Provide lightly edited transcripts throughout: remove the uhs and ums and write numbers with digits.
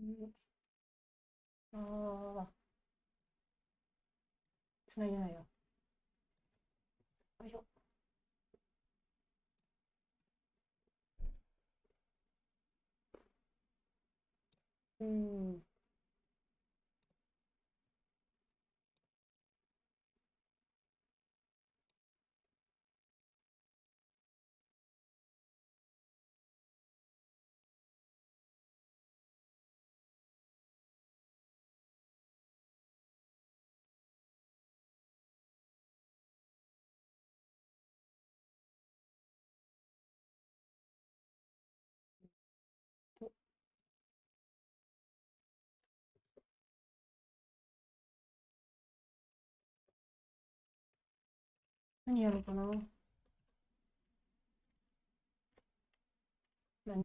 うん、ああ、繋いでないよ。よいしょ。うん。と何やろうかな。何、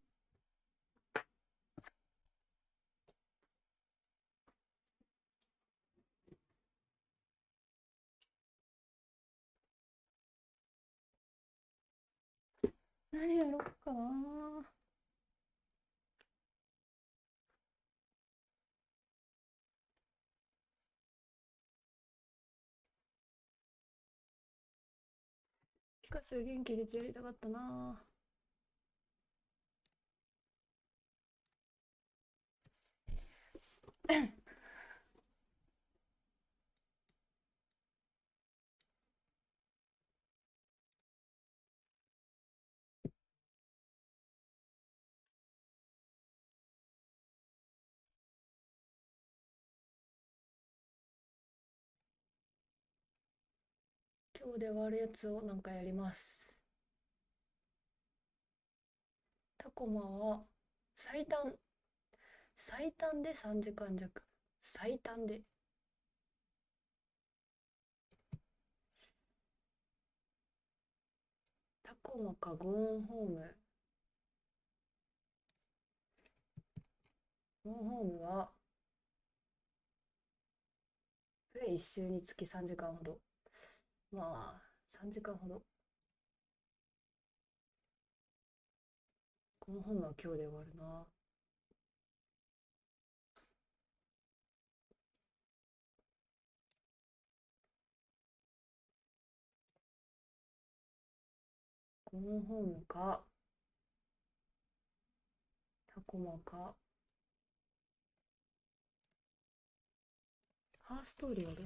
何やろうかな。ピカチュウ元気出てやりたかったな。今日で終わるやつをなんかやります。タコマは最短、最短で3時間弱。最短で。タコマかゴーンホーム。ゴーンホームはプレイ1周につき3時間ほど。まあ、3時間ほど。ゴーンホームは今日で終わるな。ゴーンホームか、タコマか、ハーストーリーはどう？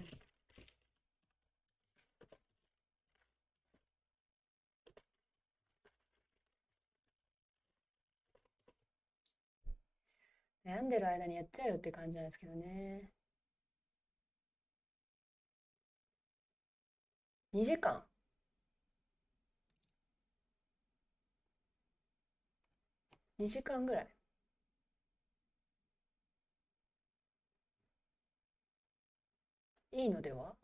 悩んでる間にやっちゃうよって感じなんですけどね。2時間。2時間ぐらい。いいのでは？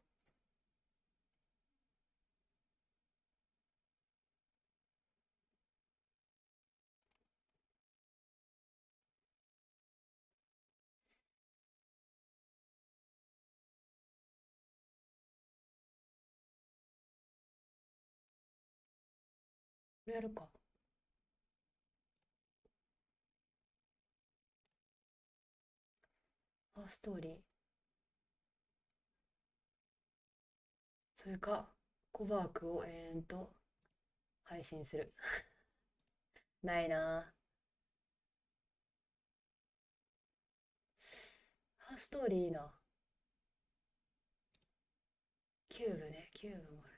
これやるか。ハーストーリー。それか、コバークを配信する。ないなぁ。ハーストーリーいいな。キューブね、キューブもある。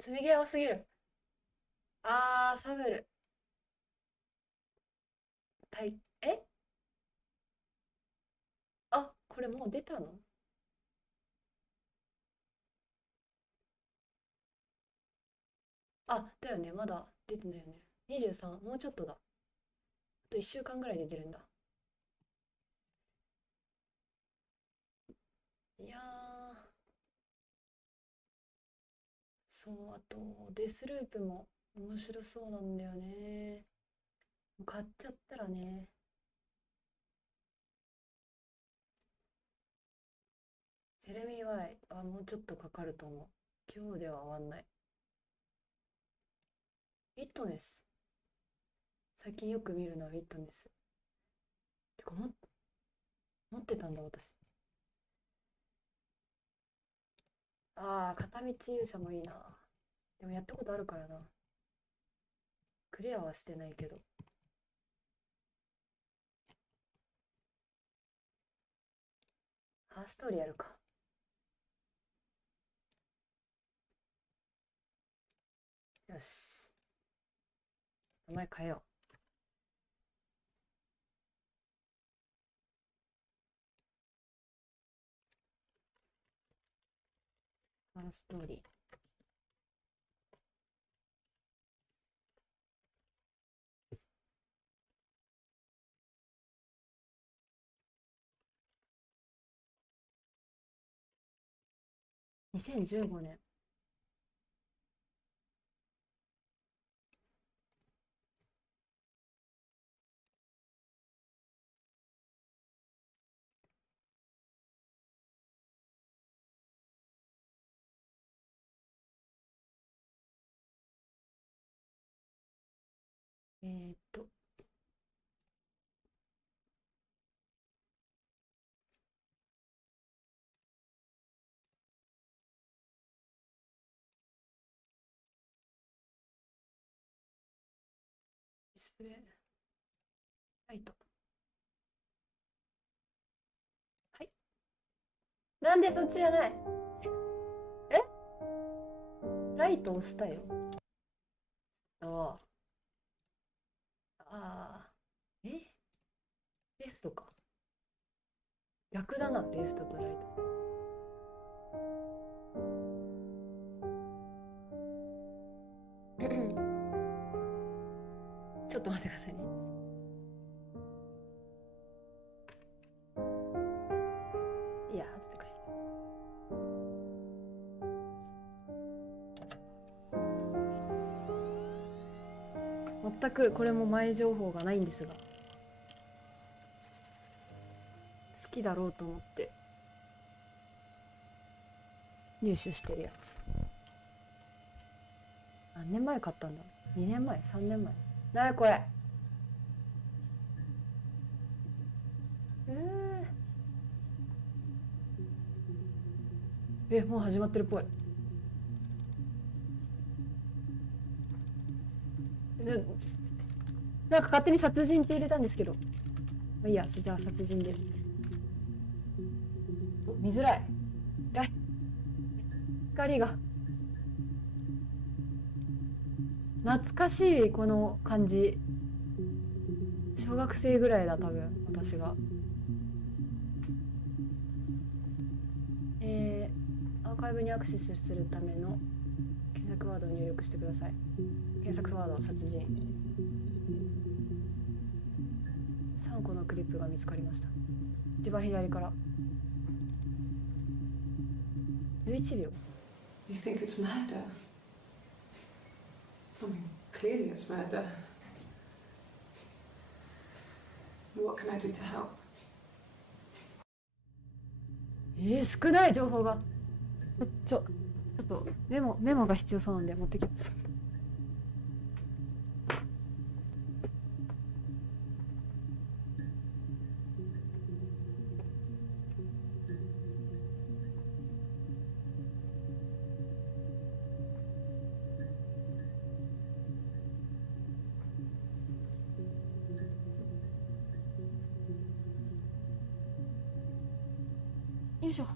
積み毛多すぎる。サブル。たい、えこれもう出たの？だよね。まだ出てないよね。23、もうちょっとだ。あと1週間ぐらいで出るんだ。いやー、そう、あと、デスループも面白そうなんだよね。買っちゃったらね、セレミ Y、もうちょっとかかると思う。今日では終わんない。フィットネス。最近よく見るのはウィットネス。てか持ってたんだ私。ああ、片道勇者もいいな。でもやったことあるからな。クリアはしてないけど。ハーストーリーやるか。よし。名前変えよう。ハーストーリー。2015年。えーっと、ディスプレイ、ライト。はい。なんでそっちじゃない？え、ライト押したよ。ああ。ああ。レフトか。逆だな、レフトとライト。ちょっと待ってくださいね。いや、ちょっとくれ。全くこれも前情報がないんですが、好きだろうと思って入手してるやつ。何年前買ったんだ？ 2 年前？ 3 年前？なにこれ。もう始まってるっぽい。なんか勝手に殺人って入れたんですけど、まあいいや、じゃあ殺人で。見づらい。光が懐かしい。この感じ小学生ぐらいだ多分私が。アーカイブにアクセスするための検索ワードを入力してください。検索ワードは殺人。3個のクリップが見つかりました。一番左から11秒。 You think it's murder? I mean, clearly it's murder. What can I do to help? 少ない情報が。ちょっとメモが必要そうなんで持ってきます。よいしょ。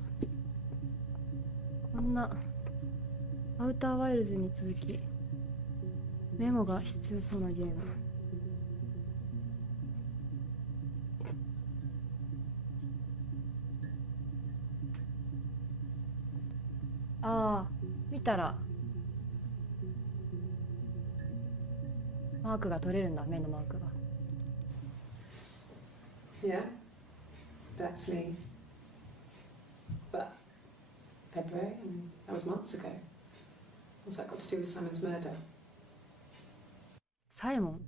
こんなアウターワイルズに続きメモが必要そうなゲーム。ああ、見たらマークが取れるんだ、目のマークが。Yeah, that's me. But February, I mean, that was months ago. What's that got to do with Simon's murder? サイモン、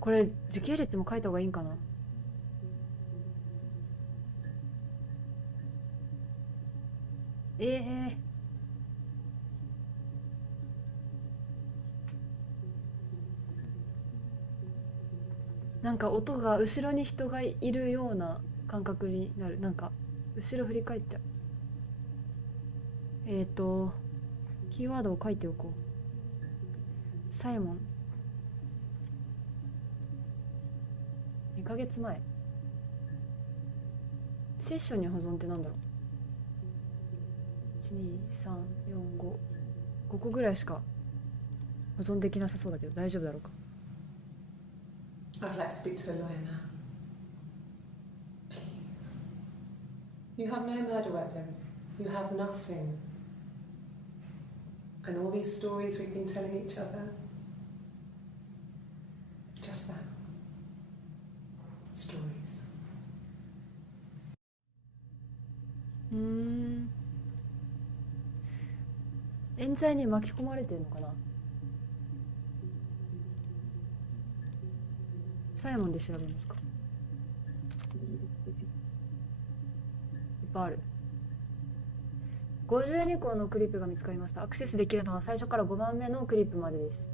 これ時系列も書いた方がいいんかな。なんか音が後ろに人がいるような感覚になる。なんか後ろ振り返っちゃう。キーワードを書いておこう。サイモン。2ヶ月前。セッションに保存ってなんだろう。12345 5個ぐらいしか保存できなさそうだけど大丈夫だろうか。 I'd like to speak to a lawyer now. Please. You have no murder weapon. You have nothing. And all these stories we've been telling each other. Just that. Stories. 冤罪に巻き込まれてるのかな。サイモンで調べますか。いっぱいある。52個のクリップが見つかりました。アクセスできるのは最初から5番目のクリップまでです。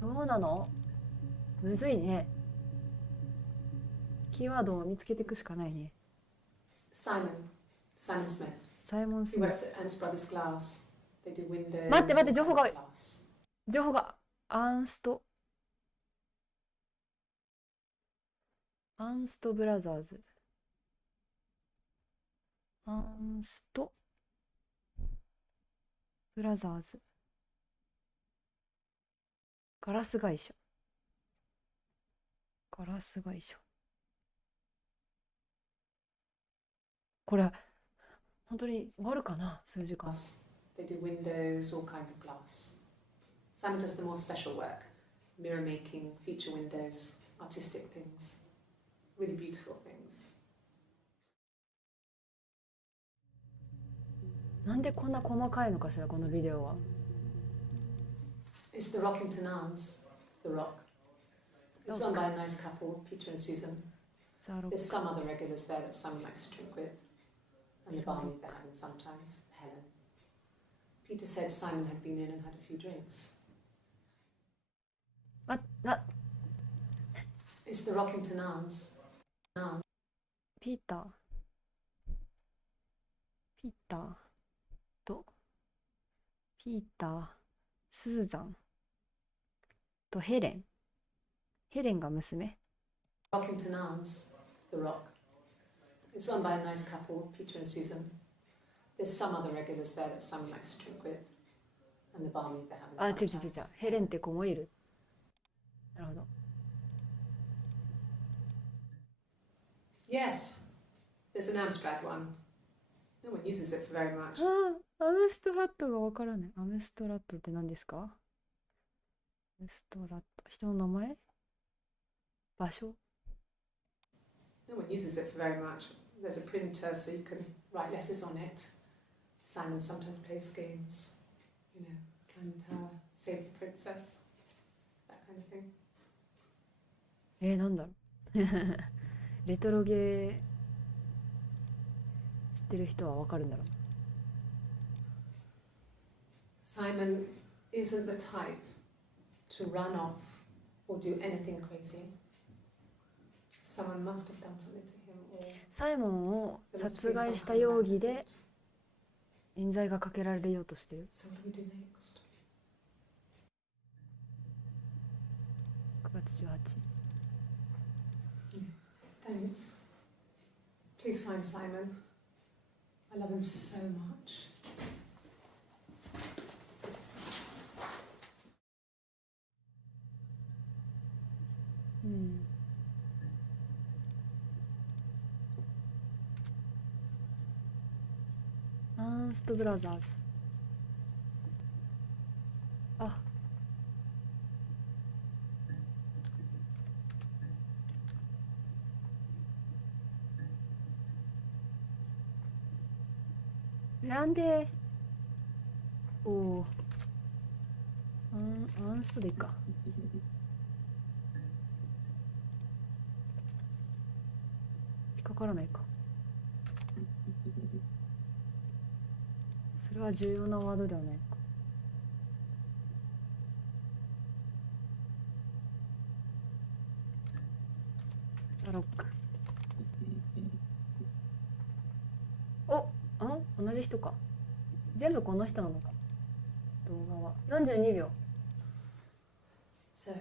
そうなの？むずいね。キーワードを見つけていくしかないね。Simon Smith. サイモン・ス He ミ works ス。 at Ernst Brothers Glass. They do windows. 待って、情報が glass. アンストブラザーズ。アンストブラザーズ。ガラス会社。これ本当に終わるかな、数時間。 They do windows, all kinds of glass. Simon does the more special work, mirror making, feature windows, artistic things, really beautiful things. なんでこんな細かいのかしら、このビデオは。 It's the Rockington Arms, The Rock. It's run by a nice couple, Peter and Susan. There's some other regulars there that Simon likes to drink with, and the barmaid they're having sometimes, Helen. Peter said Simon had been in and had a few drinks. It's the Rockington Arms. ピーター、スーザンとヘレンが娘。 Rockington Arms, The Rock. It's run by a nice couple, Peter and Susan. There's some other regulars there that Simon likes to drink with, and the barmaid they're having あ、違sometimes. う。ヘレンって子もいる。なるほど。 Yes, there's an Amstrad one. No one uses it for very much. アムストラットがわからない。アムストラットって何ですか？アムストラット、人の名前？場所？ No one uses it for very much. There's a printer so you can write letters on it. Simon sometimes plays games. You know, climb the tower, save the princess. That kind of thing. なんだろう。レトロゲー知ってる人はわかるんだろう。 Simon isn't the type to run off or do anything crazy. Someone must have done something to him or サイモンを there must 殺 be 害 some した kind of 容疑で accident. 冤罪がかけられようとしてる。 So what do we do next? 9月18。 Thanks. Please find Simon. I love him so much. アンストブラザーズ。あ、なんでアンストでいいか。引っかからないか。それは重要なワードではないのか。ロック。同じ人か。全部この人なのか。動画は42秒。So, it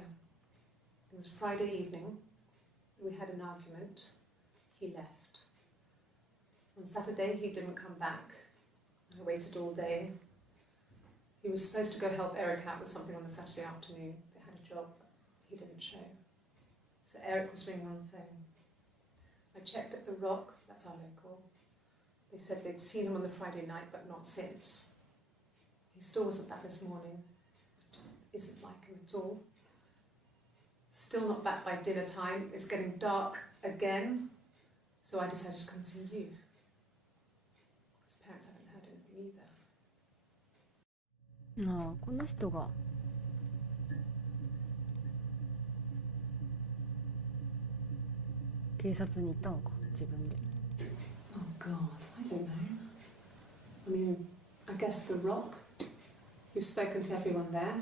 was Friday evening. We had an argument. He left. On Saturday, he didn't come back. I waited all day. He was supposed to go help Eric out with something on the Saturday afternoon. They had a job, but he didn't show. So Eric was ringing on the phone. I checked at the Rock, that's our local. They said they'd seen him on the Friday night, but not since. He still wasn't back this morning. It just isn't like him at all. Still not back by dinner time. It's getting dark again. So I decided to come see you. His parents haven't heard anything either. ああ、この人が警察に行ったのか、自分で。Oh God, I don't know. I mean, I guess the Rock. You've spoken to everyone there.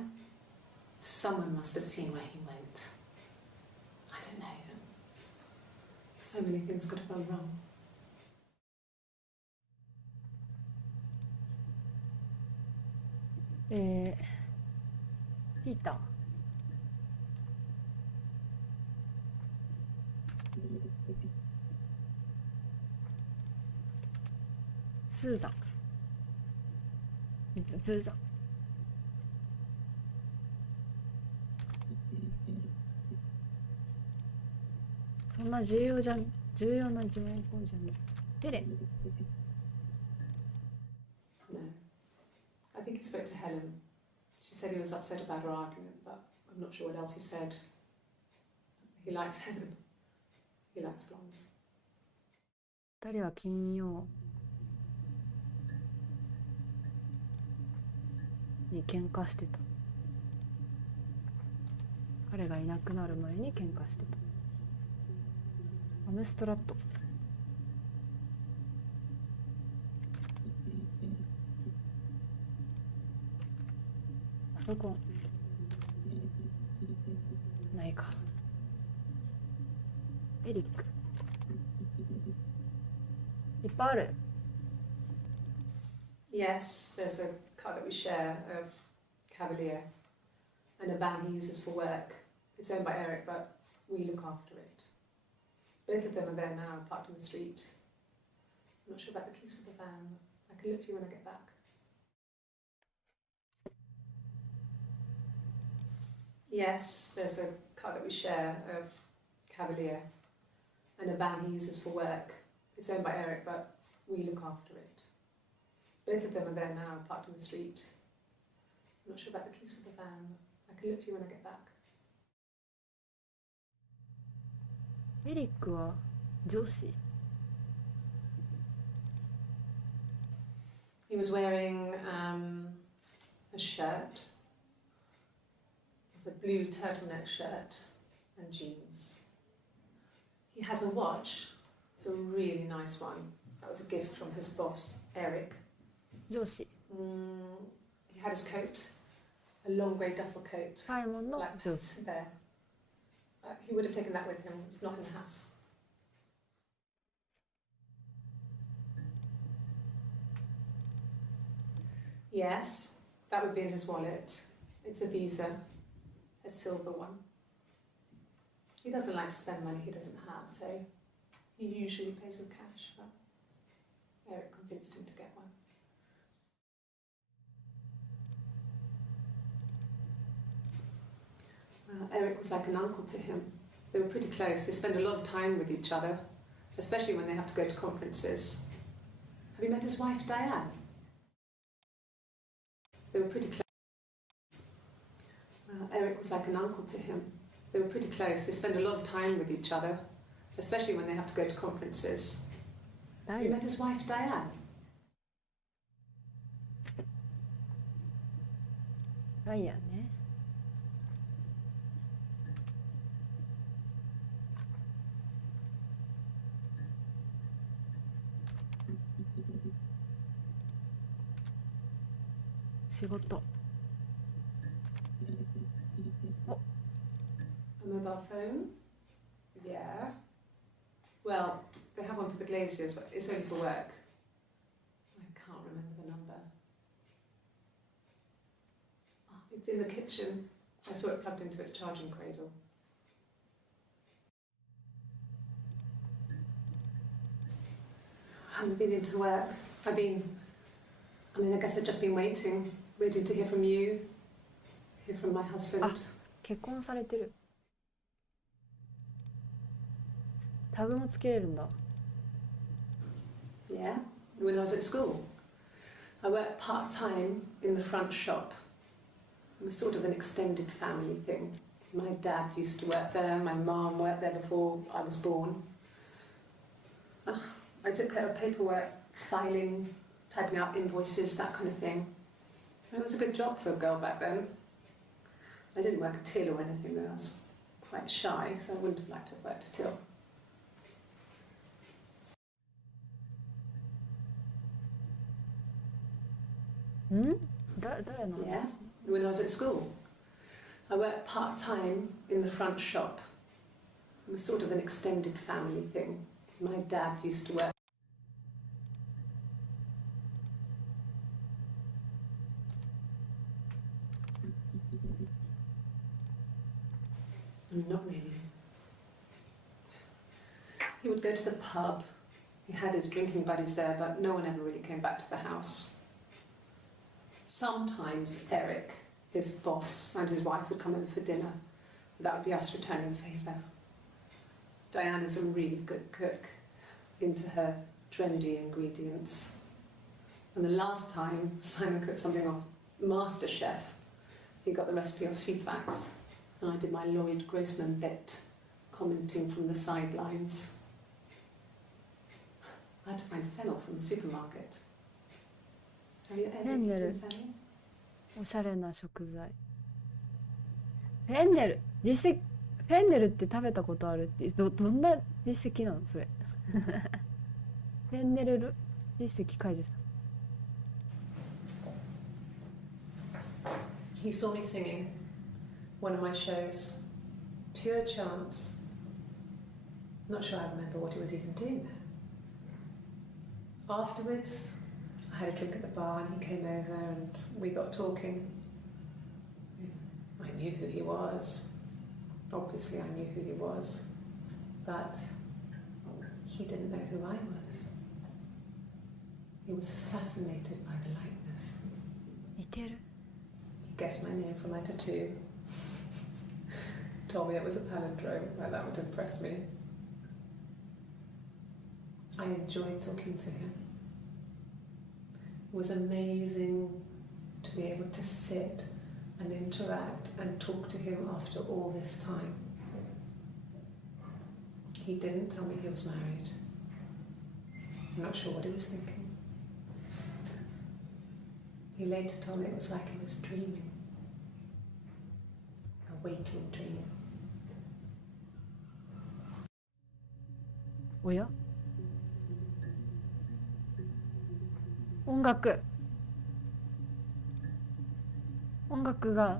Someone must have seen where he went. I don't know. So many things could have gone wrong. ピーター。スーザン。ズーザン。そんな重要な情報じゃない。ペレ。No. I think he spoke to Helen. She said he was upset about her argument, but I'm not sure what else he said. He likes Helen. He likes blondes. 2人は金曜に喧嘩してた。彼がいなくなる前に喧嘩してた。アムストラット。パソコンないか。エリックいっぱいある。Yes, there's a car that we share, a Cavalier, and a van he uses for work. It's owned by Eric, but we look after it. Both of them are there now, parked in the street. I'm not sure about the keys for the van. I can look for you when I get back. Yes, there's a car that we share, a Cavalier, and a van he uses for work. It's owned by Eric, but we look after it. Both of them are there now, parked in the street. I'm not sure about the keys for the van. I can look for you when I get back. エリックは上司。He was wearing a shirt, a blue turtleneck shirt and jeans. He has a watch. It's a really nice one. That was a gift from his boss, Eric. 上司。He had his coat, a long grey duffel coat. サイモンの Black 上 pants 司。 there. He would have taken that with him. It's not in the house. Yes, that would be in his wallet. It's a Visa, a silver one. He doesn't like to spend money he doesn't have, so he usually pays with cash, but Eric convinced him to get one. Eric was like an uncle to him. They were pretty close. They spend a lot of time with each other, especially when they have to go to conferences. Have you met his wife, Diane? They were pretty close. Eric was like an uncle to him. They were pretty close. They spend a lot of time with each other, especially when they have to go to conferences. Have you met his wife, Diane? ダイヤね。仕事。お。 A mobile phone? Yeah. Well, they have one for the glaziers, but it's only for work. I can't remember the number. Oh, it's in the kitchen. I saw it plugged into its charging cradle. I haven't been into work. I guess I've just been waiting, ready to hear from you, hear from my husband. あ、結婚されてる。タグもつけれるんだ。Yeah, when I was at school. I worked part-time in the front shop. It was sort of an extended family thing. My dad used to work there, my mum worked there before I was born. I took care of paperwork, filing, typing out invoices, that kind of thing. It was a good job for a girl back then. I didn't work a till or anything though. I was quite shy, so I wouldn't have liked to have worked a till. Yeah, when I was at school. I worked part-time in the front shop. It was sort of an extended family thing. My dad used to work. Not really. He would go to the pub. He had his drinking buddies there, but no one ever really came back to the house. Sometimes Eric, his boss, and his wife would come over for dinner. That would be us returning the favour. Diana's a really good cook, into her trendy ingredients. And the last time Simon cooked something off MasterChef, he got the recipe off CFAX, and I did my Lloyd Grossman bit, commenting from the sidelines. I had to find fennel from the supermarket. Have you ever eaten fennel? おしゃれな食材。フェンネル、実績、フェンネルって食べたことあるって、どんな実績なのそれ。フェンネル実績解除した。He saw me singing one of my shows. Pure chance. Not sure I remember what he was even doing there. Afterwards, I had a drink at the bar and he came over and we got talking. I knew who he was. Obviously I knew who he was. But he didn't know who I was. He was fascinated by the likeness. 似てる? He guessed my name from my tattoo. Told me it was a palindrome, like that would impress me. I enjoyed talking to him. It was amazing to be able to sit and interact and talk to him after all this time. He didn't tell me he was married. I'm not sure what he was thinking. He later told me it was like he was dreaming. A waking dream. おや音楽が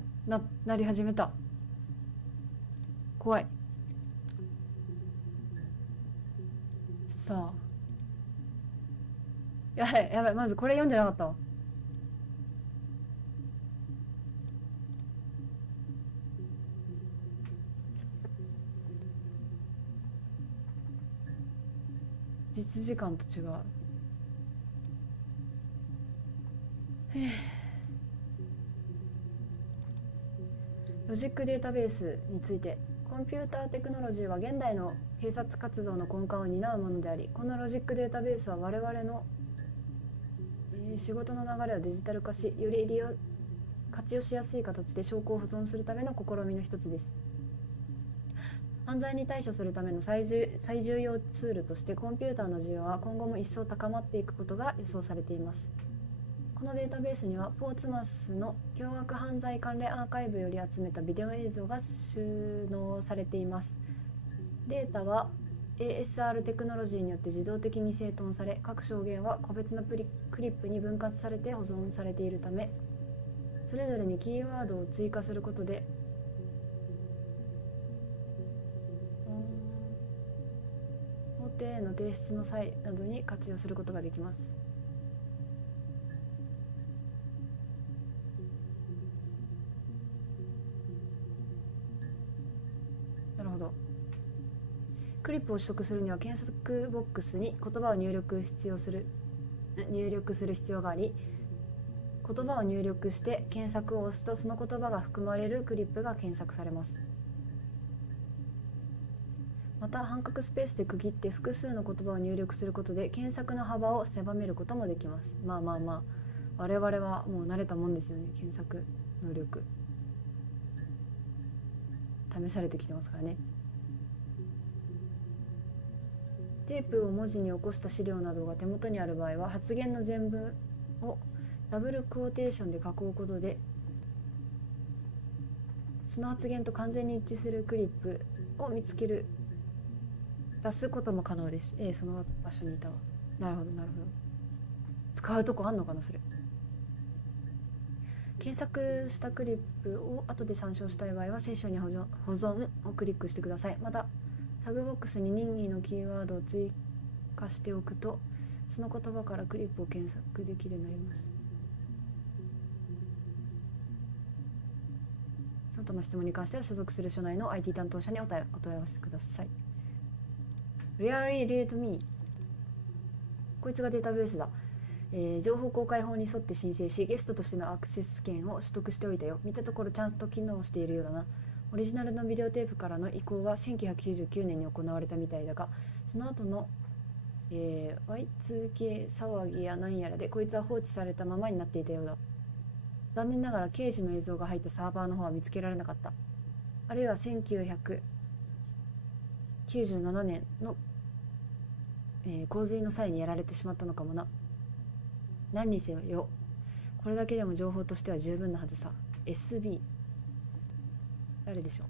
鳴り始めた。怖い。さあやばいまずこれ読んでなかったわ。実時間と違う。ロジックデータベースについて、コンピューターテクノロジーは現代の警察活動の根幹を担うものであり、このロジックデータベースは我々の、仕事の流れをデジタル化し、より活用しやすい形で証拠を保存するための試みの一つです。犯罪に対処するための最重要ツールとしてコンピューターの需要は今後も一層高まっていくことが予想されています。このデータベースにはポーツマスの凶悪犯罪関連アーカイブより集めたビデオ映像が収納されています。データは ASR テクノロジーによって自動的に整頓され、各証言は個別のクリップに分割されて保存されているため、それぞれにキーワードを追加することで定への提出の際などに活用することができます。なるほど。クリップを取得するには検索ボックスに言葉を入力する必要があり、言葉を入力して検索を押すとその言葉が含まれるクリップが検索されます。また半角スペースで区切って複数の言葉を入力することで検索の幅を狭めることもできます。まあ我々はもう慣れたもんですよね。検索能力試されてきてますからね。テープを文字に起こした資料などが手元にある場合は、発言の全文をダブルクォーテーションで囲うことでその発言と完全に一致するクリップを出すことも可能です。その場所にいたわ。なるほど。使うとこあんのかなそれ。検索したクリップを後で参照したい場合はセッションに保存をクリックしてください。またタグボックスに任意のキーワードを追加しておくとその言葉からクリップを検索できるようになります。その他の質問に関しては所属する所内の IT 担当者にお問い合わせください。Really read me。 こいつがデータベースだ。情報公開法に沿って申請しゲストとしてのアクセス権を取得しておいたよ。見たところちゃんと機能しているようだな。オリジナルのビデオテープからの移行は1999年に行われたみたいだが、その後の、Y2K 騒ぎやなんやらでこいつは放置されたままになっていたようだ。残念ながら刑事の映像が入ったサーバーの方は見つけられなかった。あるいは1997年の、洪水の際にやられてしまったのかもな。何にせよこれだけでも情報としては十分なはずさ。 SB 誰でしょう。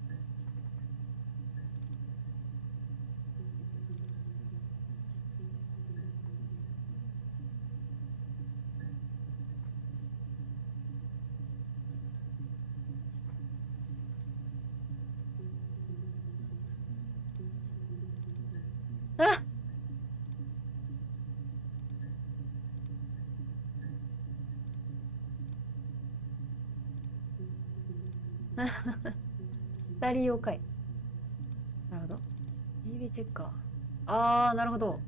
あ二人用かい。なるほど。 EB チェッカー。なるほど。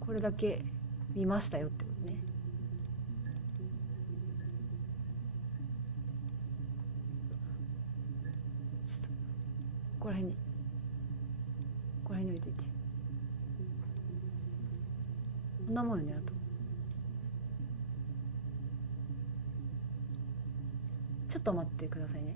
これだけ見ましたよってことね。ちょっとここら辺に置いといて。こんなもんよね。あとちょっと待ってくださいね。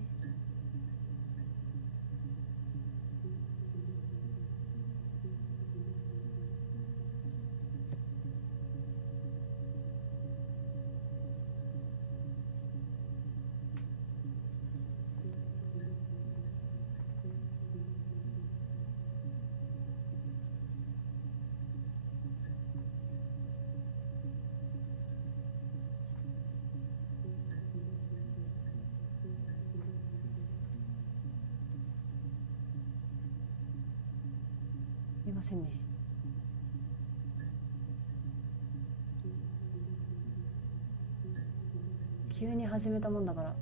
見ませんね。急に始めたもんだから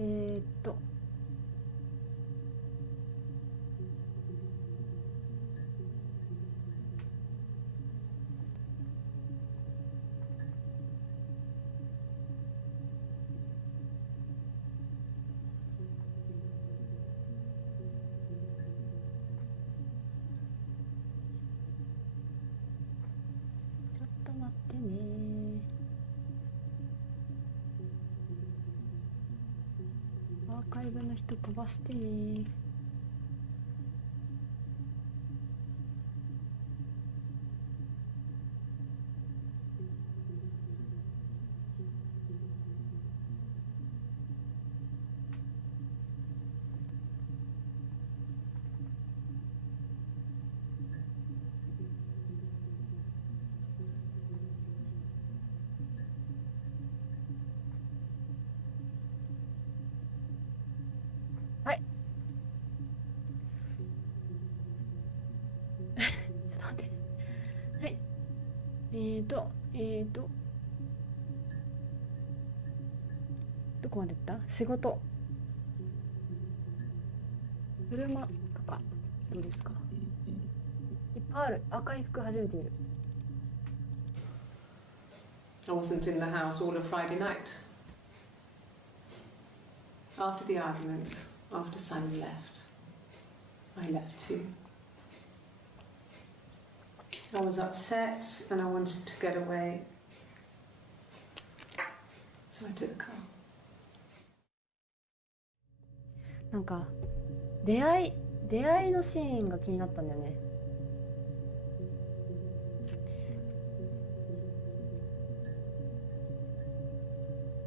えーっとちょっと待ってね。ーカイブの人飛ばしてー。はい。ちょっと待って。はい。どこまで行った？仕事。車とか、どうですか？いっぱいある。赤い服初めて見る。I wasn't in the house all of Friday night. After the argument, after Simon left, I left too. I was upset and I wanted to get away. So I took a car. なんか出会いのシーンが気になったんだよね。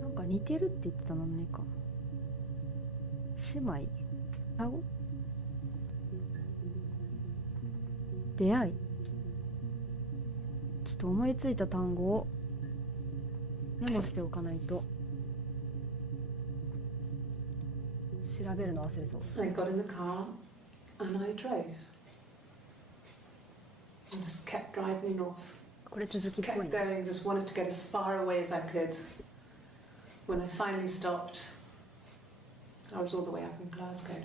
なんか似てるって言ってたのねか。姉妹？双子？出会い？ちょっと思いついた単語をメモしておかないと調べるの忘れそう。I got in the car and I drove. And just kept driving north. これ続きっ Just ぽい kept ね。 going, just wanted to get as far away as I could. When I finally stopped, I was all the way up in Glasgow.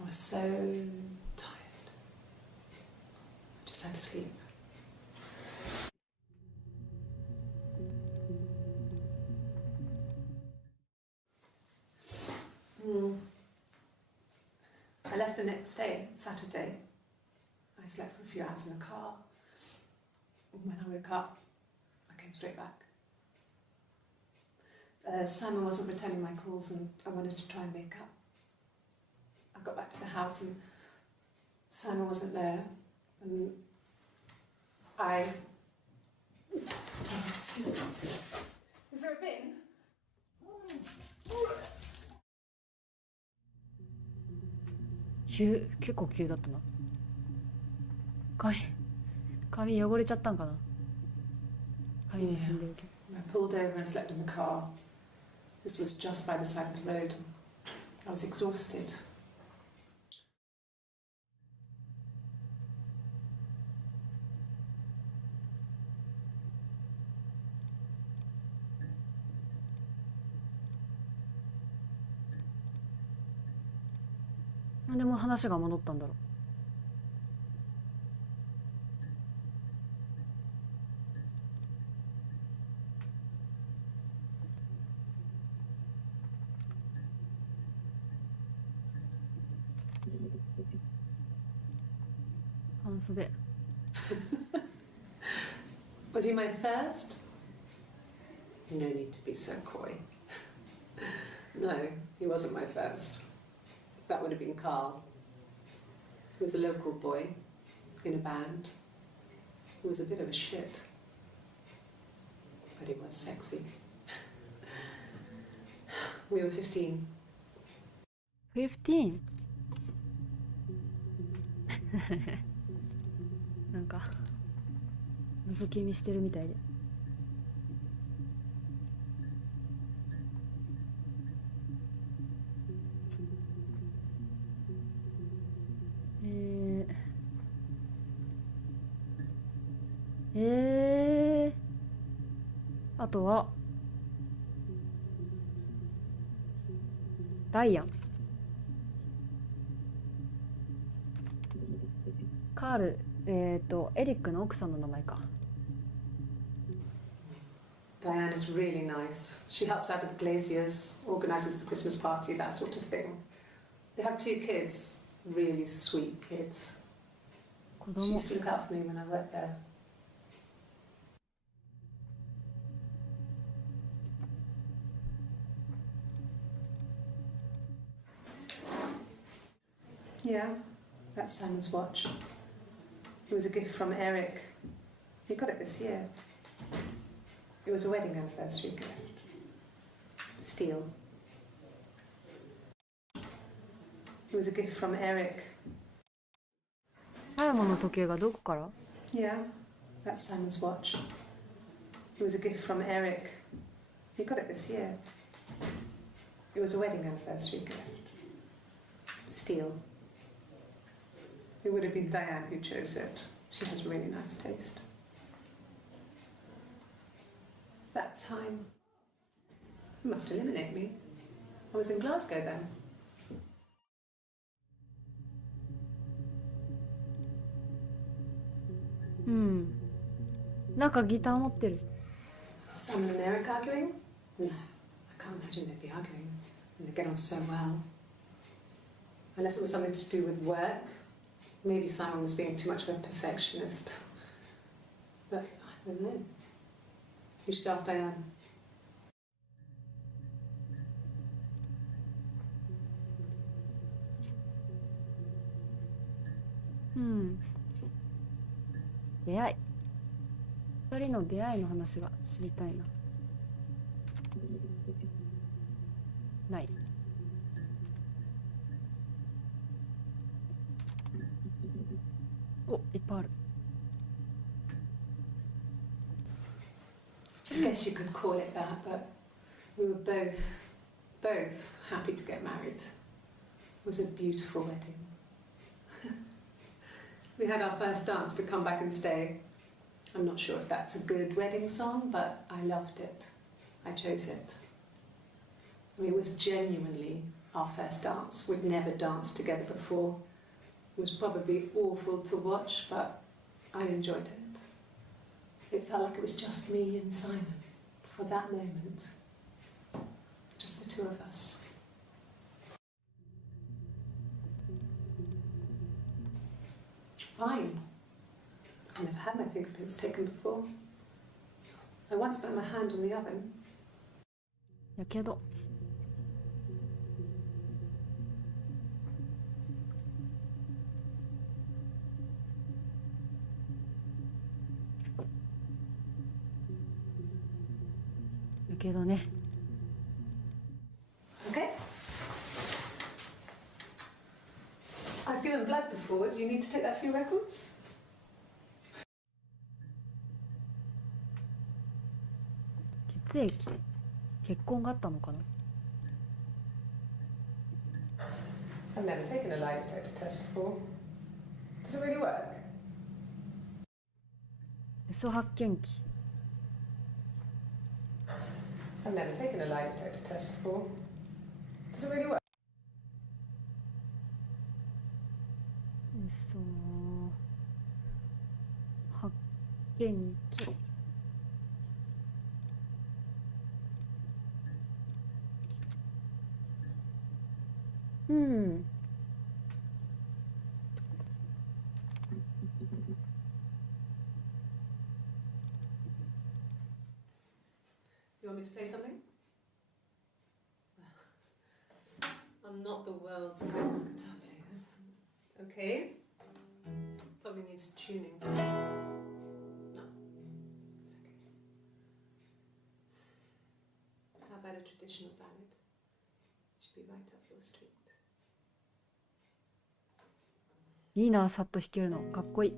I was so tired. I just had to sleep. I left the next day, Saturday. I slept for a few hours in the car. When I woke up, I came straight back. Simon wasn't returning my calls and I wanted to try and make up. I got back to the house and Simon wasn't there and I... Excuse me. Is there a bin? 結構急だったな。髪汚れちゃったんかな。髪結んでるけど。I pulled over and slept in the car. This was just by the side of the road. I was exhausted. なんでも話が戻ったんだろう。半袖。Was he my first? No need to be so coy. No, he wasn't my first. That would have been Carl. He was a local boy in a band. He was a bit of a shit. But he was sexy. We were 15. 15? なんか覗き見してるみたいで。あとはダイアン。カール、エリックの奥さんの名前か。Diane is really nice. She helps out with the glaziers, organises the Christmas party, that sort of thing. They have 2 kids, really sweet kids. She used to look out for me when I worked there. Yeah, that's Simon's watch. It was a gift from Eric. He got it this year. It was a wedding anniversary gift. Steel. It was a gift from Eric. 葉山の時計がどこから？ Yeah, that's Simon's watch. It was a gift from Eric. He got it this year. It was a wedding anniversary gift. Steel. It would have been Diane who chose it. She has really nice taste. That time. You must eliminate me. I was in Glasgow then. うん。なんかギター持ってる。Simon and Eric arguing? No, I can't imagine they'd be arguing. They get on so well. Unless it was something to do with work. Maybe Simon was being too much of a perfectionist. But I don't know. You should ask Diane. うん。出会い。二人の出会いの話が知りたいな。ない。お、いっぱいある。I guess you could call it that, but we were both happy to get married. It was a beautiful wedding. We had our first dance to Come Back and Stay. I'm not sure if that's a good wedding song, but I loved it. I chose it. I mean, it was genuinely our first dance. We'd never danced together before. It was probably awful to watch, but I enjoyed it. It felt like it was just me and Simon for that moment. Just the two of us. Fine. I've never had my fingerprints taken before. I once put my hand on the oven. やけど。やけどね。Okay. I've given blood before. Do you need to take that for your records? 血液。結婚があったのかな。 I've never taken a lie detector test before. Does it really work? 嘘発見器。 I've never taken a lie detector test before. Does it really work? 嘘発見器。うん。You want me to play something? I'm not the world's greatest guitar player. Okay. Probably needs tuning. No, it's okay. How about a traditional ballad? Should be right up your street. いいな、さっと弾けるの。かっこいい。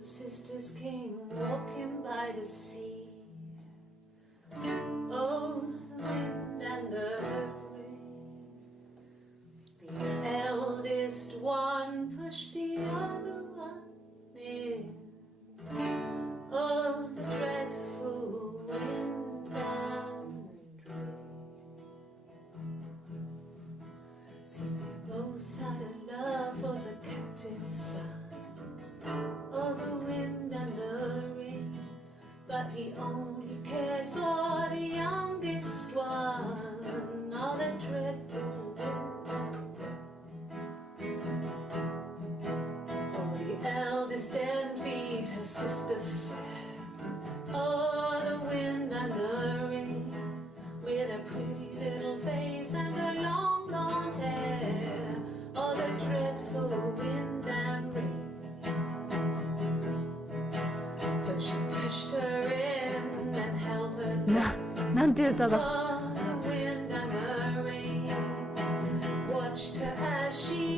Sisters came walking by the sea. Oh, the wind and the rain. The eldest one pushed the other one in. Oh, the dreadful wind and rain. See, they both had a love for the captain's son. Oh, the wind and the rain, but he only cared for the youngest one. Oh, the dreadful wind and rain. Oh, the eldest envied her sister fair. なんて歌だ。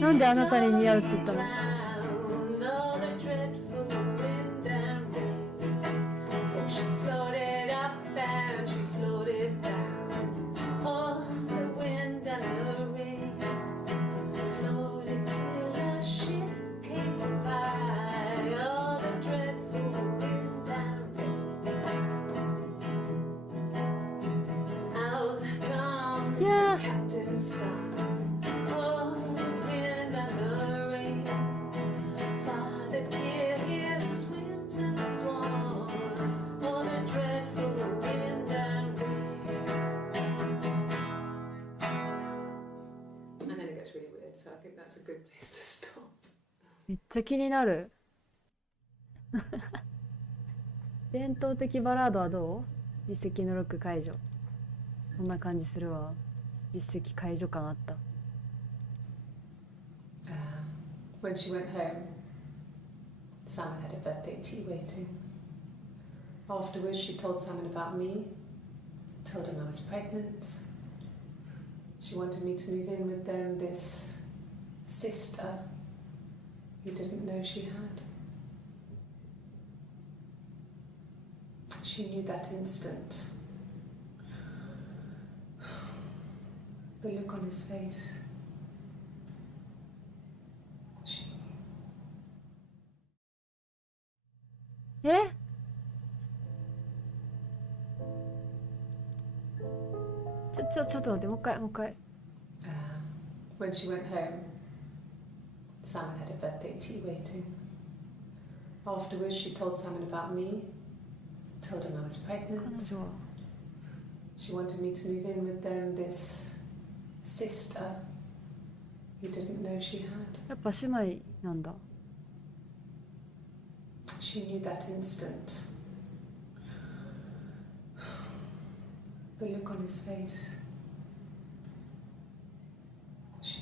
なんであなたに似合うって言ったの？めっちゃ気になる。伝統的バラードはどう？実績の6解除。そんな感じするわ。実績解除感あった。When she went home, Simon had a birthday tea waiting. Afterwards, she told Simon about me, told him I was pregnant. She wanted me to move in with them, this sister he didn't know she had. She knew that instant. The look on his face. She knew. え？ちょっと待って、もう一回。When she went home, Simon had a birthday tea waiting. Afterwards, she told Simon about me, told him I was pregnant. She wanted me to move in with them, this sister he didn't know she had. やっぱ姉妹なんだ。She knew that instant. The look on his face. She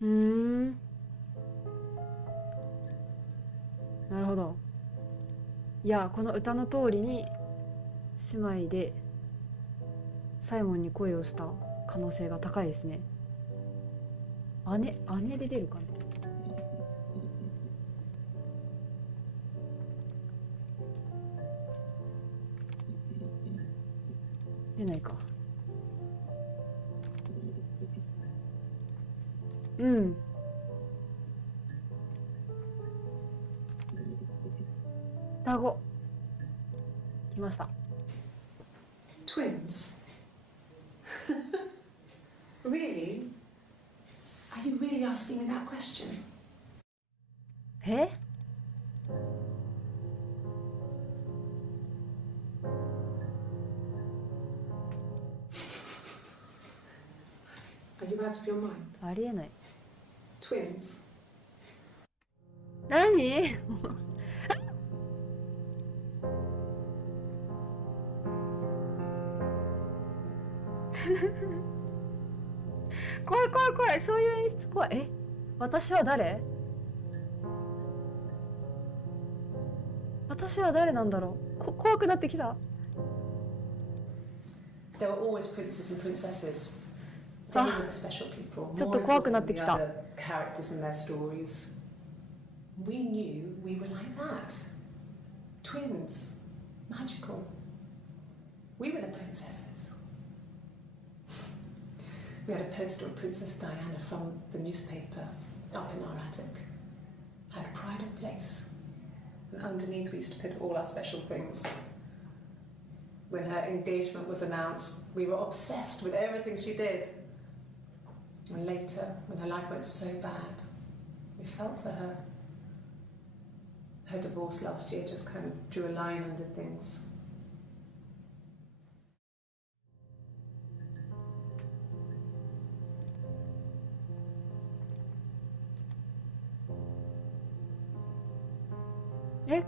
knew. なるほど。いや、この歌の通りに姉妹でサイモンに恋をした可能性が高いですね。姉で出るかな。出ないか。うん。双子。来ました。Twins? Really? Are you really asking me that question? え？Are you out of your mind? ありえない。Twins? 何？怖い、そういう演出怖い。え、私は誰？私は誰なんだろう。怖くなってきた。There were always princes and princesses. They were the special people. ちょっと怖くなってきた。 More important than the other characters in their stories. We knew we were like that. Twins. Magical. We were the princesses. We had a poster of Princess Diana from the newspaper up in our attic. Had pride of place. And underneath we used to put all our special things. When her engagement was announced, we were obsessed with everything she did. And later, when her life went so bad, we felt for her. Her divorce last year just kind of drew a line under things.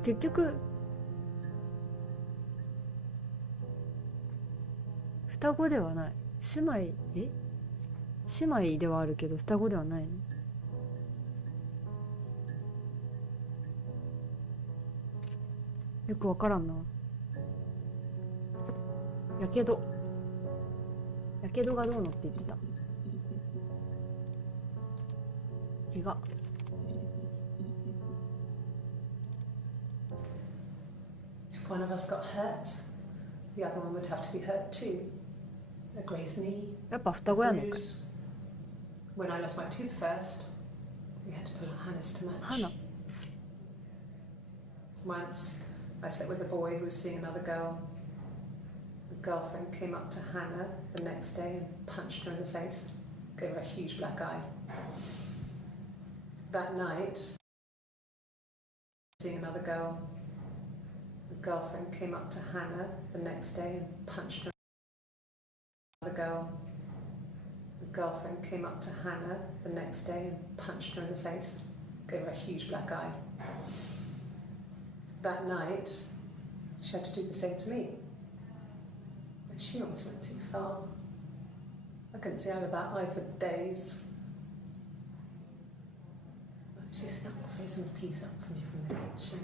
結局双子ではない。姉妹姉妹ではあるけど双子ではないの？よくわからんな。やけど。やけどがどうのって言ってた。怪我。If one of us got hurt, the other one would have to be hurt too. A grazed knee, やっぱ双子やねんか。 bruise. When I lost my tooth first, we had to pull our harness to match. 花。 Once, I slept with a boy who was seeing another girl. The girlfriend came up to Hannah the next day and punched her in the face, gave her a huge black eye. That night, seeing another girl. The girlfriend came up to Hannah the next day and punched her. The girlfriend came up to Hannah the next day and punched her in the face, gave her a huge black eye. That night, she had to do the same to me. And she almost went too far. I couldn't see out of that eye for days. She snapped a frozen piece up for me from the kitchen.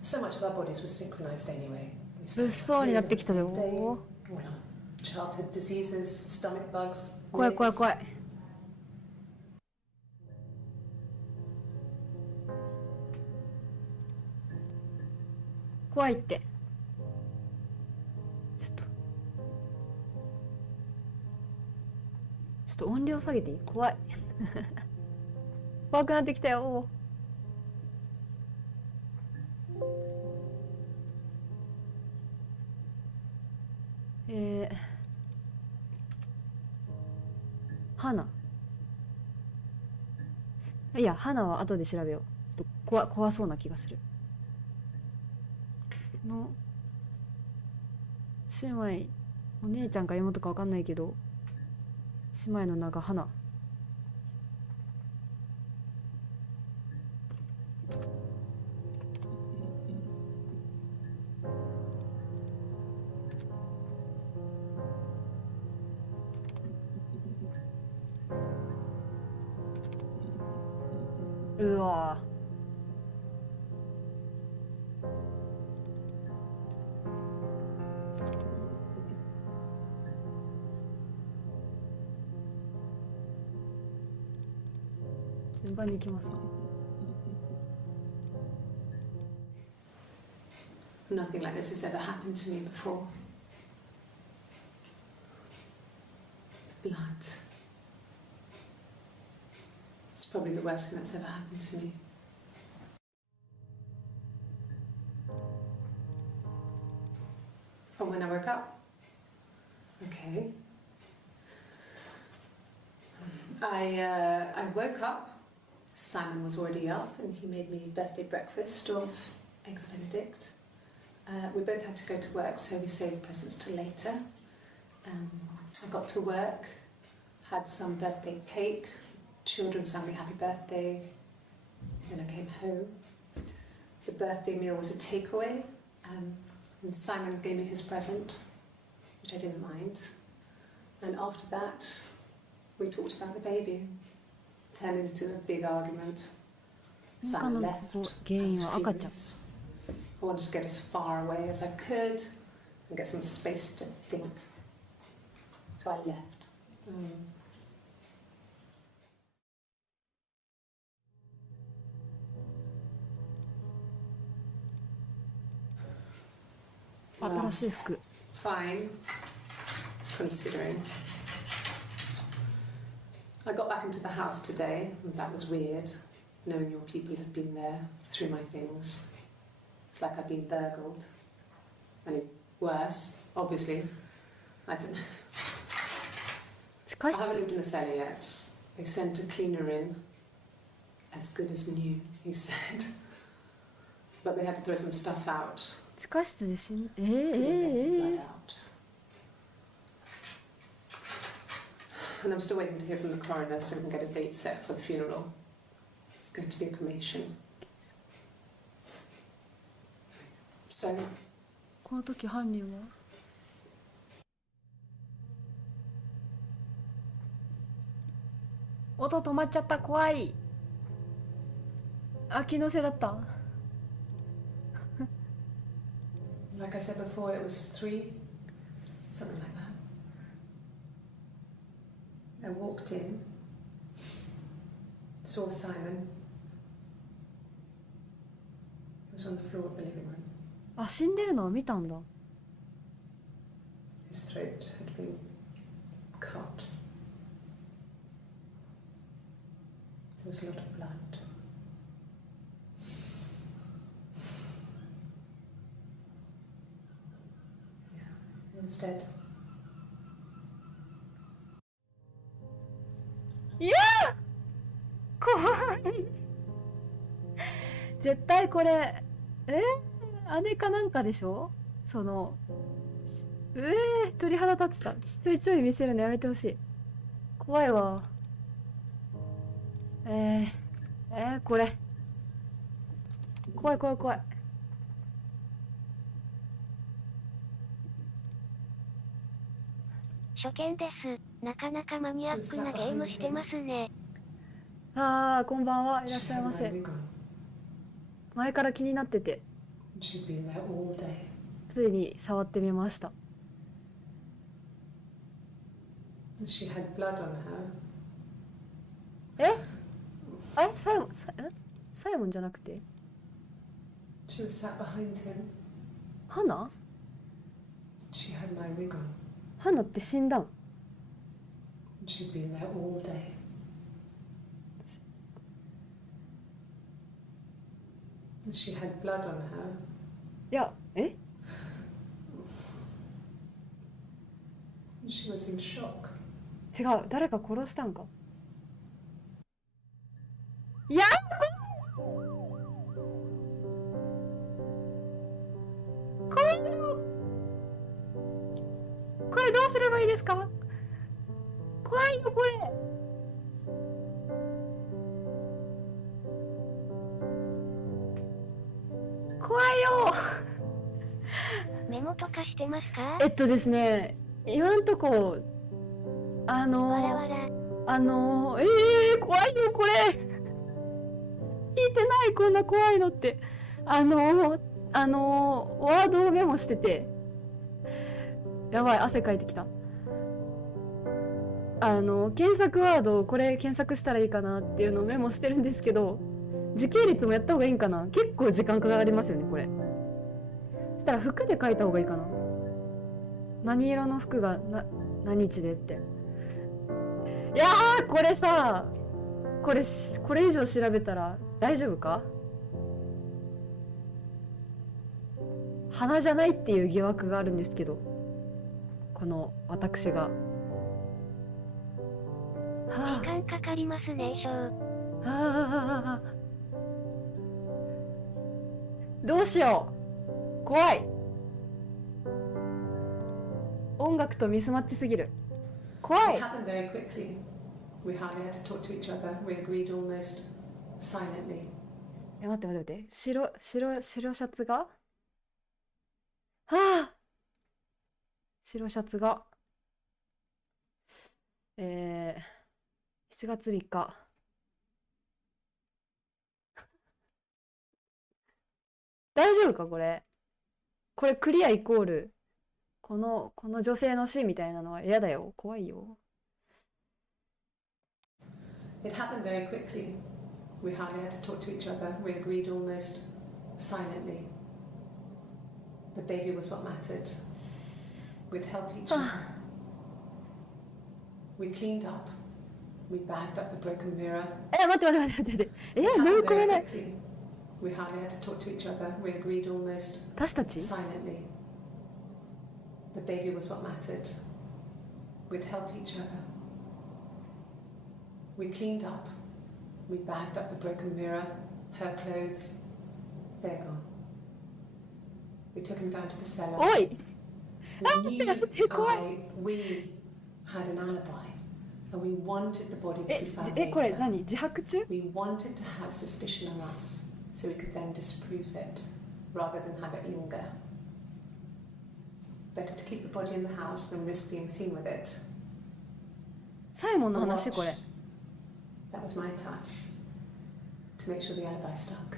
So much of our bodies were synchronized anyway. 物騒になってきたよ。 Childhood diseases, stomach bugs. 怖い怖い怖い。怖いって。ちょっと音量下げていい？怖い。怖くなってきたよ。花。いや、花は後で調べよう。ちょっと怖そうな気がする。の姉妹、お姉ちゃんか妹か分かんないけど、姉妹の名が花。うわ順番に行きますか。 Nothing like this has ever happened to me before. The blood. It's probably the worst thing that's ever happened to me. From when I woke up. Okay. I woke up. Simon was already up and he made me birthday breakfast of eggs Benedict. We both had to go to work, so we saved presents till later. I got to work, had some birthday cake, children sang me happy birthday, then I came home. The birthday meal was a takeaway, and Simon gave me his present, which I didn't mind. And after that, we talked about the baby. Turned into a big argument. Simon left. I was furious. I wanted to get as far away as I could and get some space to think. So I left. Fine, considering. I got back into the house today, and that was weird, knowing your people have been there through my things. It's like I've been burgled. I mean, worse, obviously. I don't know. I haven't lived in the cellar yet. They sent a cleaner in. As good as new, he said. But they had to throw some stuff out. 地下室で死んBlood out. And I'm still waiting to hear from the coroner so we can get a date set for the funeral. It's going to be a cremation. So, この時犯人は音止まっちゃった。怖い。あ、気のせいだった。Like I said before, it was 3, something like that. I walked in, saw Simon. He was on the floor of the living room. あ、死んでるのを見たんだ。His throat had been cut. There was a lot of blood. Yeah, he was dead. いやー、怖い。絶対これ姉かなんかでしょ。その鳥肌立ってた。ちょいちょい見せるのやめてほしい。怖いわ。これ怖い怖い怖い。初見です。なかなかマニアックなゲームしてますね。ああ、こんばんは。いらっしゃいませ。前から気になってて、ついに触ってみました。She had blood on her. サイモンじゃなくて She was sat behind him. ハナ She had my wig on. ハナって死んだん。 She'd been there all day. She had blood on her. いや、She was in shock. 違う、誰か殺したんか。いや、怖いよ。これどうすればいいですか。怖いよこれ。怖いよ。メモとかしてますか？ですね、今んとこわらわら。怖いよこれ。聞いてない、こんな怖いのって。ワードをメモしてて、やばい、汗かいてきた。検索ワードをこれ検索したらいいかなっていうのをメモしてるんですけど、時系列もやった方がいいんかな。結構時間かかりますよねこれ。そしたら服で書いた方がいいかな。何色の服が何日でって。いやー、これさ、これ以上調べたら大丈夫か。鼻じゃないっていう疑惑があるんですけど、この私が。時間かかりますね、どうしよう。怖い。音楽とミスマッチすぎる。怖い。It happened very quickly. We hardly had to talk to each other. We agreed almost silently. 待って。白シャツが白シャツが7月3日。大丈夫かこれ。これクリアイコールこの女性の死みたいなのは嫌だよ。怖いよ。It happened very quickly. We hardly had to talk to each other. We agreed almost silently. The baby was what mattered. We'd help each other. We cleaned up. We bagged up the broken mirror. 待って。飲み込めない。We hardly had to talk to each other. We agreed almost 私たち silently. The baby was what mattered. We'd help each other. We cleaned up. We bagged up the broken mirror, her clothes. They're gone. We took him down to the cellar. おい。We had an alibi, and we wanted the body to be found これ later. 何？自白中？ We wanted to have suspicion on us, so we could then disprove it, rather than have it linger. Better to keep the body in the house than risk being seen with it. サイモンの話これ。That was my touch, to make sure the alibi stuck.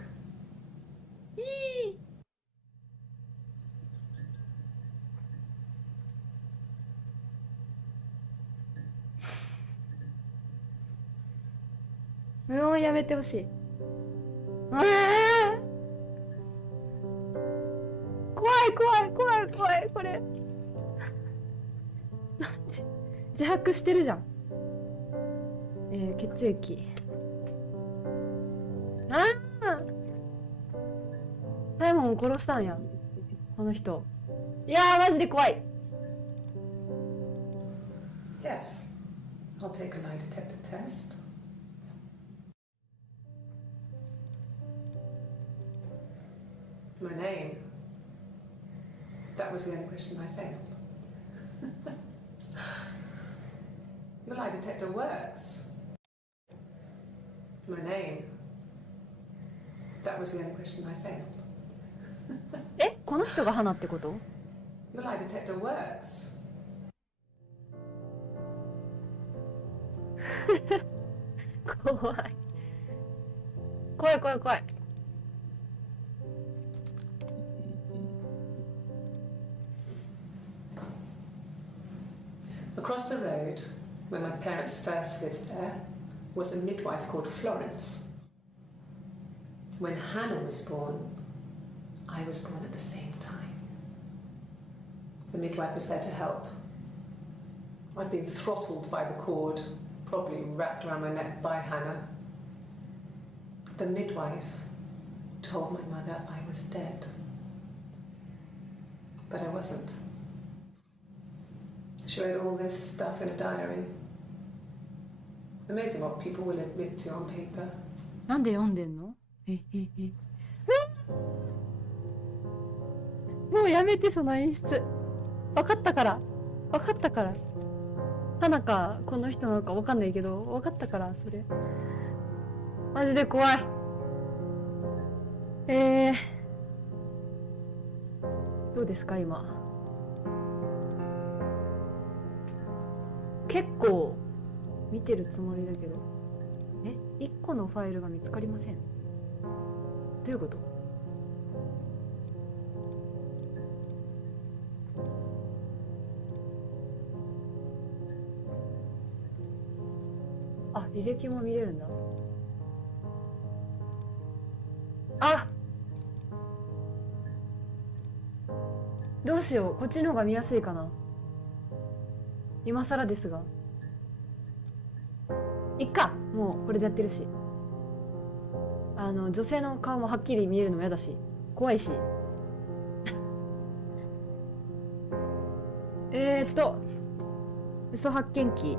無音やめてほしい。怖い怖い怖い怖い、これ。なんで自白してるじゃん。血液。サイモンを殺したんや、この人。いやー、マジで怖い。Yes, I'll take a lie detector test. My name. That was the only question I failed. Your lie detector works. My name. That was the only question I failed. え、この人が花ってこと？ Your lie detector works. 怖い。怖い怖い怖い。Across the road, where my parents first lived there, was a midwife called Florence. When Hannah was born, I was born at the same time. The midwife was there to help. I'd been throttled by the cord, probably wrapped around my neck by Hannah. The midwife told my mother I was dead. But I wasn't. She wrote all this stuff in a diary. Amazing what people will admit to on paper. なんで読んでんの？もうやめて、その演出。分かったから。分かったから。花かこの人なのか分かんないけど、分かったから、それ。マジで怖い。どうですか今。結構見てるつもりだけど、1個のファイルが見つかりません。どういうこと？あ、履歴も見れるんだ。あ、どうしよう、こっちの方が見やすいかな。今更ですが、いっか、もうこれでやってるし、女性の顔もはっきり見えるのも嫌だし、怖いし。嘘発見器、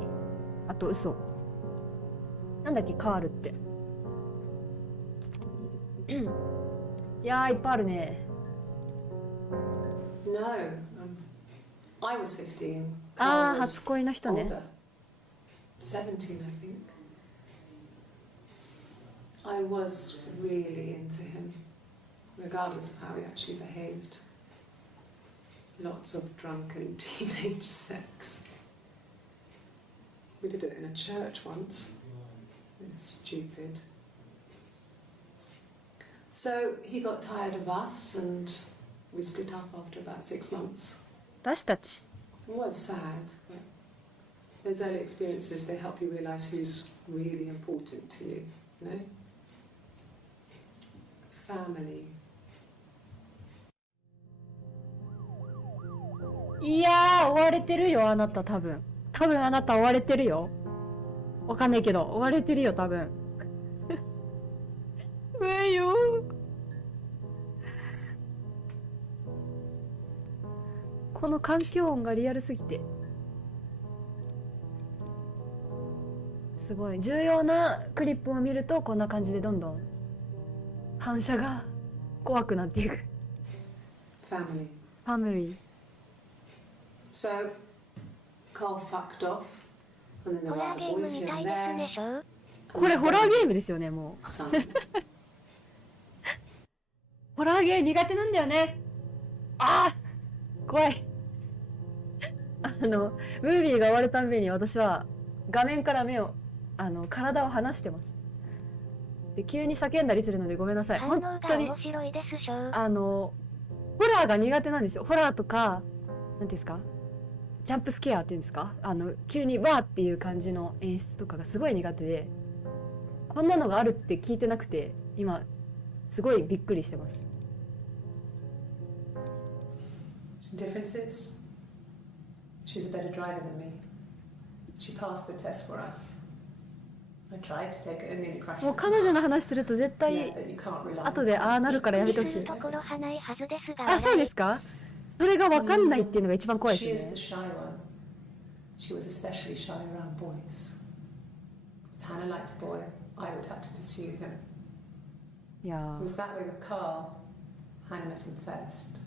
あと嘘。なんだっけ、カールって。いやー、いっぱいあるね。No, I was 15. あー、初恋の人ね。17, I think. I was really into him, regardless of how he actually behaved. Lots of drunken teenage sex. We did it in a church once. Stupid. So he got tired of us and we split up after about 6 months. 私たち。It was sad. But those early experiences, they help you realise who's really important to you, you know? Family. いやー、追われてるよ、あなた多分。多分あなた追われてるよ。わかんないけど、追われてるよ、多分。うわよ。この環境音がリアルすぎて。すごい。重要なクリップを見ると、こんな感じでどんどん反射が怖くなっていく。Family. ファミリー。So, Carl fucked off, and then there ホ were ラー other ゲーム boys み here たい and です there. ね、ショー。これホラーゲームですよね、もう。Some. ホラーゲー苦手なんだよね。ああ怖い。ムービーが終わるたんびに私は画面から目を、体を離してます。で、急に叫んだりするのでごめんなさい。本当に、面白いですしょう。ホラーが苦手なんですよ。ホラーとか、なんですか、ジャンプスケアっていうんですか、急にわーっていう感じの演出とかがすごい苦手で、こんなのがあるって聞いてなくて、今すごいびっくりしてます。Differences. She's a better driver than me. She passed the test for us. I tried to take it and nearly crashed. もう彼女の話すると絶対後でああなるからやめてほしい。ところはないはずですが。あ、そうですか？それが分かんないっていうのが一番怖いですね。She is the shy one. She was especially shy around boys. If Hannah liked a boy, I would have to pursue him. Yeah. It was that way with Carl. Hannah met him first.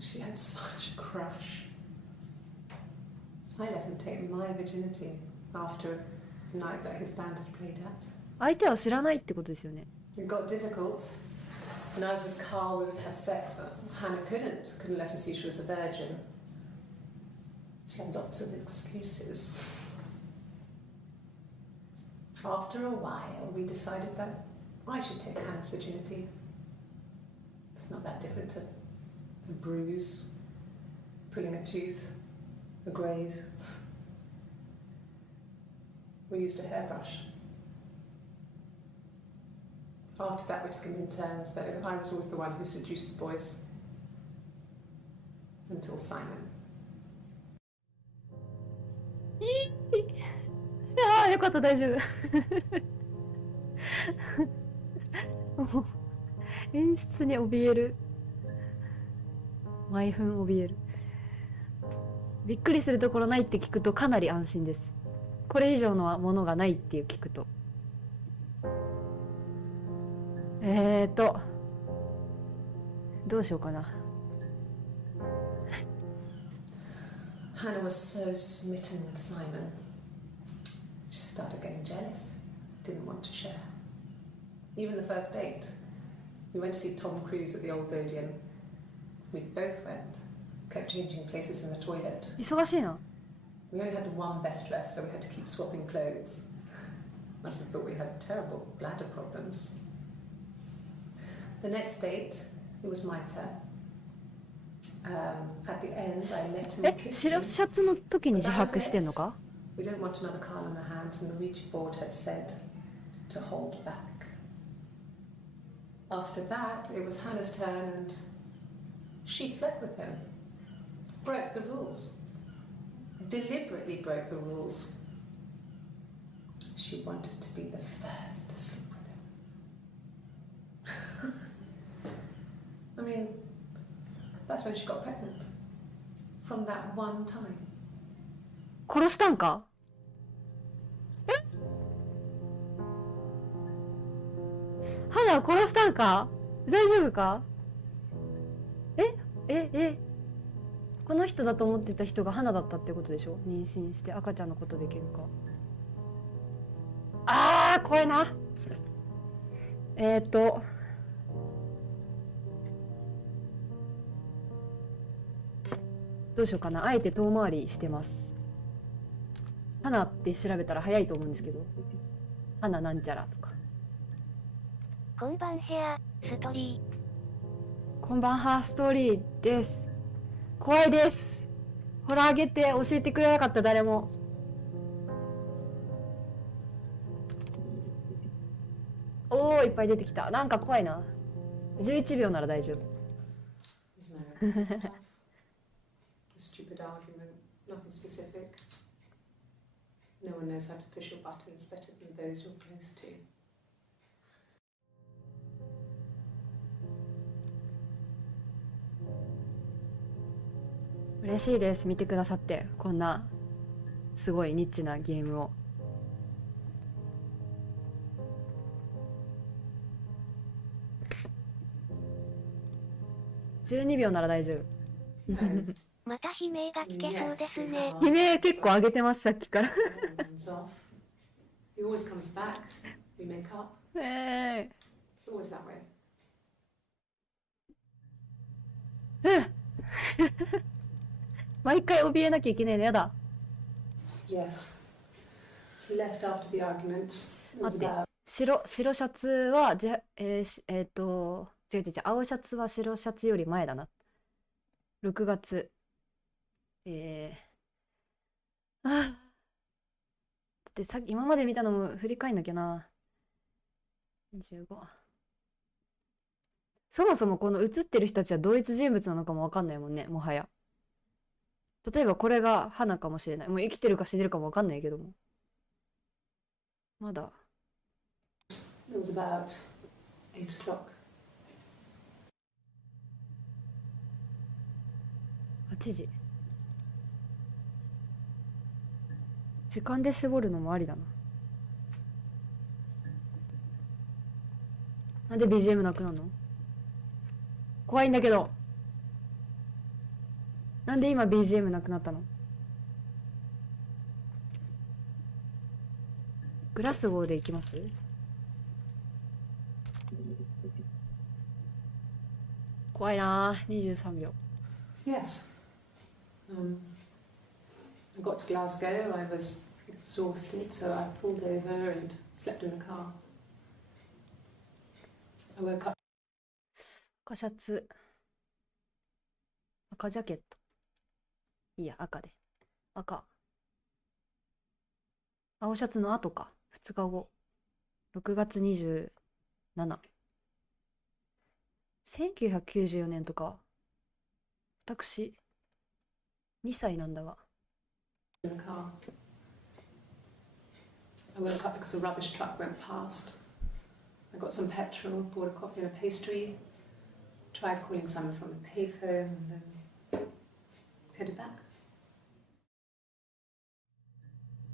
She had such a crush. I let him take my virginity after a night that his band had played at. 相手は知らないってことですよね。It got difficult. When I was with Carl, we would have sex, but Hannah couldn't let him see she was a virgin. She had lots of excuses. After a while, we decided that I should take Hannah's virginity. It's not that different to a bruise, pulling a tooth, a graze. We used a hairbrush. After that, we took him in turns, though. I was always the one who seduced the boys. Until Simon. ああ、よかった、大丈夫。もう演出に怯える。毎分怯える。びっくりするところないって聞くとかなり安心です。これ以上のものがないっていう聞くと。どうしようかな。Hannah was so smitten with Simon. She started getting jealous, didn't want to share. Even the first date, we went to see Tom Cruise at the Old Odeon. We both went, kept changing places in the toilet. 忙しいな。We only had one best dress, so we had to keep swapping clothes. Must have thought we had terrible bladder problems. The next date, it was my turn. At the end, I let him え、 kiss 白 me. シャツの時に自白してんのか？ We didn't want another Carl on our hands, and the Ouija board had said to hold back. After that, it was Hannah's turn, and she slept with him. Broke the rules. Deliberately broke the rules. She wanted to be the first to sleep with him. I mean, that's when she got pregnant. From that one time. 殺したんか？え？花を殺したんか？大丈夫か？この人だと思ってた人が花だったってことでしょ？妊娠して赤ちゃんのことで喧嘩。あー、怖いな。どうしようかな。あえて遠回りしてます。花って調べたら早いと思うんですけど、花なんちゃらとか。こんばんヘアストリー。こんばんはストーリーです。怖いです。ほらあげて教えてくれなかった誰も。おー、いっぱい出てきた。なんか怖いな。11秒なら大丈夫。Stupid argument, nothing specific. No one knows how to push your buttons better than those you're close to. 嬉しいです。見てくださって、こんなすごいニッチなゲームを。12秒なら大丈夫。また悲鳴が聞けそうですね。悲鳴結構上げてます、さっきから。毎回怯えなきゃいけないのやだ。待って、白シャツは違う、青シャツは白シャツより前だな。6月。だってさっき今まで見たのも振り返んなきゃな。25。そもそもこの写ってる人たちは同一人物なのかもわかんないもんね、もはや。例えばこれが花かもしれない。もう生きてるか死んでるかもわかんないけども。まだ。It was about 8 o'clock. 8時。時間で絞るのもありだな。なんで BGM なくなるの？怖いんだけど。なんで今 BGM なくなったの？グラスゴーでいきます？怖いなぁ。23秒。Yes. I got to Glasgow. I was exhausted, so I pulled over and slept in the car. I woke up. 赤シャツ。赤ジャケット。いいや、赤で。赤。青シャツの後か。2日後。6月27。1994年とか。私、2歳なんだが。In the car. I woke up because a rubbish truck went past. I got some petrol, bought a coffee and a pastry, tried calling someone from a payphone, and then headed back.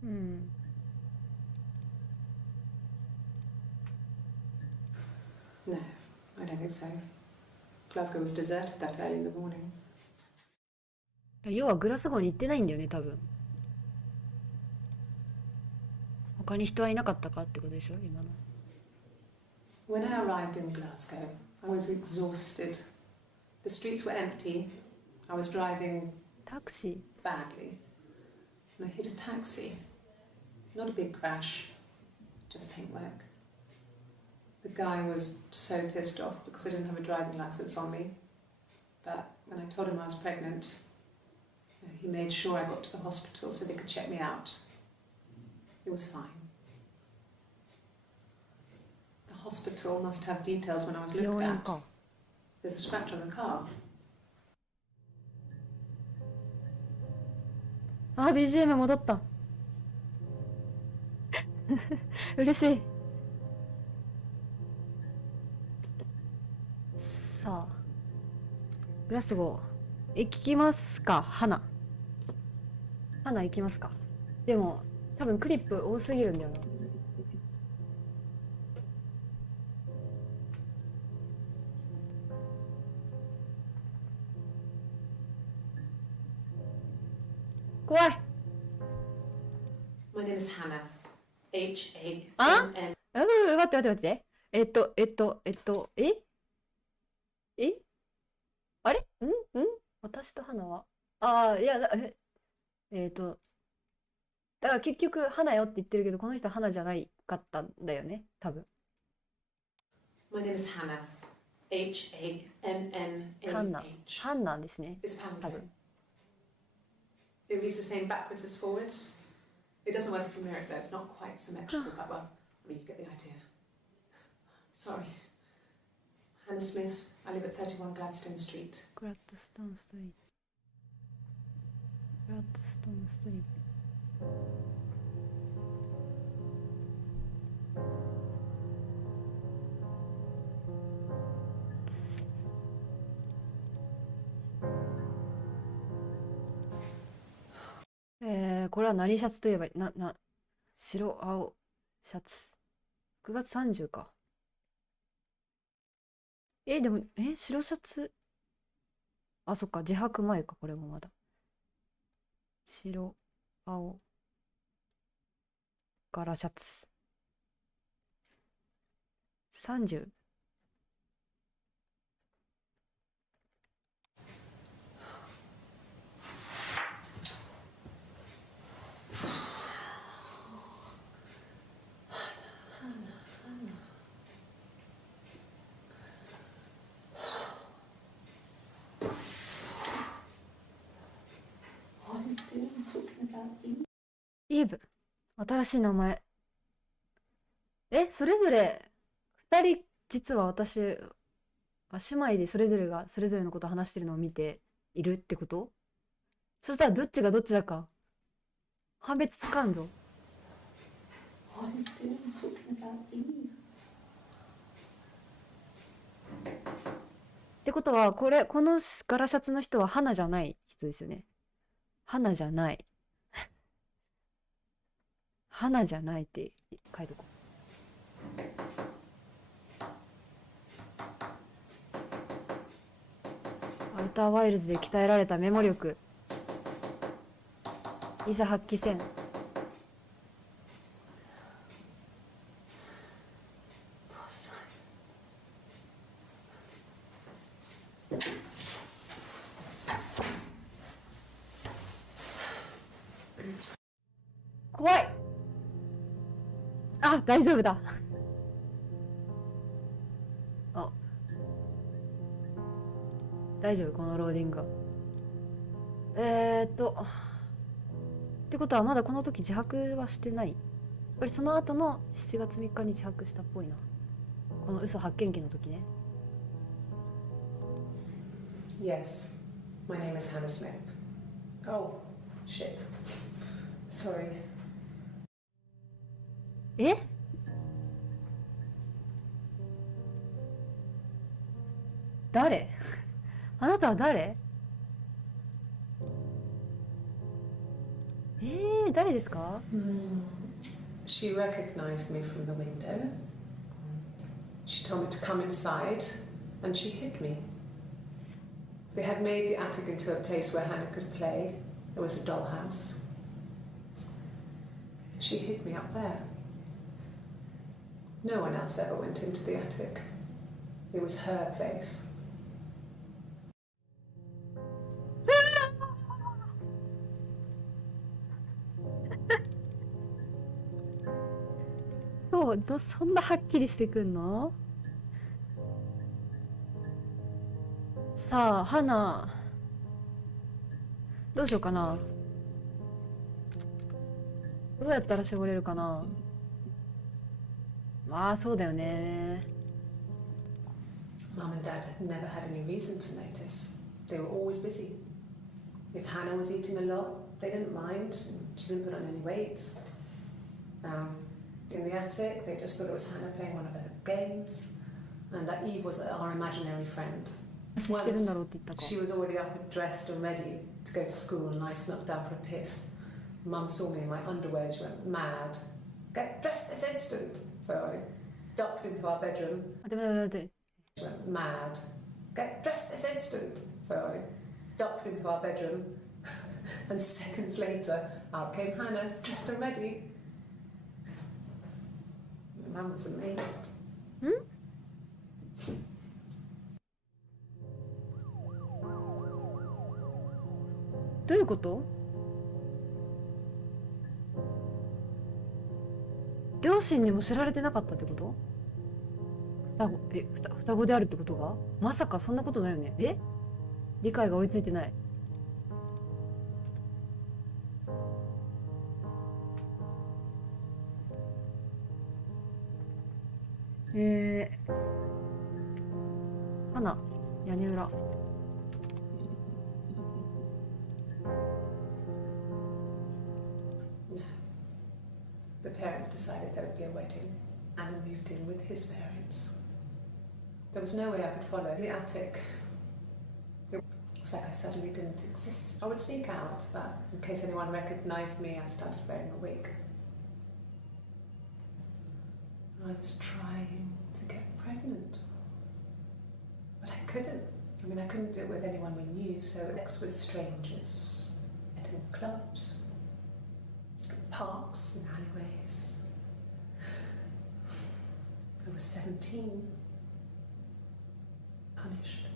うん。No, I don't think so. Glasgow was deserted that early in the morning. 要はグラスゴーに行ってないんだよね、多分。他に人はいなかったかってことでしょ、今の。When I arrived in Glasgow, I was exhausted. The streets were empty. I was driving タクシ badly, and I hit a taxi. Not a big crash, just paintwork. The guy was so pissed off because I didn't have a driving license on me. But when I told him I was pregnant, he made sure I got to the hospital so they could check me out. It was fine. The hospital must have details when I was ー。病 looked 院 at. か。There's a scratch on the car. あ、BGM 戻った。嬉しい。さあ。グラスゴー。聞きますか？花。花行きますか？でも、多分クリップ多すぎるんだよな。怖い。My name is Hannah. H-A-N-N. 待って待って待って。あれ私と花は。いや、だから結局花よって言ってるけど、この人は花じゃないかったんだよね、多分。My name is Hannah. H-A-N-N-A-H. ハンナですね、 It's 多 Pamela. 分。 It reads the same backwards as forwards. It doesn't work if you mirror it though. It's not quite symmetrical, but well, I mean, you get the idea. Sorry. Hannah Smith. I live at 31 Gladstone Street. グラッドストーンストリート。グラッドストーンストリート。これは何シャツといえばいい？白青シャツ。9月30か。でも、白シャツ。あ、そっか、自白前か、これもまだ。白、青、柄シャツ。30。イーブ。新しい名前。それぞれ2人実は私は姉妹でそれぞれがそれぞれのことを話してるのを見ているってこと？そしたらどっちがどっちだか判別つかんぞ。What are you doing talking about Eve? ってことはこの柄シャツの人は花じゃない人ですよね。花じゃない花じゃないって書いとこう。アウターワイルズで鍛えられたメモ力、いざ発揮せん。怖い。あ、大丈夫だ。あ、大丈夫、このローディングが。ってことはまだこの時自白はしてない。やっぱりその後の7月3日に自白したっぽいな。この嘘発見器の時ね。Yes, my name is Hannah Smith. Oh, shit. Sorry. え？誰？あなたは誰？誰ですか？ She recognized me from the window. She told me to come inside, and she hid me. They had made the attic into a place where Hannah could play. It was a dollhouse. She hid me up there. No one else ever went into the attic. It was her place. そんなはっきりしてくんの？さあ、花。どうしようかな。どうやったら絞れるかな。まあ、そうだよね。Mum and Dad had never had any reason to notice. They were always busy. If Hannah was eating a lot, they didn't mind. She didn't put on any weight. In the attic, they just thought it was Hannah playing one of her games, and that Eve was our imaginary friend. Once, she was already up and dressed and ready to go to school, and I snuck down for a piss. Mum saw me in my underwear. She went mad. Get dressed this instant! So I ducked into our bedroom. She went mad. Get dressed this instant! So I ducked into our bedroom, and seconds later, out came Hannah, dressed and ready. Mum was amazed. どういうこと？両親にも知られてなかったってこと？双子であるってことが？まさかそんなことないよね。理解が追いついてない。花、屋根裏。The parents decided there would be a wedding. Anna moved in with his parents. There was no way I could follow the attic. It's like I suddenly didn't exist. I would sneak out, but in case anyone recognized me, I started wearing a wig. I was trying to get pregnant, but I couldn't. I mean, I couldn't do it with anyone we knew, so sex with strangers, in clubs, parks and alleyways. I was 17, punished.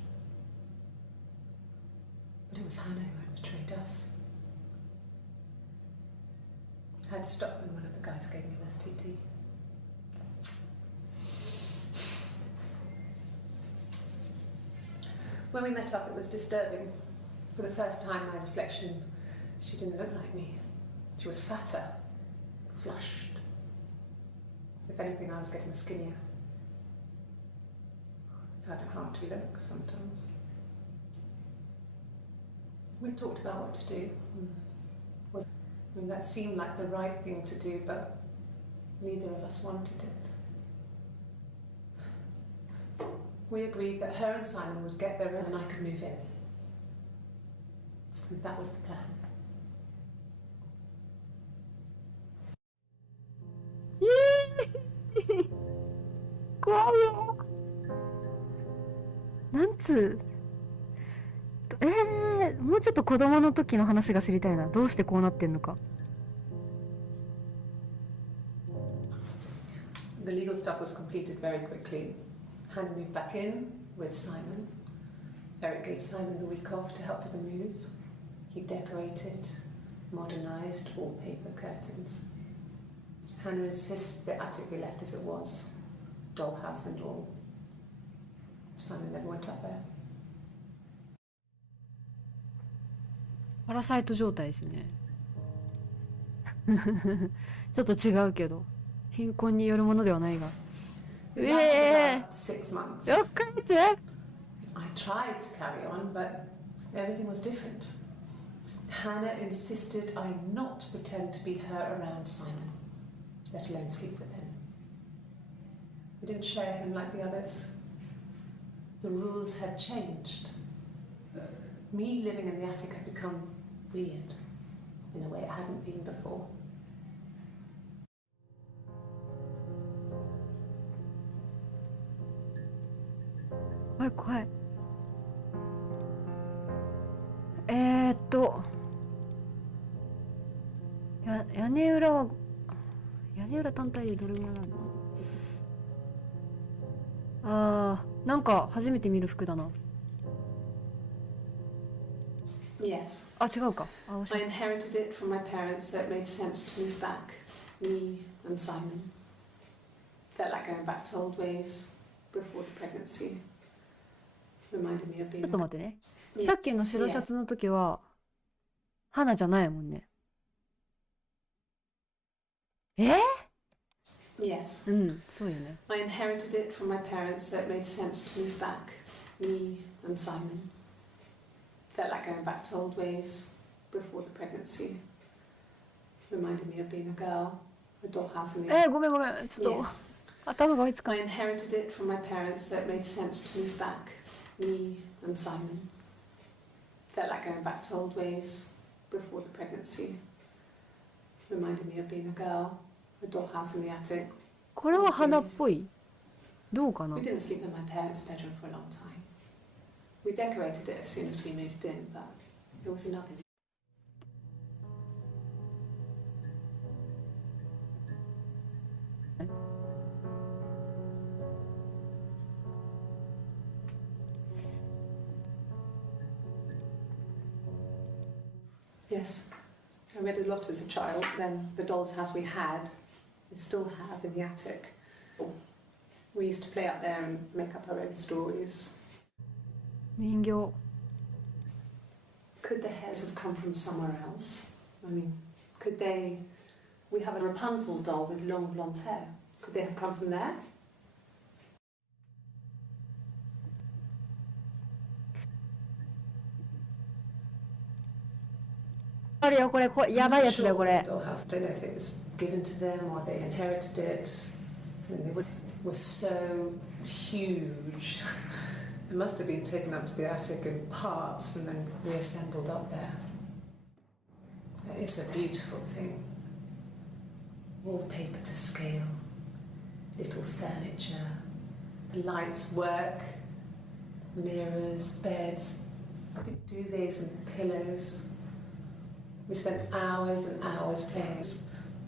But it was Hannah who had betrayed us. I had to stop when one of the guys gave me an STD. When we met up, it was disturbing. For the first time, my reflection, she didn't look like me. She was fatter, flushed. If anything, I was getting skinnier. had a hearty look sometimes. We talked about what to do. That seemed like the right thing to do, but neither of us wanted it. We agreed that her and Simon would get their own and I could move in. And that was the plan. 怖いよ。なんつもうちょっと子供の時の話が知りたいな。どうしてこうなってんのか。The legal stuff was completed very quickly. Hannah moved back in with Simon. Eric gave Simon the week off to help with the move. He decorated, modernised wallpaper curtains. Hannah insists the attic be left as it was, dollhouse and all. Simon never went up there. パラサイト状態ですね。ちょっと違うけど、貧困によるものではないが。It lasted about 6 months. 6ヶ月 I tried to carry on, but everything was different. Hannah insisted I not pretend to be her around Simon, let alone sleep with him. We didn't share him like the others. The rules had changed. Me living in the attic had become weird, in a way it hadn't been before. 怖い怖い。屋根裏は屋根裏単体でどれぐらいなの？なんか初めて見る服だな。Yes. 違うか。I inherited it from my parents, so it made sense to move back. Me and Simon. Felt like going back to old ways before the pregnancy. Reminded me of being. ちょっと待ってね。さっきの白シャツの時は花じゃないもんね。Yes. うん、そうよね。I inherited it from my parents, so it made sense to move back. Me and Simon. Felt like going back to old ways before the pregnancy. Reminded me of being a girl, a dollhouse in the. ごめんごめん。ちょっと、Yes. 頭が追いつかな I い。 inherited it from my parents, so it made sense to move back. Me and Simon. Felt like going back to old ways before the pregnancy. Reminded me of being a girl, a dollhouse in the attic. これは花っぽい？どうかな？ We didn't sleep in my parents' bedroom for a long time. We decorated it as soon as we moved in, but it was nothing. Yes, I read a lot as a child. Then the doll's house we had, we still have in the attic. We used to play out there and make up our own stories. 人形。 Could the hairs have come from somewhere else? I mean, could they... We have a Rapunzel doll with long blonde hair. Could they have come from there? あるよこれ、やばいやつだよこれ。 Dollhouse. I don't know if it was given to them or they inherited it. And they were so huge. It must have been taken up to the attic in parts and then reassembled up there. It's a beautiful thing. Wallpaper to scale, little furniture, the lights work, mirrors, beds, big duvets and pillows. We spent hours and hours playing,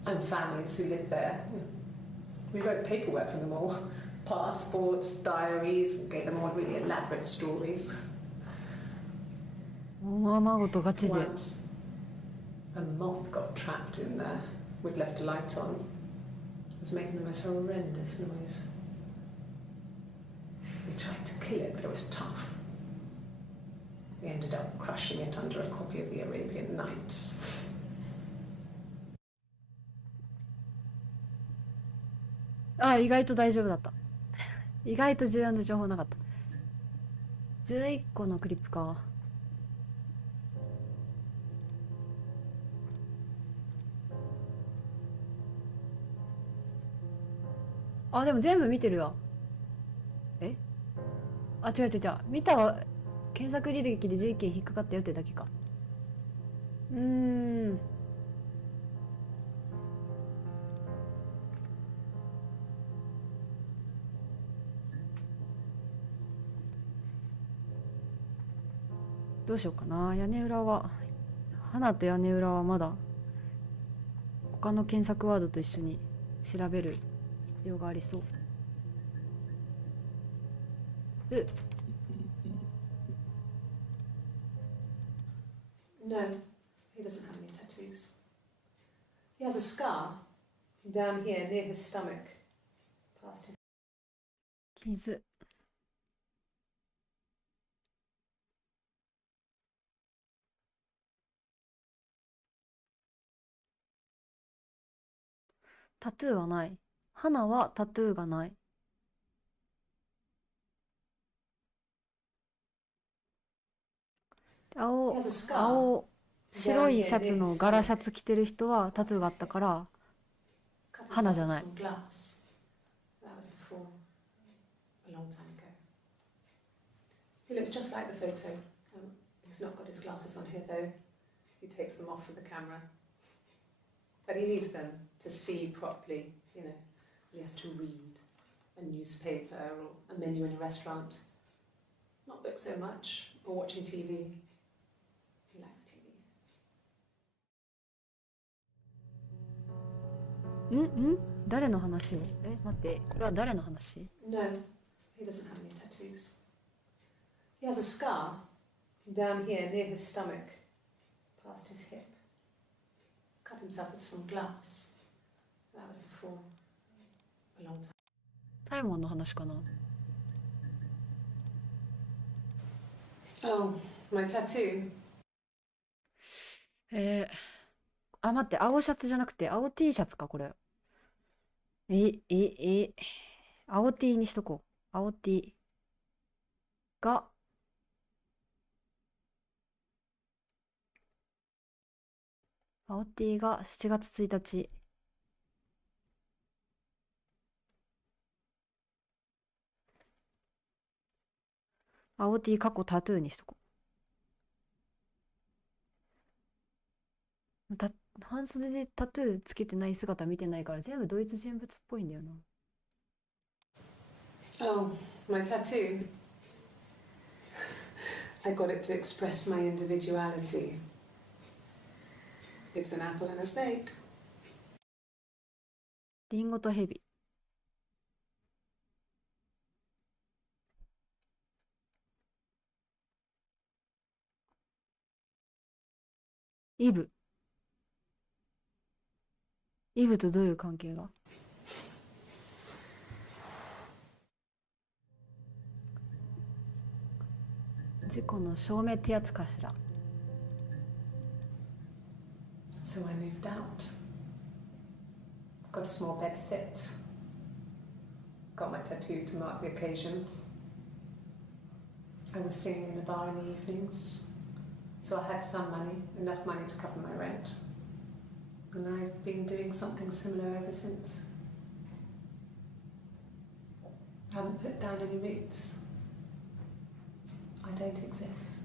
and families who lived there. We wrote paperwork for them all. Passports, diaries, and gave them all really elaborate stories. おままごとガチ勢。 Once, a moth got trapped in there. We'd left a light on. It was making the most horrendous noise. We tried to kill it, but it was tough. We ended up crushing it under a copy of the Arabian Nights. 意外と大丈夫だった。意外と重要な情報なかった。11個のクリップか。あ、でも全部見てるわ。え、あ、違う違う違う、見たわ。検索履歴で11件引っかかったよってだけか。どうしようかな。屋根裏は、花と屋根裏はまだ他の検索ワードと一緒に調べる必要がありそう。No, he doesn't have any tattoos. He has a scar down here near his stomach, past his. 傷。タトゥーはない。花はタトゥーがない。白いシャツの柄シャツ着てる人はタトゥーがあったから花じゃない。He looks just like the photo. He's not got his glasses on here though. He takes them off with the camera. But he needs them to see properly, you know. He has to read a newspaper or a menu in a restaurant. Not book so much, or watching TV. He likes TV. 誰の話を？待って、これは誰の話？ No, he doesn't have any tattoos. He has a scar down here near his stomach, past his hip. Cut himself with some glass. That was before a long time. タイモンの話かな。Oh, my tattoo. 待って、青シャツじゃなくて青 T シャツかこれ。青 T にしとこう。青 T が青 T が7月1日。青 T 過去タトゥーにしとこう。半袖でタトゥーつけてない姿見てないから全部同一人物っぽいんだよな。Oh, my tattoo. I got it to express my individuality. It's an apple and a snake. リンゴとヘビ。イブ。イブとどういう関係が？事故の証明ってやつかしら。So I moved out. Got a small bed sit. Got my tattoo to mark the occasion. I was singing in a bar in the evenings. So I had some money, enough money to cover my rent. And I've been doing something similar ever since. I haven't put down any roots. I don't exist.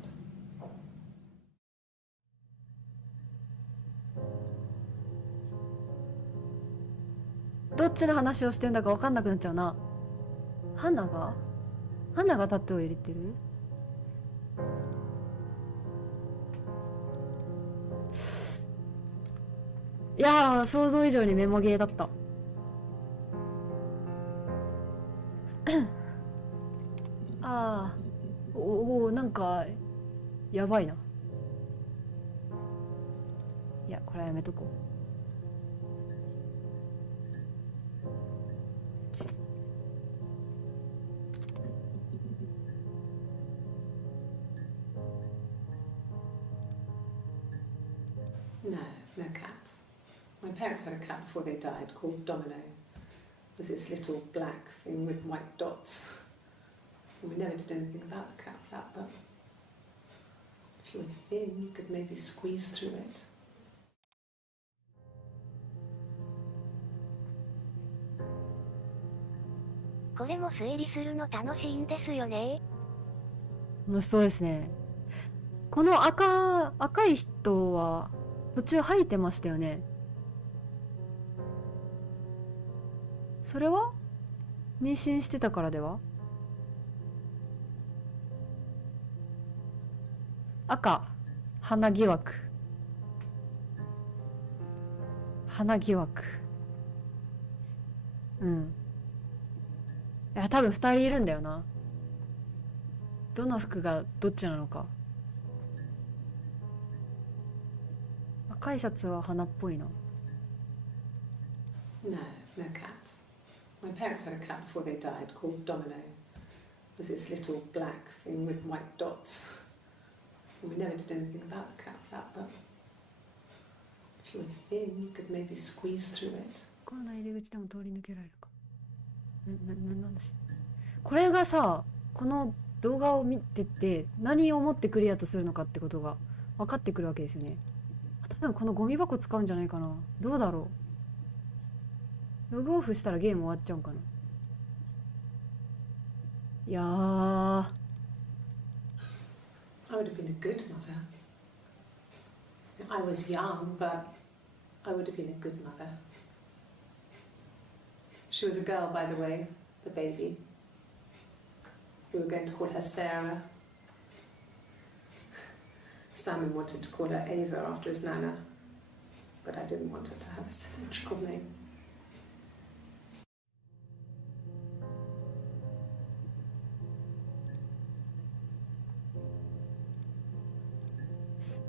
どっちの話をしてんだか分かんなくなっちゃうな。花がタトゥーを入れてる？いやー、想像以上にメモゲーだった。なんかやばいな。いや、これはやめとこう。No, no cat. My parents had a cat before they died called Domino. It was this little black thing with white dots. We never did anything about the cat flap, but if you were thin, you could maybe squeeze through it. これも推理するの楽しいんですよね。楽しそうですね。この赤い人は途中吐いてましたよね。それは妊娠してたからでは？赤、鼻疑惑。鼻疑惑。うん。いや、多分2人いるんだよな。どの服がどっちなのか。赤いシャツは花っぽいな。No, no cat. My parents had a cat before they died called Domino. It was this little black thing with white dots. And we never did anything about the cat flap, but if you were thin, you could maybe squeeze through it. こんな入り口でも通り抜けられるか。なんだし。これがさ、この動画を見てて何をもってクリアとするのかってことが分かってくるわけですよね。多分このゴミ箱使うんじゃないかな。どうだろう。ログオフしたらゲーム終わっちゃうんかな。いやー。I would have been a good mother. I was young, but I would have been a good mother. She was a girl, by the way, the baby. We were going to call her Sarah. Simon wanted to call her Ava after his nana, but I didn't want her to have a symmetrical name.「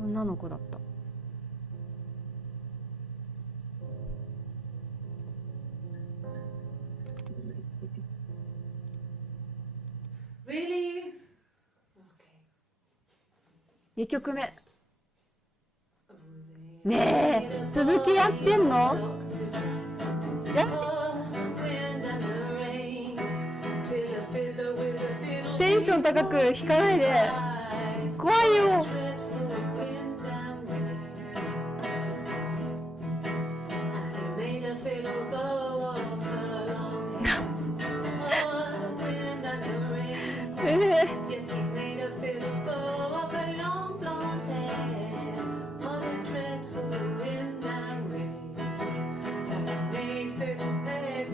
女の子だった」Really? Okay. 2曲目ねえ続きやってんの？テンション高く弾かないで怖いよ。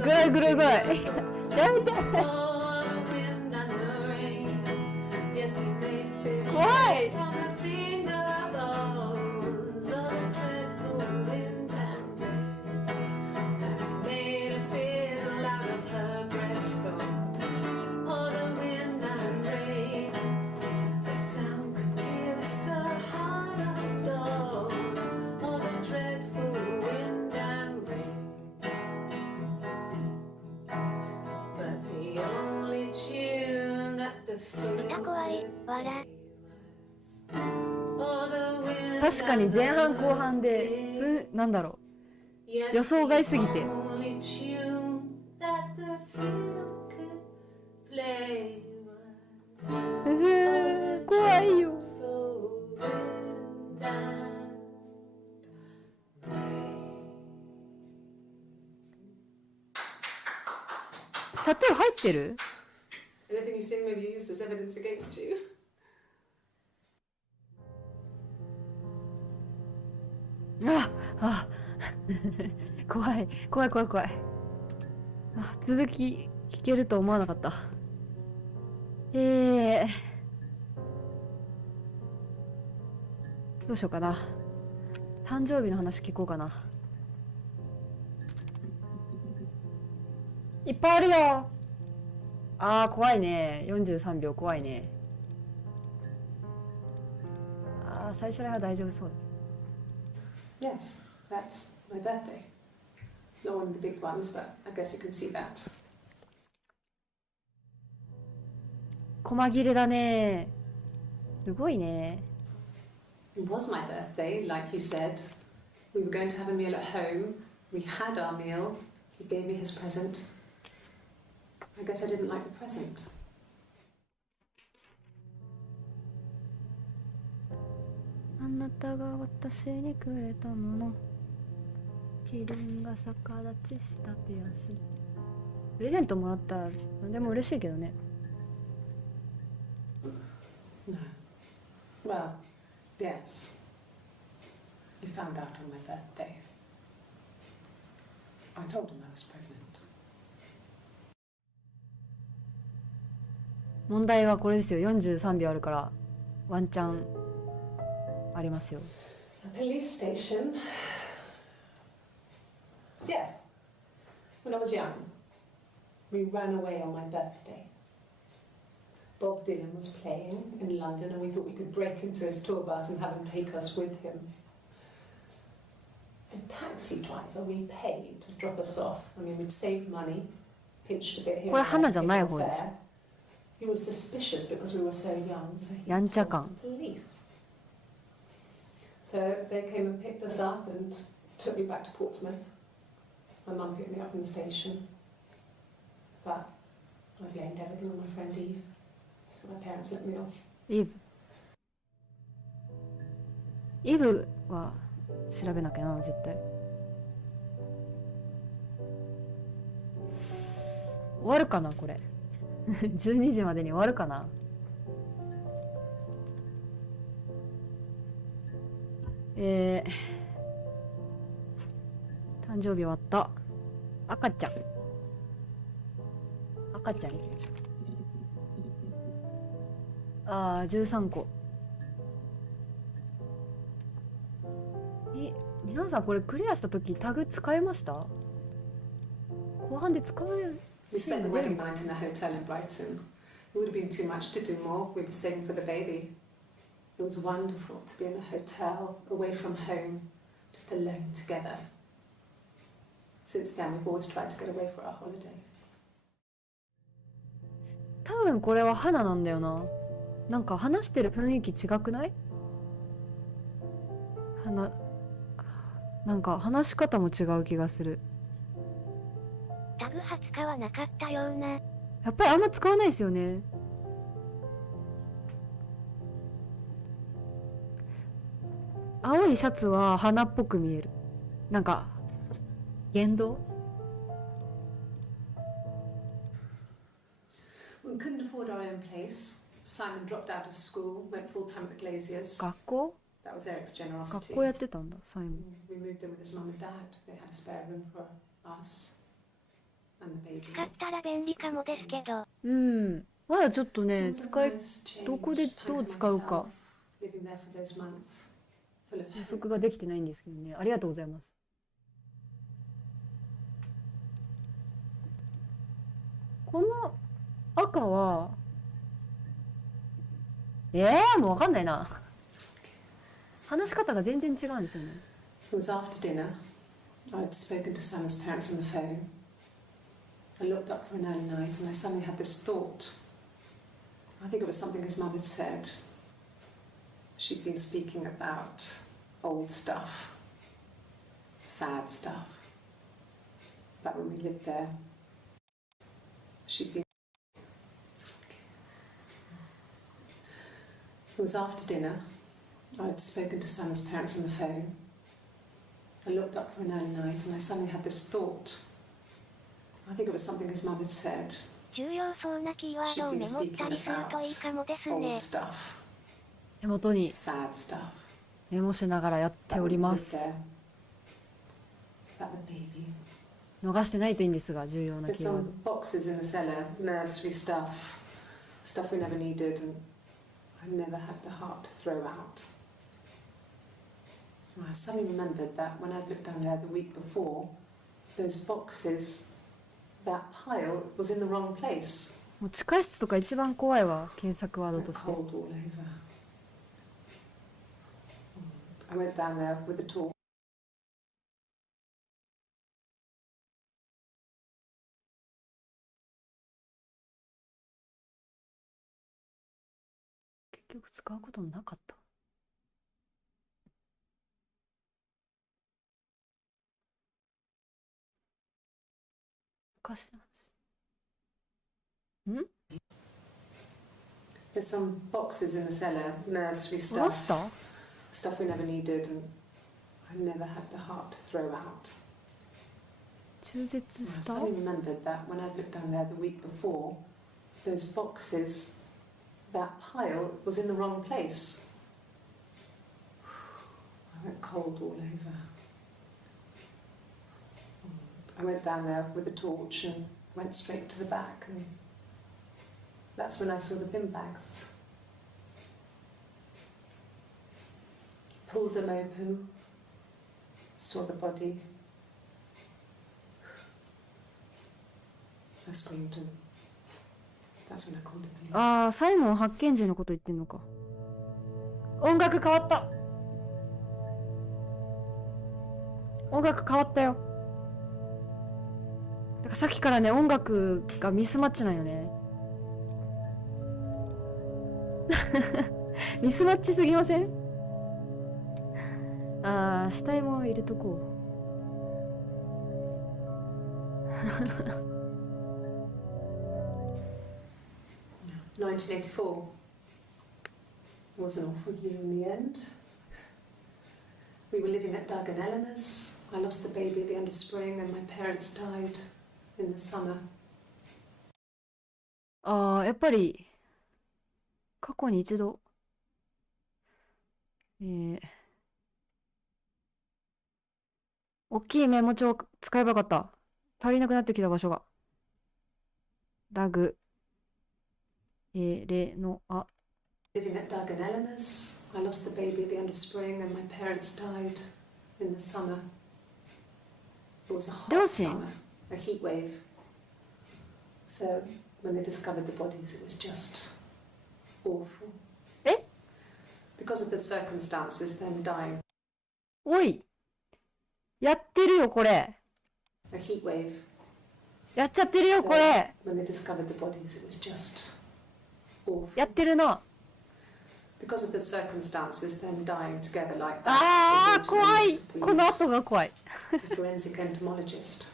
ぐらいぐらいぐらいやめて怖い。歌怖い、笑。確かに前半後半でなんだろう予想外すぎて怖いよ。タトゥー入ってるAnything you sing may be used as evidence against you. 怖い怖い怖い怖い。続き聞けると思わなかった。どうしようかな。誕生日の話聞こうかな。いっぱいあるよ。怖いね。43秒怖いね。最初らへんは大丈夫そうだ。Yes, that's my birthday. Not one of the big ones, but I guess you can see that. 細切れだね。すごいね。It was my birthday, like you said. We were going to have a meal at home, We had our meal. He gave me his present. I guess I didn't like the present. あなたが私にくれたもの、キリンが逆立ちしたピアス。プレゼントもらったら何でも嬉しいけどね。No. Well, yes. You found out on my birthday. I told him I was pregnant. 問題はこれですよ。43秒あるからワンチャンありますよ。A police station. Yeah. When I was young, we ran away on my birthday. Bob Dylan was playing in London and we thought we could break into his tour bus and have him take us with him. The taxi driver we paid to drop us off. I mean, we'd saved money, pinched a bit here. これ花じゃない方でしょ。He was suspicious because we were so young, so he やんちゃ感。 called the police. So they came and picked us up and took me back to Portsmouth. My mum picked me up from the station. But I blamed everything on my friend Eve. So my parents let me off. イブ。イブは調べなきゃな、絶対。終わるかな、これ。12時までに終わるかな。誕生日終わった。赤ちゃん。赤ちゃん行きましょう。ああ、13個。皆さんこれクリアした時タグ使えました？後半で使う We シー spent ン the が出る wedding のかな。 night in a hotel in Brighton. It would have been too much to do more. We were saving for the baby. It was wonderful to be in a hotel, away from home, just alone together. Since then, we've always tried to get away for our holiday. 多分これは花なんだよな。なんか話してる雰囲気違くない？なんか話し方も違う気がする。タグは使わなかったような。やっぱりあんま使わないですよね。青いシャツは花っぽく見える。なんか言動？ We couldn't afford our own place. Simon dropped out of school, went full time at the Glaziers. 学校？ That was Eric's 学 generosity. 校やってたんだ、サイモン。 We moved in with his mum and dad. They had a spare room for us and the baby. 使ったら便利かもですけど。うん。まだちょっと It ね、 was a 使い nice change, どこで time どう to 使うか myself, living there for those months, full of 予 hope. 測ができてないんですけどね。ありがとうございます。この赤はもうわかんないな。話し方が全然違うんですよね。 It was after dinner. I'd spoken to Sam's parents on the phone. I looked up for an early night and I suddenly had this thought. I think it was something his mum had said. She'd been speaking about old stuff, sad stuff, about when we lived there. She'd been. It was after dinner. I'd spoken to Sam's parents on the phone. I looked up for an early night and I suddenly had this thought. I think it was something his mum had said. 重要そうなキーワードをメモったりするといいかもです Old ね。 stuff, 手元に sad stuff. メモしながらやっておりま That す。 we lived there. About the baby. 逃してないといいんですが、重要な There's キーワー some ド。 boxes in the cellar, nursery stuff, stuff we never needed and I never had the heart to throw out. I suddenly remembered that when I'd looked down there the week before, those boxes, that pile was in the wrong place. もう地下室とか一番怖いわ、検索ワード Like として。 cold all over. I went down there with the torch. 結局使うことなかった。昔の話。ん There's some boxes in the cellar, nursery 下ろ stuff, した？ stuff we never needed, and I never had the heart to throw out. 中絶 I した？ suddenly remembered that when I looked down there the week before, those boxes, that pile was in the wrong place. I went cold all over. I went down there with a torch and went straight to the back, and that's when I saw the bin bags. Pulled them open, saw the body. I screamed, and that's when I called the police. ああ、サイモン発見時のこと言ってんのか。音楽変わった。音楽変わったよ。だからさっきからね、音楽がミスマッチなんよね。ミスマッチすぎません？ああ、死体も入れとこう。1984 was an awful year in the end. We were living at Doug and Eleanor's. I lost the baby at the end of spring, and my parents died in the summer. ああ、やっぱり過去に一度、大きいメモ帳使えばよかった。足りなくなってきた場所が。ダグ、レノア。Living at Doug and Eleanor's. I lost the baby at the end of spring, and my parents died in the summer. It was a hot summer, a heat wave. So when they discovered the bodies, it was just awful. え？ Because of the circumstances, them dying. おい、やってるよこれ。 A heat wave. やっちゃってるよ So これ。 when they discovered the bodies, it was just awful. やってるな。Because of the circumstances, them dying together like that. ああ、 they brought 怖 them い。 to この police. 後が怖い。 A forensic entomologist.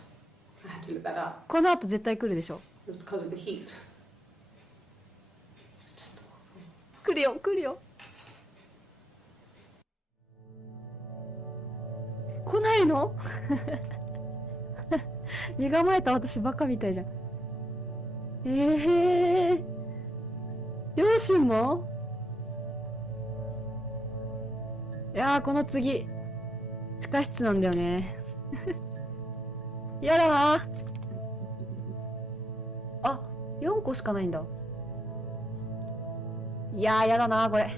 I had to look that up. この後絶対来るでしょ。 It was because of the heat. It was just awful. 来るよ来るよ。来ないの？身構えた私バカみたいじゃん。両親も？いやー、この次地下室なんだよね。やだな。あ、4個しかないんだ。いやー、やだなこれ。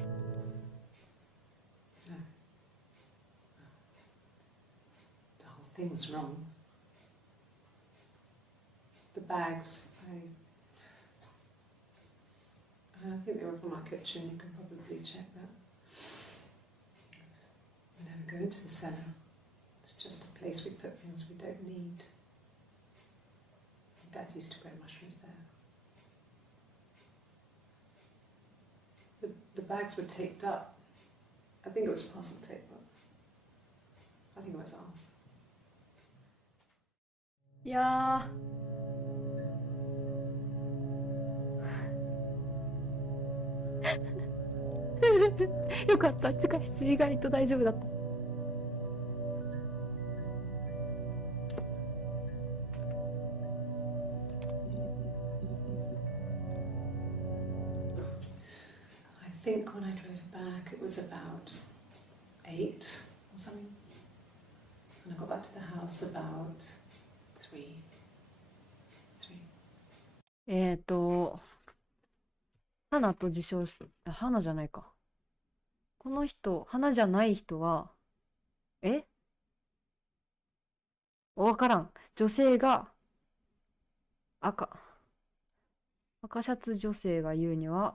The whole thing was wrong. The bags, I think they were from our kitchen. You can probably check that. We never go into the cellar. It's just a place we put things we don't need. Dad used to grow mushrooms there. The bags were taped up. I think it was parcel tape, but I think it was ours. いやー。よかった、地下室意外と大丈夫だった。I think when I drove back it was about 8 or something. And I got back to the house about 3. 花と自称し、花じゃないか。この人、花じゃない人は、わからん。女性が、赤シャツ女性が言うには、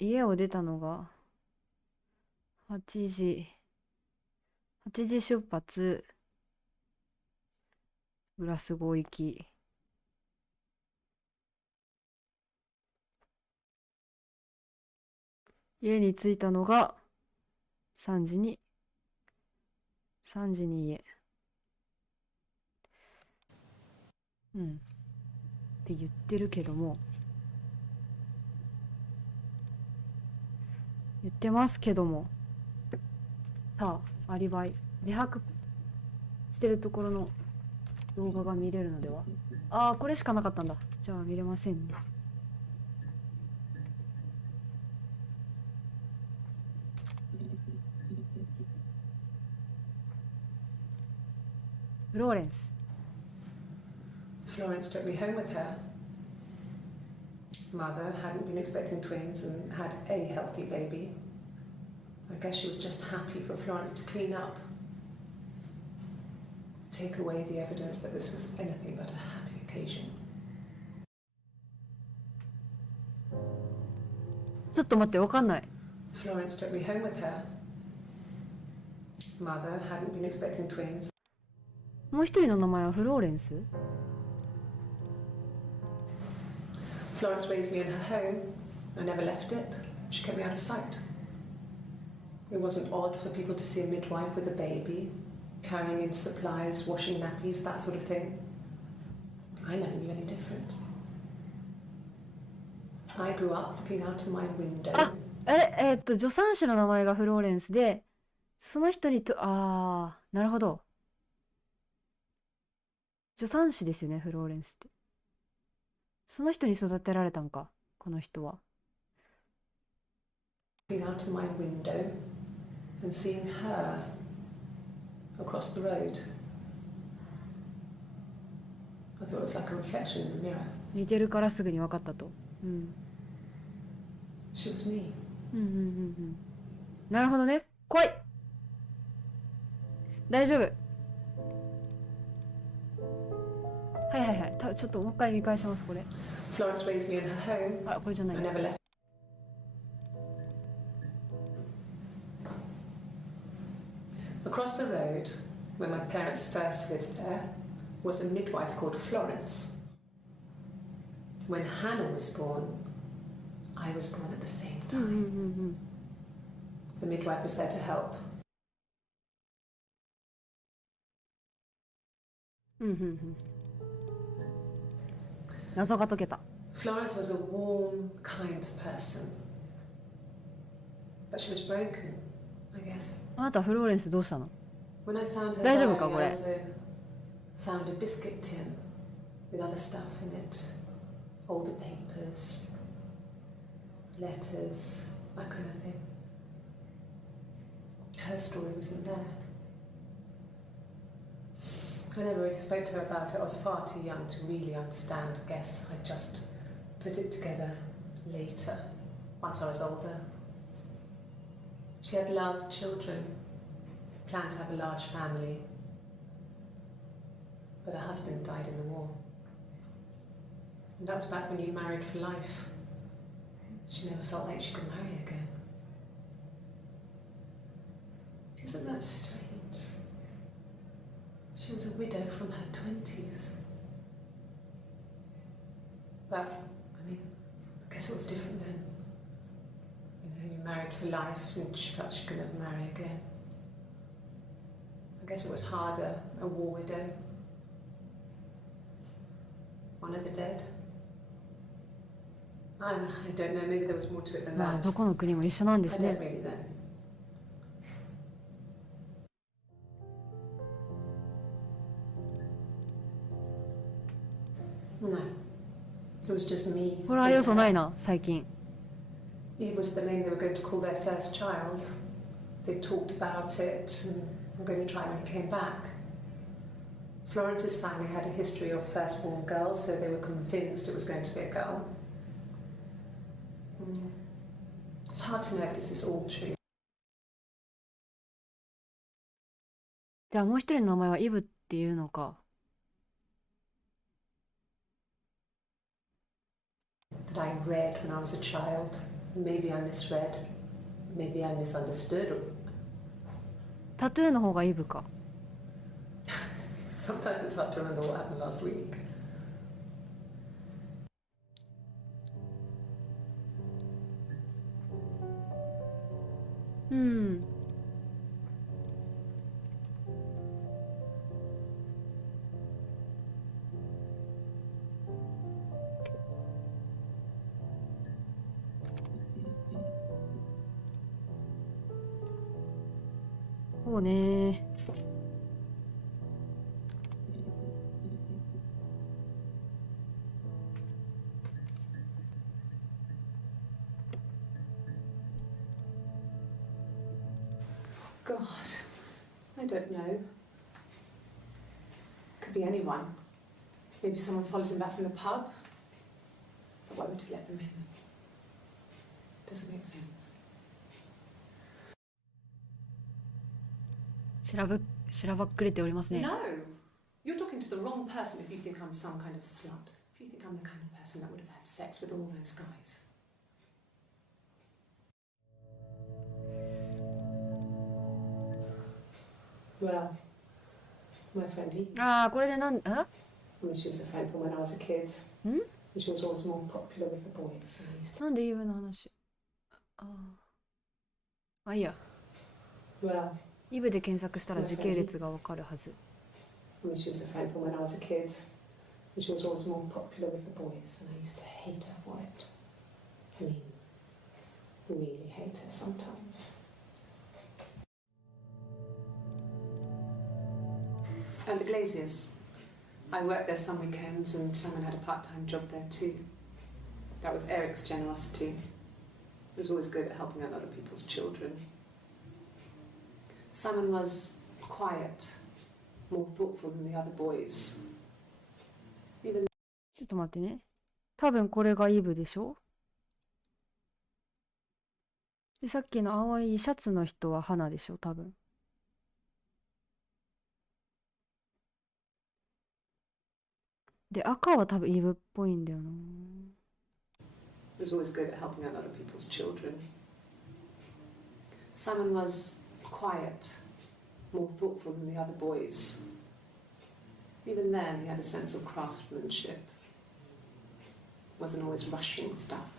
家を出たのが、8時出発、グラスゴー行き。家に着いたのが3時に家。って言ってるけども、言ってますけども、さあアリバイ自白してるところの動画が見れるのでは。ああ、これしかなかったんだ。じゃあ見れませんね。フローレンス。 Florence took me home with her. Mother hadn't been expecting twins and had a healthy baby. I guess she was just happy for Florence to clean up. Take away the evidence that this was anything but a happy occasion. ちょっと待って、わかんない。 Florence took me home with her. Mother hadn't been expecting twins. もう一人の名前はフローレンス？ Florence raised me in her home. I never left it. She kept me out of sight. It wasn't odd for people to see a midwife with a baby, carrying in supplies, washing nappies, that sort of thing. I never knew any different. I grew up looking out of my window. 助産師の名前がフローレンスで、その人になるほど。助産師ですよね、フローレンスって。その人に育てられたんか、この人は。Looking out of my window and seeing her across the road. I thought it was like a reflection in the mirror. 似てるからすぐに分かったと。She was me. なるほどね。来い。大丈夫。ちょっともう一回見返します、これ。Florence raised me in her home. あ、これじゃない。 I never left. Across the road, where my parents first lived there, was a midwife called Florence. When Hannah was born, I was born at the same time. The midwife was there to help. 謎が解けた。 Florence was a warm, kind person. But she was broken, I guess. あなたフローレンスどうしたの？ When I found her 大丈 diary, 夫かこ I れ？ also found a biscuit tin with other stuff in it. Older papers, letters, that kind of thing. Her story wasn't there. I never really spoke to her about it. I was far too young to really understand. I guess I just put it together later, once I was older. She had loved children, planned to have a large family, but her husband died in the war. And that was back when you married for life. She never felt like she could marry again. Isn't that strange? She was a widow from her 20s. But, I mean, I guess it was different then. You know, you married for life and she felt she could never marry again. I guess it was harder, a war widow. One of the dead. I don't know, maybe there was more to it than まあ that. どこの国も一緒なんで I す don't ね。 really know. No, it was just me. ホラー要素ないな、最近。 It was the name they were going to call their first child. They talked about it and were going to try when he came back. Florence's family had a history of firstborn girls, so they were convinced it was going to be a girl. It's hard to know if this is all true. じゃあもう一人の名前はイブっていうのか。 That I read when I was a child. Maybe I misread. Maybe I misunderstood. タトゥーの方がイブか。 Sometimes it's hard to remember what happened last week. うん。そうね。God, I don't know. Could be anyone. Maybe someone followed him back from the pub. But why would he let them in? Doesn't make sense. しらばっくれておりますね。 No! You're talking to the wrong person if you think I'm some kind of slut. If you think I'm the kind of person that would have had sex with all those guys. Well, my friend Eve. ああ、これでなんあ I mean, she was a friend from when I was a kid. ん And she was always more popular with the boys. And I used to... なんでイブの話ああ。あ、いいや。 Well, イブで検索したら時系列がわかるはず。 I mean, she was a friend from when I was a kid. And she was always more popular with the boys. And I used to hate her for it. I mean, really hate her sometimes. And the Glaziers. I worked there some weekends and Simon had a part-time job there too. That was Eric's generosity. He was always good at helping out other people's children. Simon was quiet, more thoughtful than the other boys. Even ちょっと待ってね。多分これがイブでしょ。で、さっきの青いシャツの人は花でしょ、多分。で、赤は多分イブっぽいんだよな。was always good at helping out other people's children. Simon was quiet, more thoughtful than the other boys. Even then, he had a sense of craftsmanship. Wasn't always rushing stuff.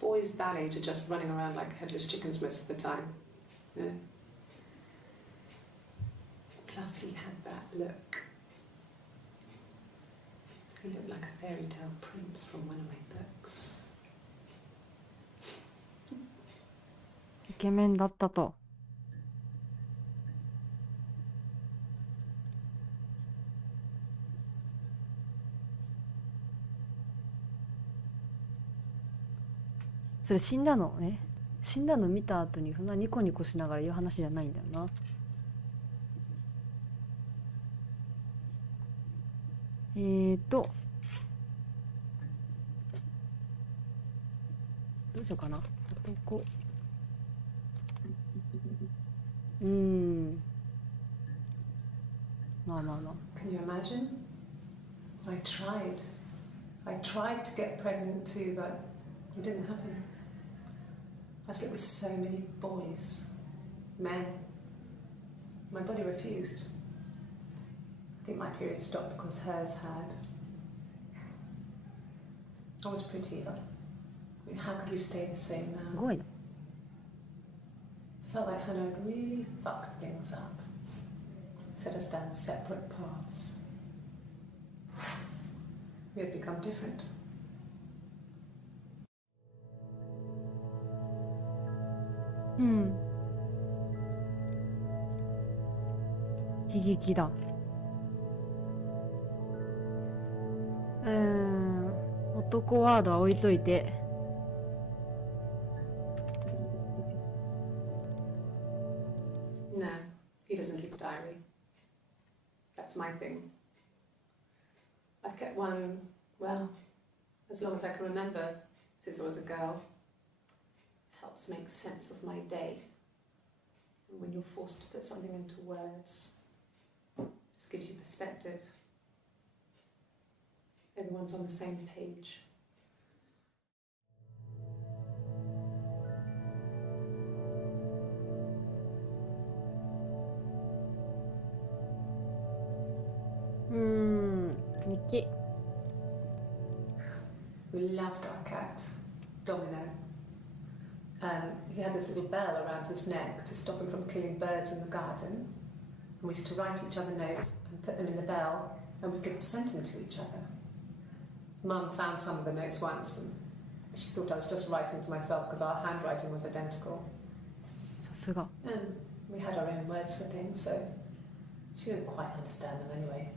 Boys that age are just running around like headless chickens most of the time. Yeah. Plus, he had that look. He looked like a fairy tale prince from one of my books. イケメンだったと。それ死んだのね。死んだの見た後にそんなニコニコしながら言う話じゃないんだよな。どうしようかな。男。まあまあまあ。Can you imagine? I tried to get pregnant too, but it didn't happen. I slept with so many boys, men. My body refused. I think my period stopped because hers had. I was pretty ill. I mean, how could we stay the same す now? ごいな。 Felt like Hannah had really fucked things up. Set us down separate paths. We had become different. うん。悲劇だ。男ワードは置いといて。No, he doesn't keep a diary. That's my thing. I've kept one, well, as long as I can remember, since I was a girl. Helps make sense of my day. And when you're forced to put something into words, just gives you perspective. Everyone's on the same page. Nikki. We loved our cat, Domino. He had this little bell around his neck to stop him from killing birds in the garden. And we used to write each other notes and put them in the bell, and we could send them to each other. Mum found some of the notes once, and she thought I was just writing to myself because our handwriting was identical. さすが。And We had our own words for things, so she didn't quite understand them anyway.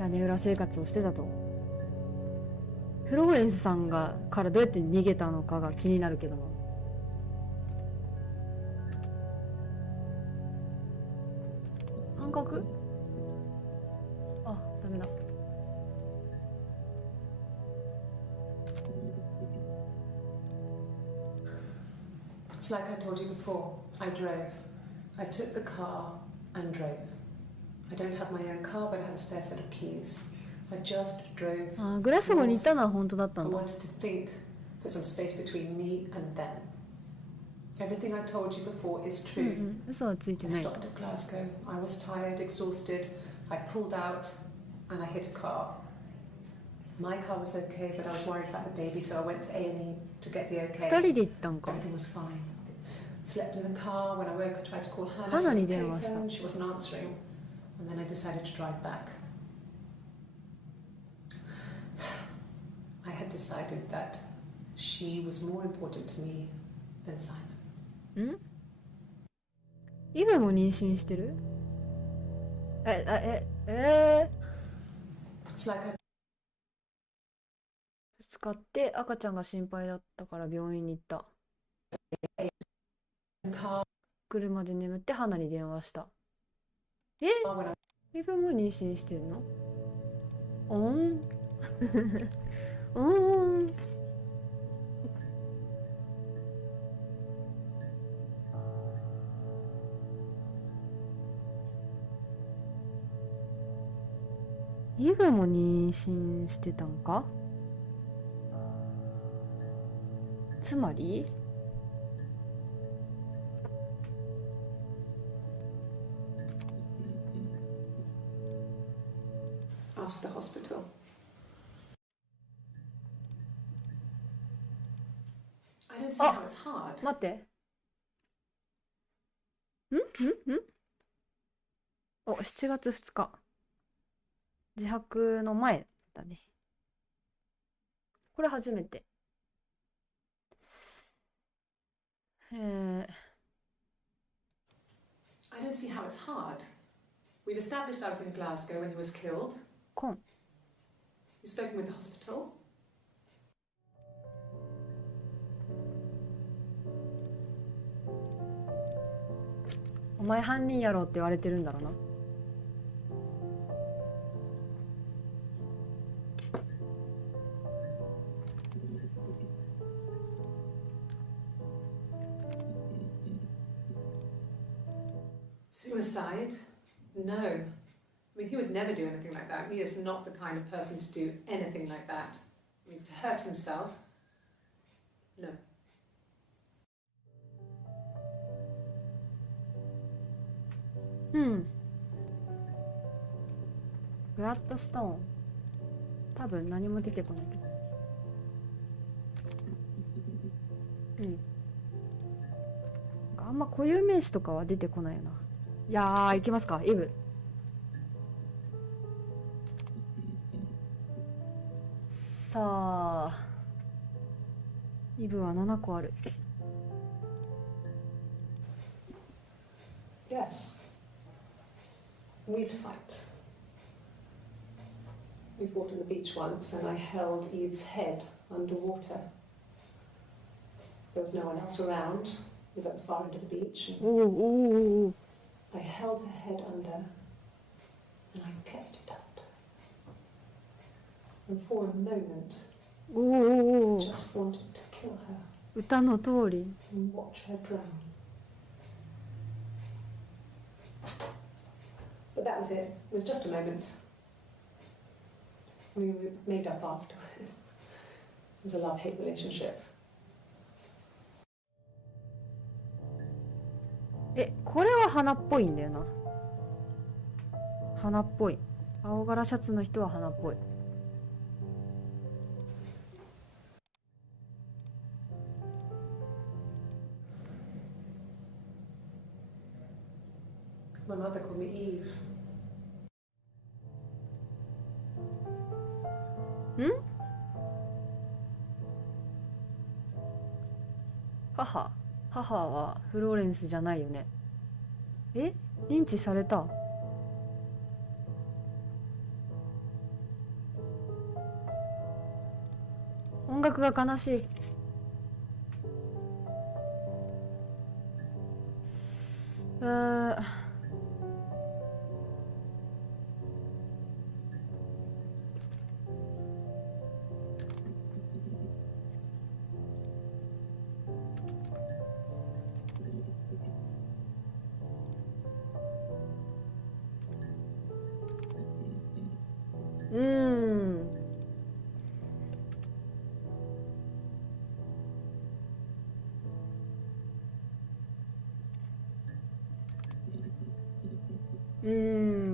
屋根裏生活をしてたと。フローレンスさんからどうやって逃げたのかが気になるけども。感覚？あ、ダメだ。It's like I told you before. I drove. I took the car and drove. I don't have my own car, but I have a spare set of keys. I just drove. あ、グラスゴーに行ったのは本当だったん I だ。 wanted to think, put some space between me and them. Everything I told you before is うんう true. ん、嘘はついて I ないと。 stopped at Glasgow. I was tired, exhausted. I pulled out and I hit a car. My car was okay, but I was worried about the baby, so I went to A&E to get the 二 okay. 人で行ったんか。 Everything was fine. Slept in the car. When I woke, I tried to call Hannah 花 from に the 電話した。 payphone. She wasn't answering. And then I decided to drive back. I had decided that she was more important to me than Simon. ん？イブも妊娠してる？It's like I 使って赤ちゃんが心配だったから病院に行った。 car 車で眠って花に電話した。え？ when I イブも妊娠してんの？おんおん。イブも妊娠してたんか？つまりasked the hospital. I don't see Oh. how it's hard. 待って。お、7月2日。自白の前だね。これ初めて。I don't see how it's hard. We've established I was in Glasgow when he was killed. コン。 You've spoken with the hospital. お前犯人やろって言われてるんだろうな。Suicide? No. I mean, he would never do anything like that. He is not the kind of person to do anything like that. I mean, to hurt himself? No. うん。ブラッドストーン。多分何も出てこないけど。うん。なんかあんま固有名詞とかは出てこないよな。いやー、いきますか、イブ。さあ。イブは7個ある。Yes. We'd fight. We fought on the beach once, and I held Eve's head underwater. There was no one else around. It was at the far end of the beach. おおおおお。 I held her head under, and I kept it under. And for a moment, おおおお。 just wanted to kill her 歌の通り。 and watch her drown. But that was it. It was just a moment. We made up afterwards. It was a love-hate relationship. これは花っぽいんだよな。花っぽい。青柄シャツの人は花っぽい。My mother called me Eve. 母はフローレンスじゃないよね。え、認知された。音楽が悲しい。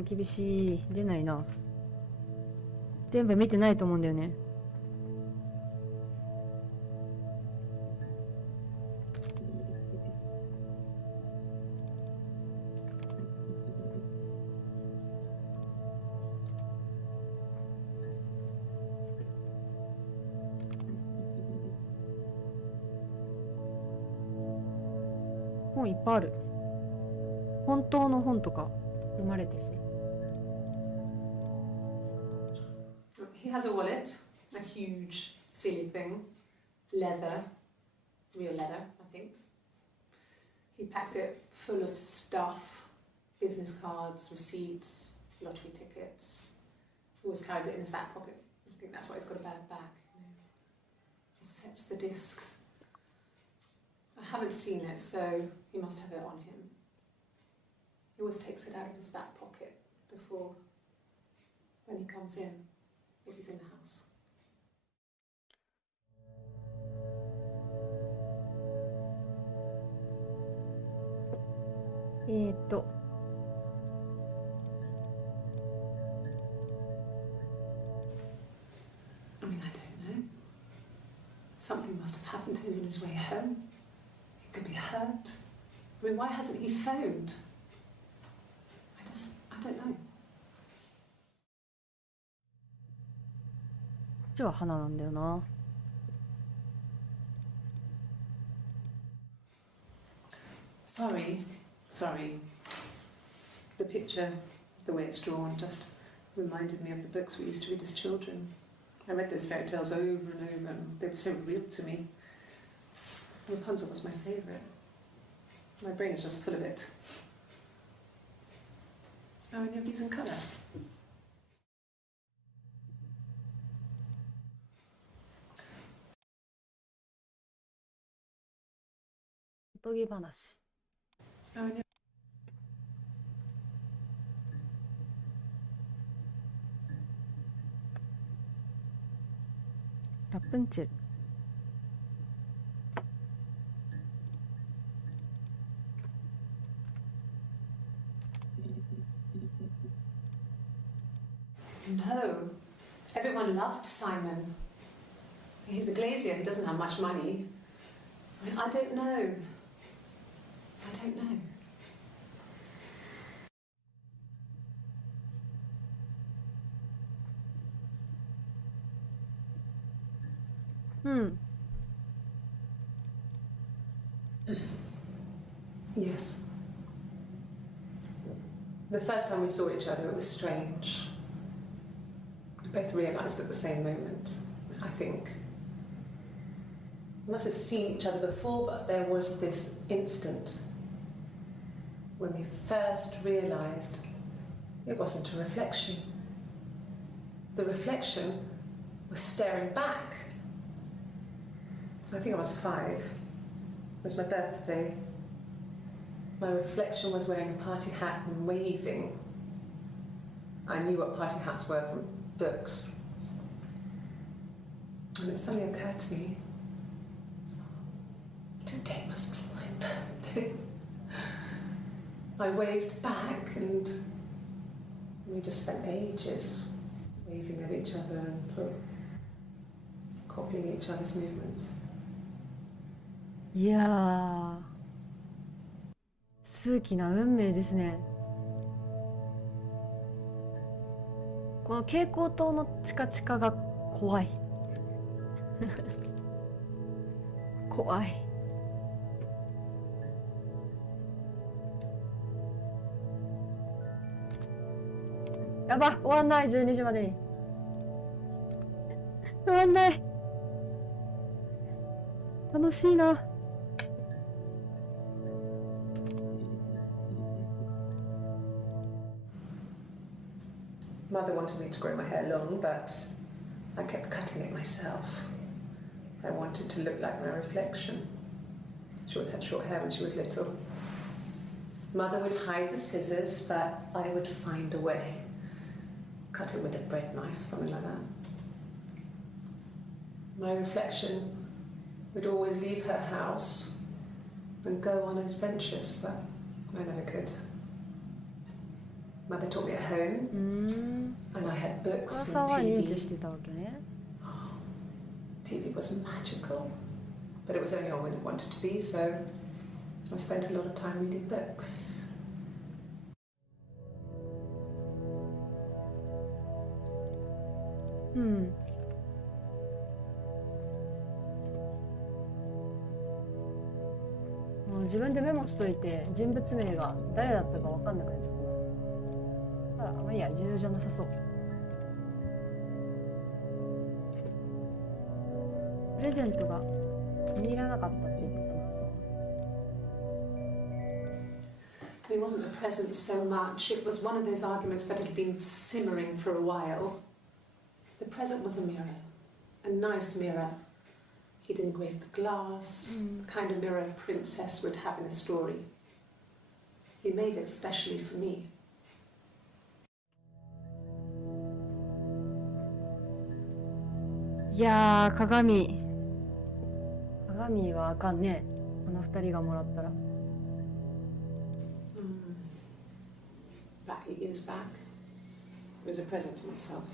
厳しい。出ないな。全部見てないと思うんだよね。本いっぱいある。本当の本とか生まれですね。He has a wallet, a huge silly thing, leather, real leather, I think. He packs it full of stuff, business cards, receipts, lottery tickets. He always carries it in his back pocket. I think that's why he's got a bad back. Offsets the discs. I haven't seen it, so he must have it on him. He always takes it out of his back pocket before, when he comes in, if he's in the house. I mean, I don't know. Something must have happened to him on his way home. He could be hurt. I mean, why hasn't he phoned? I don't know. こっちは花なんだよな。Sorry. The picture, the way it's drawn, just reminded me of the books we used to read as children. I read those fairy tales over and over, and they were so real to me. Rapunzel was my favourite. My brain is just full of it. Are any of these in colour?おとぎ話。ラプンツェル。No. Everyone loved Simon. He's a glazier who doesn't have much money. I don't know. Yes. The first time we saw each other, it was strange. We both realised at the same moment, I think. We must have seen each other before, but there was this instant when we first realised it wasn't a reflection. The reflection was staring back. I think I was 5. It was my birthday. My reflection was wearing a party hat and waving. I knew what party hats were from books. And it suddenly occurred to me, today must be my birthday. I waved back and we just spent ages waving at each other and copying each other's movements. いやー、数奇な運命ですね。この蛍光灯のチカチカが怖い怖い。やば、終わんない。12時までに終わんない。楽しいな。Mother wanted me to grow my hair long, but I kept cutting it myself. I wanted to look like my reflection. She always had short hair when she was little. Mother would hide the scissors, but I would find a way. Cut it with a bread knife, something like that. My reflection would always leave her house and go on adventures, but I never could. Mother taught me at home, and I had books and TV. TV was magical, but it was only on when it wanted to be, so I spent a lot of time reading books. Hmm. もう自分でメモしといて人物名が誰だったか分かんなくなっちゃった。だからまあいいや、重要じゃなさそう。プレゼントが気に入らなかったって言ってたな。It wasn't the present so much. It was one of those arguments that had been simmering for a while. The present was a mirror, a nice mirror. He'd engraved the glass, the kind of mirror a princess would have in a story. He made it specially for me. いやー、鏡はあかんね。この二人がもらったら。About 8 years back, it was a present to myself.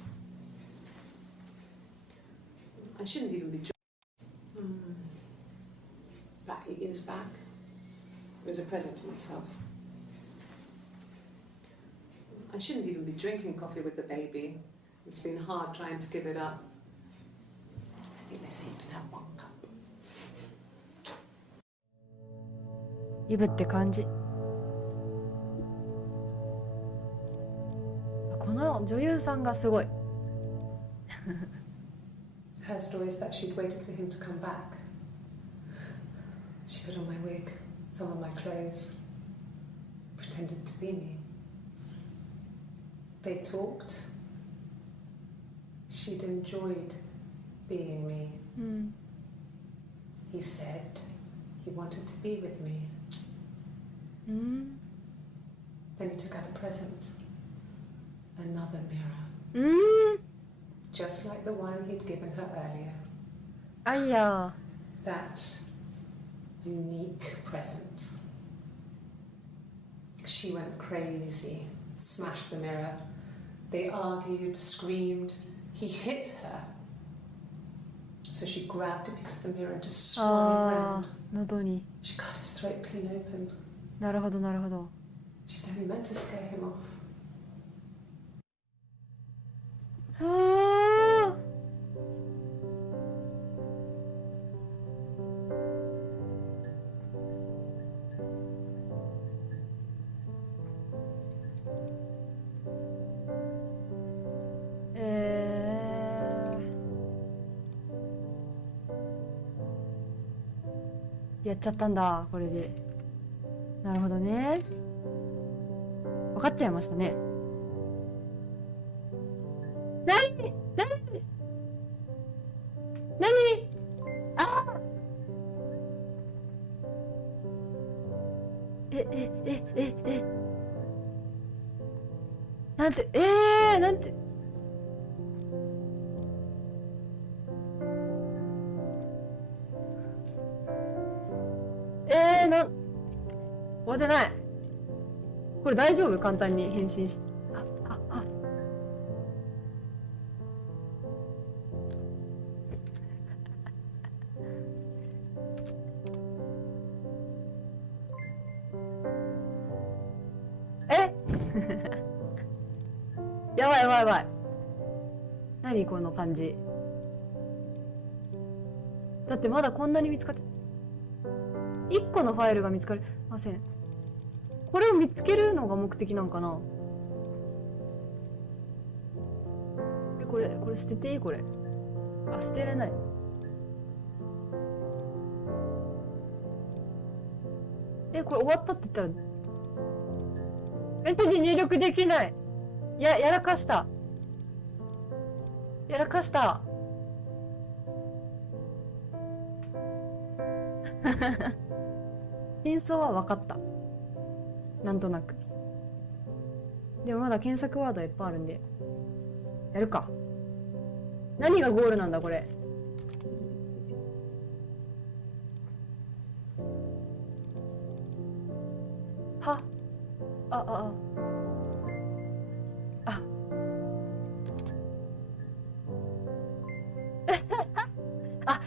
I shouldn't even be. About 8 years back, it was a present to myself. I shouldn't even be drinking coffee with the baby. It's been hard trying to give it up. I think they say you can have 1 cup. イブって感じ。この女優さんがすごい。Her story is that she'd waited for him to come back. She put on my wig, some of my clothes, pretended to be me. They talked. She'd enjoyed being me. He said he wanted to be with me. Then he took out a present. Another mirror. Just like the one he'd given her earlier. あいや。 That unique present. She went crazy, smashed the mirror. They argued, screamed. He hit her. So she grabbed a piece of the mirror and just swung it round. 喉に。 She cut his throat clean open. なるほどなるほど。 She'd only meant to scare him off. やっちゃったんだ、これで。なるほどね。分かっちゃいましたね。なにあなんてなんて終わってない。これ大丈夫？簡単に返信し。やばい。何この感じ。だってまだこんなに見つかって1個のファイルが見つかりません。これを見つけるのが目的なんかな。これ捨てていい？これ捨てれない。これ終わったって言ったらメッセージ入力できない。やらかした。真相は分かった。なんとなく。でもまだ検索ワードはいっぱいあるんでやるか。何がゴールなんだこれ。は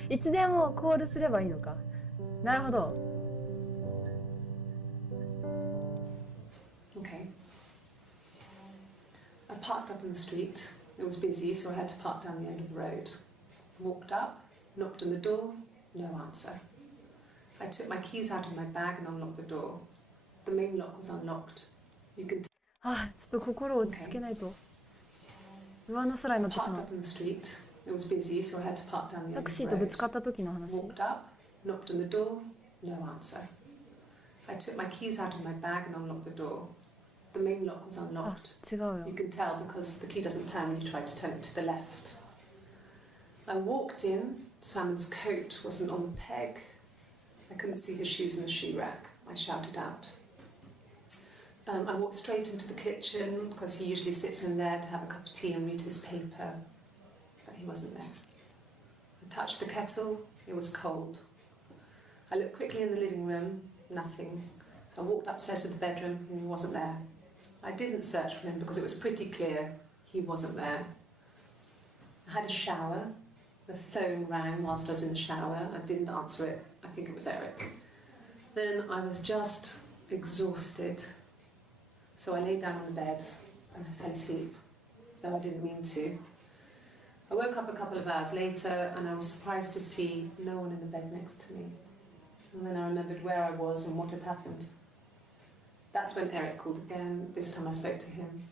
いつでもコールすればいいのか。なるほど。Okay. I parked up on the street. It was busy, so I had to park down the end of the road. Walked up, knocked on the door, no answer. I took my keys out of my bag and unlocked the door. The main lock was unlocked. You can. ちょっと心を落ち着けないと。上の空になってしまう。Parked up on the street. It was busy, so I had to park down the end of the road. タクシーとぶつかった時の話。Walked up, knocked on the door, no answer. I took my keys out of my bag and unlocked the door. The main lock was unlocked. 違うよ。 You can tell because the key doesn't turn when you try to turn it to the left. I walked in. Simon's coat wasn't on the peg. I couldn't see his shoes in the shoe rack. I shouted out. I walked straight into the kitchen because he usually sits in there to have a cup of tea and read his paper. But he wasn't there. I touched the kettle. It was cold. I looked quickly in the living room. Nothing. So I walked upstairs to the bedroom and he wasn't there. I didn't search for him because it was pretty clear he wasn't there. I had a shower. The phone rang whilst I was in the shower. I didn't answer it. I think it was Eric. Then I was just exhausted. So I lay down on the bed and I fell asleep, though I didn't mean to. I woke up a couple of hours later and I was surprised to see no one in the bed next to me. And then I remembered where I was and what had happened. That's when Eric called again. This time I spoke to him.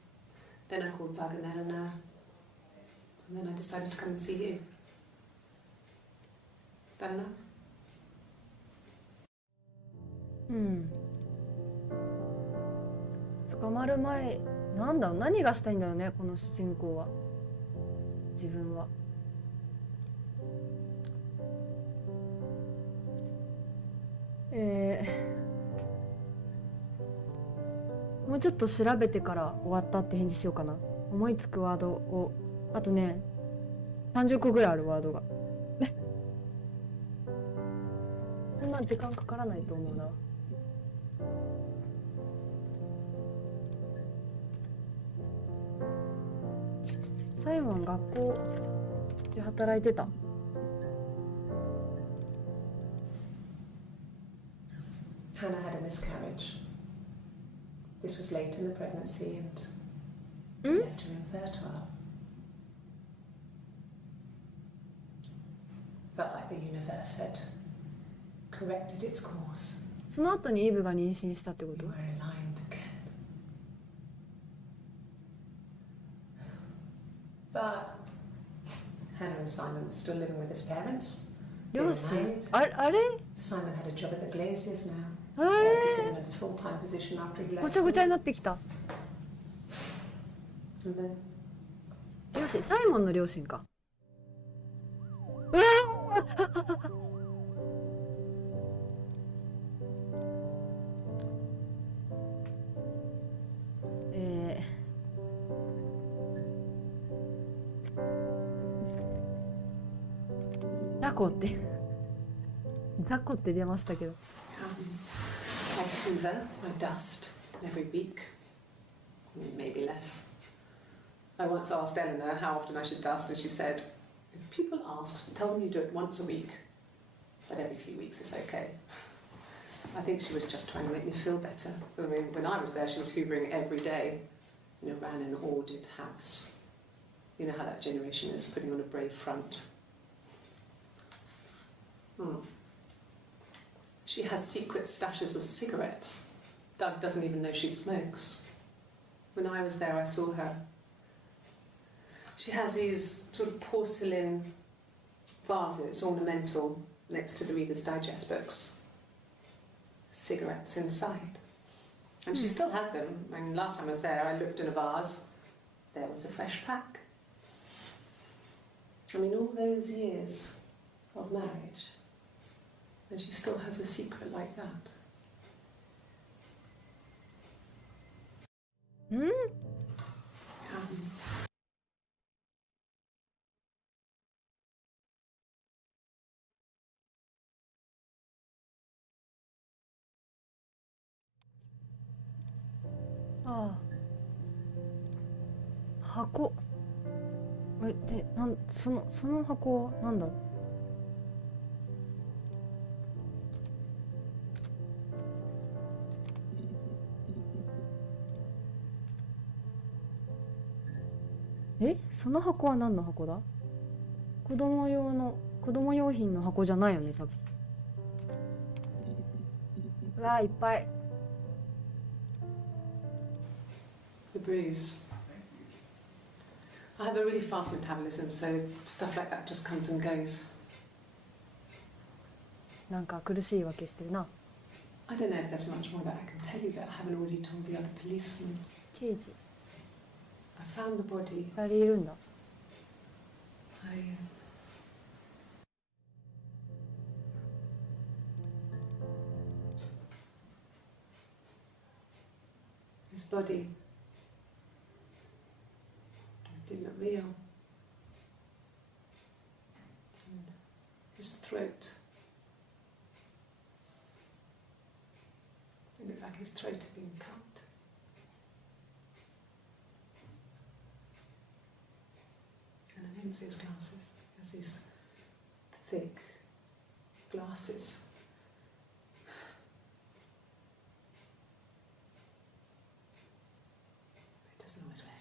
Then I called Doug and Eleanor. And then I decided to come and see you. That enough? 捕まる前、何がしたいんだろうね、この主人公は。自分は。もうちょっと調べてから終わったって返事しようかな。思いつくワードを、あとね、30個ぐらいあるワードが。こんな時間かからないと思うな。サイモン学校で働いてた。Hannah had a miscarriage. This was late in the pregnancy and we left her infertile. Felt like the universe had corrected its course. その後にイブが妊娠したってこ We と？ were aligned again. But Hannah and Simon were still living with his parents. 両親？あれ？ Simon had a job at the Glaziers now. え Derek had given him a full-time position after he ー、 left. ごちゃごちゃになってきた。 And then 両親、サイモンの両親か。うわ雑魚って雑魚って出ましたけど。I hoover, I dust every week. Maybe less. I once asked Eleanor how often I should dust, and she said, if people ask, tell them you do it once a week, but every few weeks is okay. I think she was just trying to make me feel better. I mean, when I was there, she was hoovering every day, ran an ordered house. You know how that generation is, putting on a brave front. She has secret stashes of cigarettes. Doug doesn't even know she smokes. When I was there, I saw her. She has these sort of porcelain vases, ornamental, next to the Reader's Digest books. Cigarettes inside. And she still has them. I mean, last time I was there, I looked in a vase. There was a fresh pack. I mean, all those years of marriage, and she still has a secret like that.箱。で、その箱はなんだろう。その箱は何の箱だ？子供用品の箱じゃないよね、多分。うわー、いっぱい。The bruise. I have a really fast metabolism, so stuff like that just comes and goes. なんか苦しいわけしてるな。I don't know if there's much more that I can tell you that I haven't already told the other policeman. 刑事。I found the body. 2人いるんだ。His body. It didn't look real. And his throat. It looked like his throat had been cut. And I didn't see his glasses. He has these thick glasses. He doesn't always wear.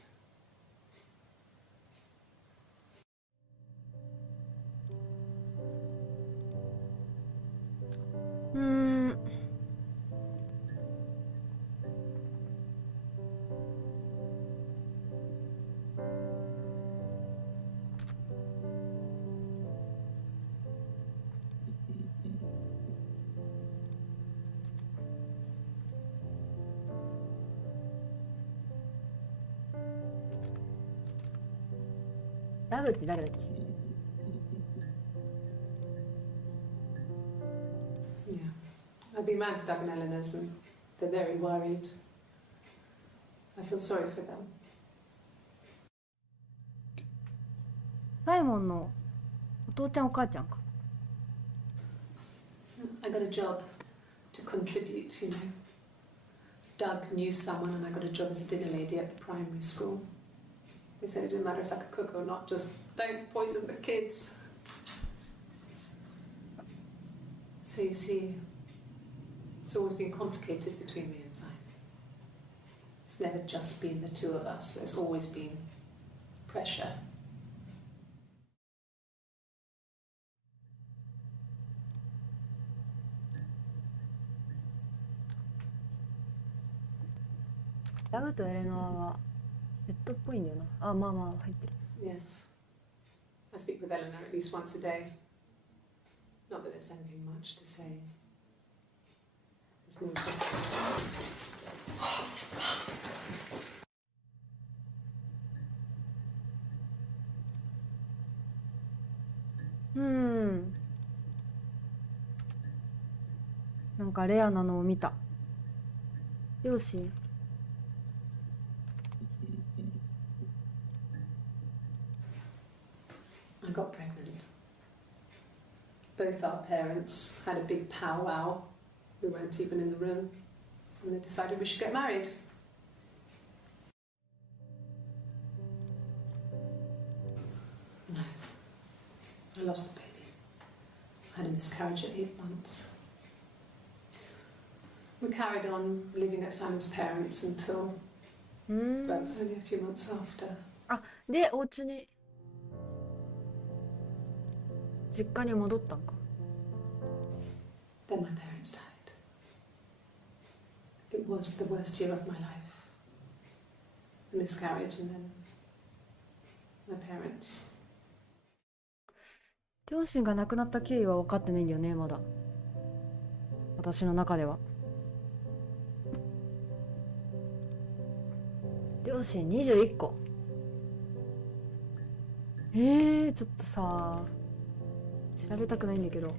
ダグって誰だっけ？ Yeah. I've been round to Doug and Eleanor's and they're very worried. I feel sorry for them. サイモンのお父ちゃんお母ちゃんか。I got a job to contribute, you know. Doug knew someone and I got a job as a dinner lady at the primary school. They said it didn't matter if I could cook or not, just don't poison the kids. So you see, it's always been complicated between me and Simon. It's never just been the two of us. There's always been pressure. Doug とエレノアはペットっぽいんだよな。あ、まあまあ入ってる。Yes. I speak with Eleanor at least once a day. Not that there's anything much to say. It's more just... なんかレアなのを見た。両親。I got pregnant. Both our parents had a big powwow. We weren't even in the room. And they decided we should get married. No. I lost the baby. I had a miscarriage at 8 months. We carried on living at Simon's parents until... That was only a few months after. あ、で、お家に実家に戻ったんか。Then my parents died. It was the worst year of my life. A miscarriage and then my parents. 両親が亡くなった経緯は分かってないんだよね、まだ。私の中では。両親21個。ちょっとさ、調べたくないんだけど。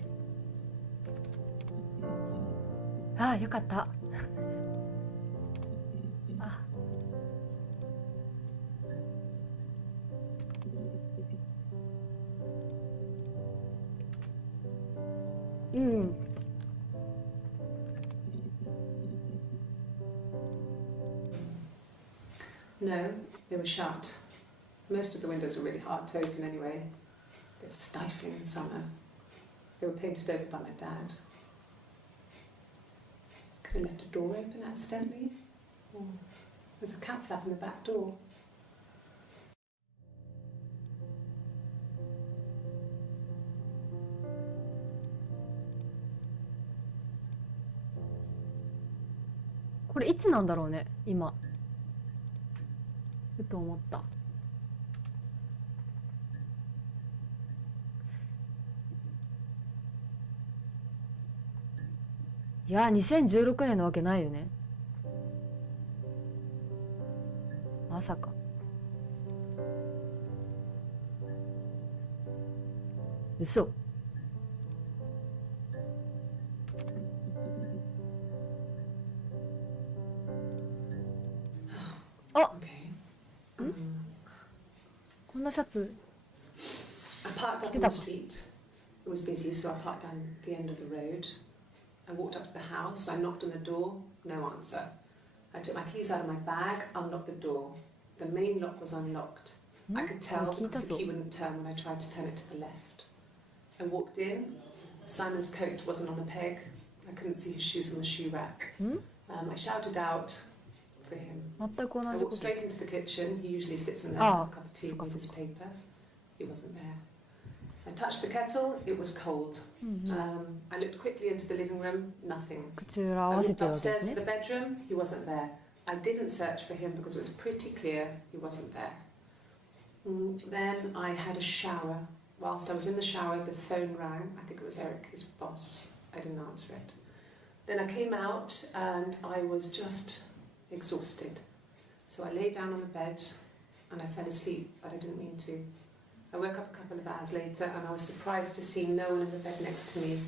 ああ、よかった。あ。うん。No, they were shut. Most of the windows were really hard to open anyway. They're stifling in summer. They were painted over by my dad. Could have left a door open accidentally. Or there's a cat flap in the back door. This is いつなんだろうね、今。ふと思った。いや、2016年のわけないよね。まさか。嘘。あ、こんなシャツ。I parked up on the street. It was busy, so I parked down the end of the road. I walked up to the house, I knocked on the door, no answer. I took my keys out of my bag, unlocked the door. The main lock was unlocked. I could tell because the key wouldn't turn when I tried to turn it to the left. I walked in, Simon's coat wasn't on the peg. I couldn't see his shoes on the shoe rack. I shouted out for him. I walked straight into the kitchen. He usually sits in there with a cup of tea with his paper. He wasn't there. I touched the kettle, it was cold. I looked quickly into the living room, nothing. I walked upstairs to the bedroom, he wasn't there. I didn't search for him because it was pretty clear he wasn't there. Then I had a shower. Whilst I was in the shower, the phone rang. I think it was Eric, his boss. I didn't answer it. Then I came out and I was just exhausted. So I lay down on the bed and I fell asleep, but I didn't mean to. I woke up a couple of hours later and I was surprised to see no one in the bed next to me.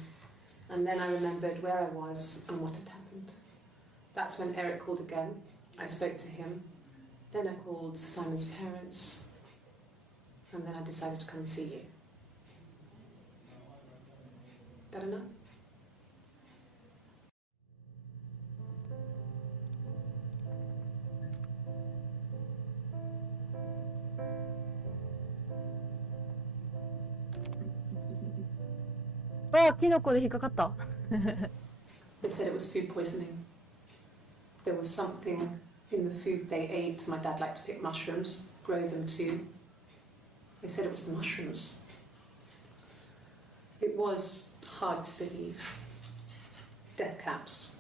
And then I remembered where I was and what had happened. That's when Eric called again. I spoke to him. Then I called Simon's parents. And then I decided to come and see you. That enough? Oh, キノコで引っかかった。 They said it was food poisoning. There was something in the food they ate. My dad liked to pick mushrooms, grow them too. They said it was the mushrooms. It was hard to believe. Death caps.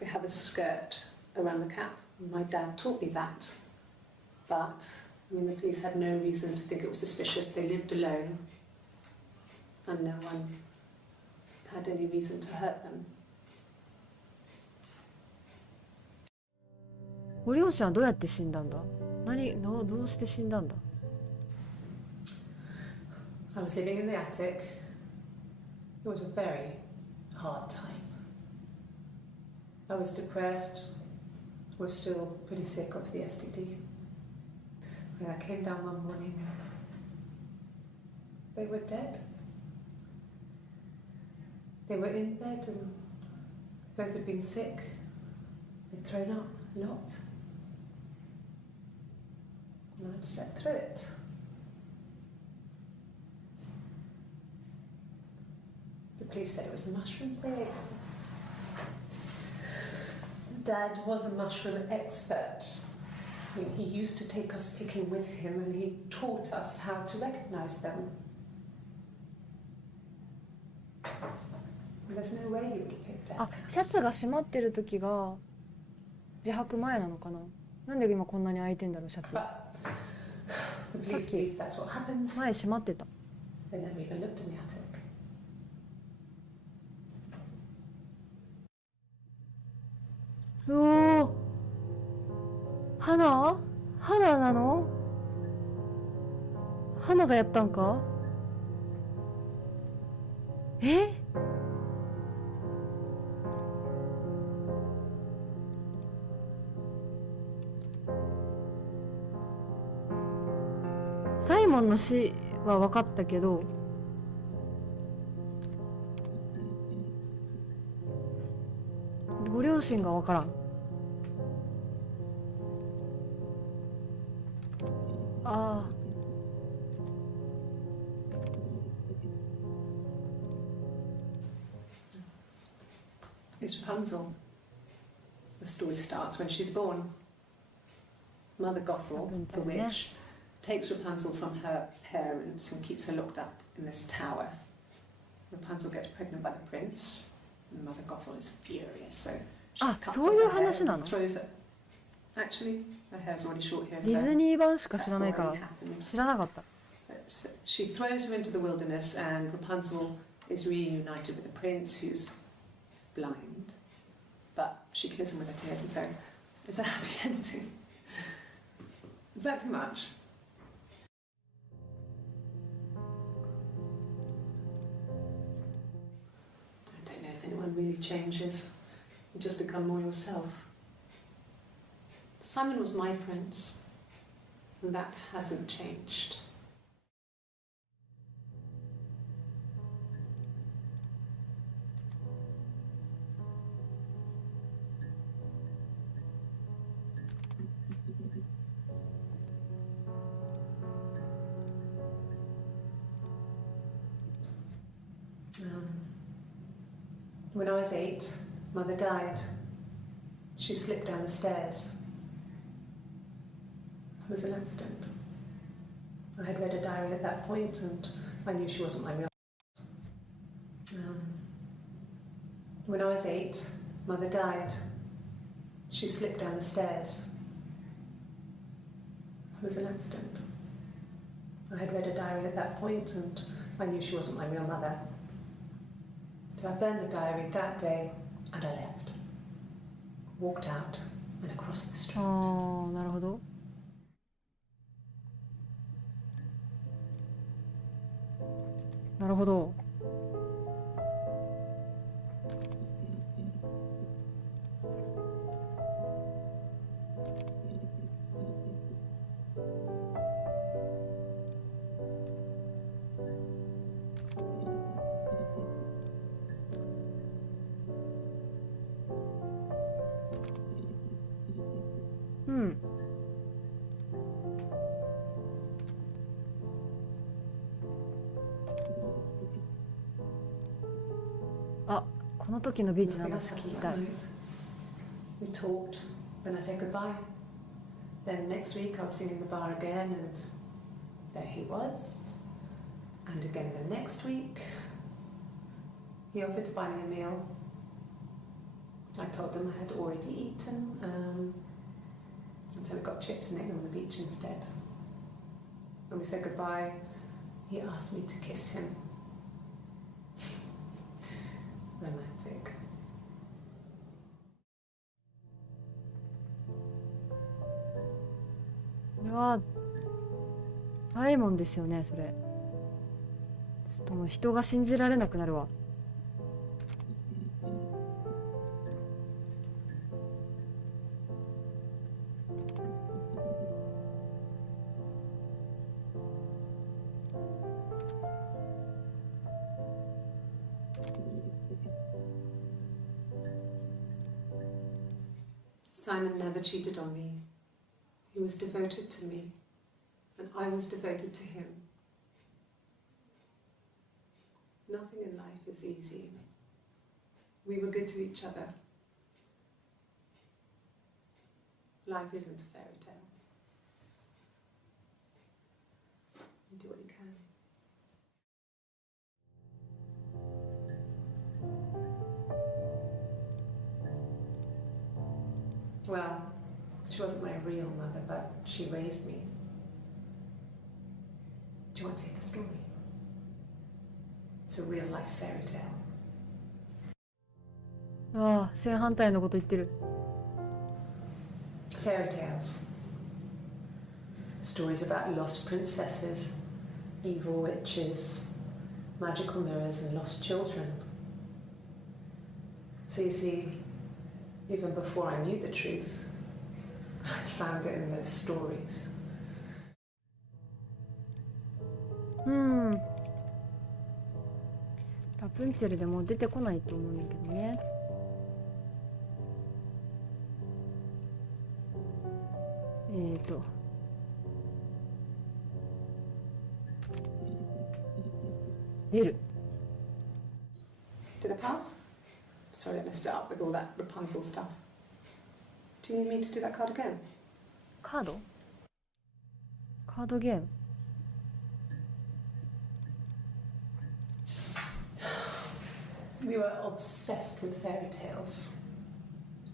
They have a skirt around the cap. My dad taught me that. But, the police had no reason to think it was suspicious. They lived alone. And no one had any reason to hurt them. ご両親はどうやって死んだんだ？どうして死んだんだ？ I was living in the attic. It was a very hard time. I was depressed. Was still pretty sick of the STD. When I came down one morning, they were dead. They were in bed and both had been sick. They'd thrown up a lot. And I slept through it. The police said it was the mushrooms they ate. Dad was a mushroom expert. He used to take us picking with him and he taught us how to recognize them. there's no way you would have picked it. あ、シャツが閉まってる時が自白前なのかな。なんで今こんなに開いてんだろうシャツ。 But the police believe that's what happened. 前閉まってた。 They never even looked in the attic. うおー、花なの？花がやったんか？え？サイモンの死は分かったけど、ご両親が分からん。ああ。It's Rapunzel. The story starts when she's born. Mother Gothel, the witch, takes Rapunzel from her parents and keeps her locked up in this tower. Rapunzel gets pregnant by the prince, and Mother Gothel is furious, so she cuts off her hair and throws it. Actually, her hair's already short here, ディズ so ニー版しか知らない that's から already happened. 知らなかった。 She throws her into the wilderness, and Rapunzel is reunited with the prince, who's blind, but she kills him with her tears, and so it's a happy ending. Is that too much? I don't know if anyone really changes. You just become more yourself. Simon was my prince, and that hasn't changed. When I was 8, Mother died. She slipped down the stairs. It was an accident. I had read a diary at that point, and I knew she wasn't my real. When I was 8, Mother died. She slipped down the stairs. It was an accident. I had read a diary at that point, and I knew she wasn't my real mother. So I burned the diary that day, and I left. Walked out and across the street. ああ、なるほど。なるほど。うん。あ、この時のビーチの話聞きたい。We talked, then I said goodbye. Then next week I was singing in the bar again, and there he was. And again the next week, he offered to buy me a meal. I told him I had already eaten, and so we got chips and egg on the beach instead. When we said goodbye, he asked me to kiss him. Romantic. これはダイモンですよね、それ。ちょっともう人が信じられなくなるわ。Simon never cheated on me. He was devoted to me, and I was devoted to him. Nothing in life is easy. We were good to each other. Life isn't a fairy tale. You do what you can. Well, she wasn't my real mother, but she raised me. Do you want to hear the story? It's a real life fairy tale. ああ、正反対のこと言ってる。Fairy tales. Stories about lost princesses, evil witches, magical mirrors, and lost children. So you see, even before I knew the truth, I'd found it in those stories. ラプンツェルでもう出てこないと思うんだけどね。出る。Did I pass? Sorry, I messed it up with all that Rapunzel stuff. Do you need me to do that card again? カード？カードゲーム。We were obsessed with fairy tales.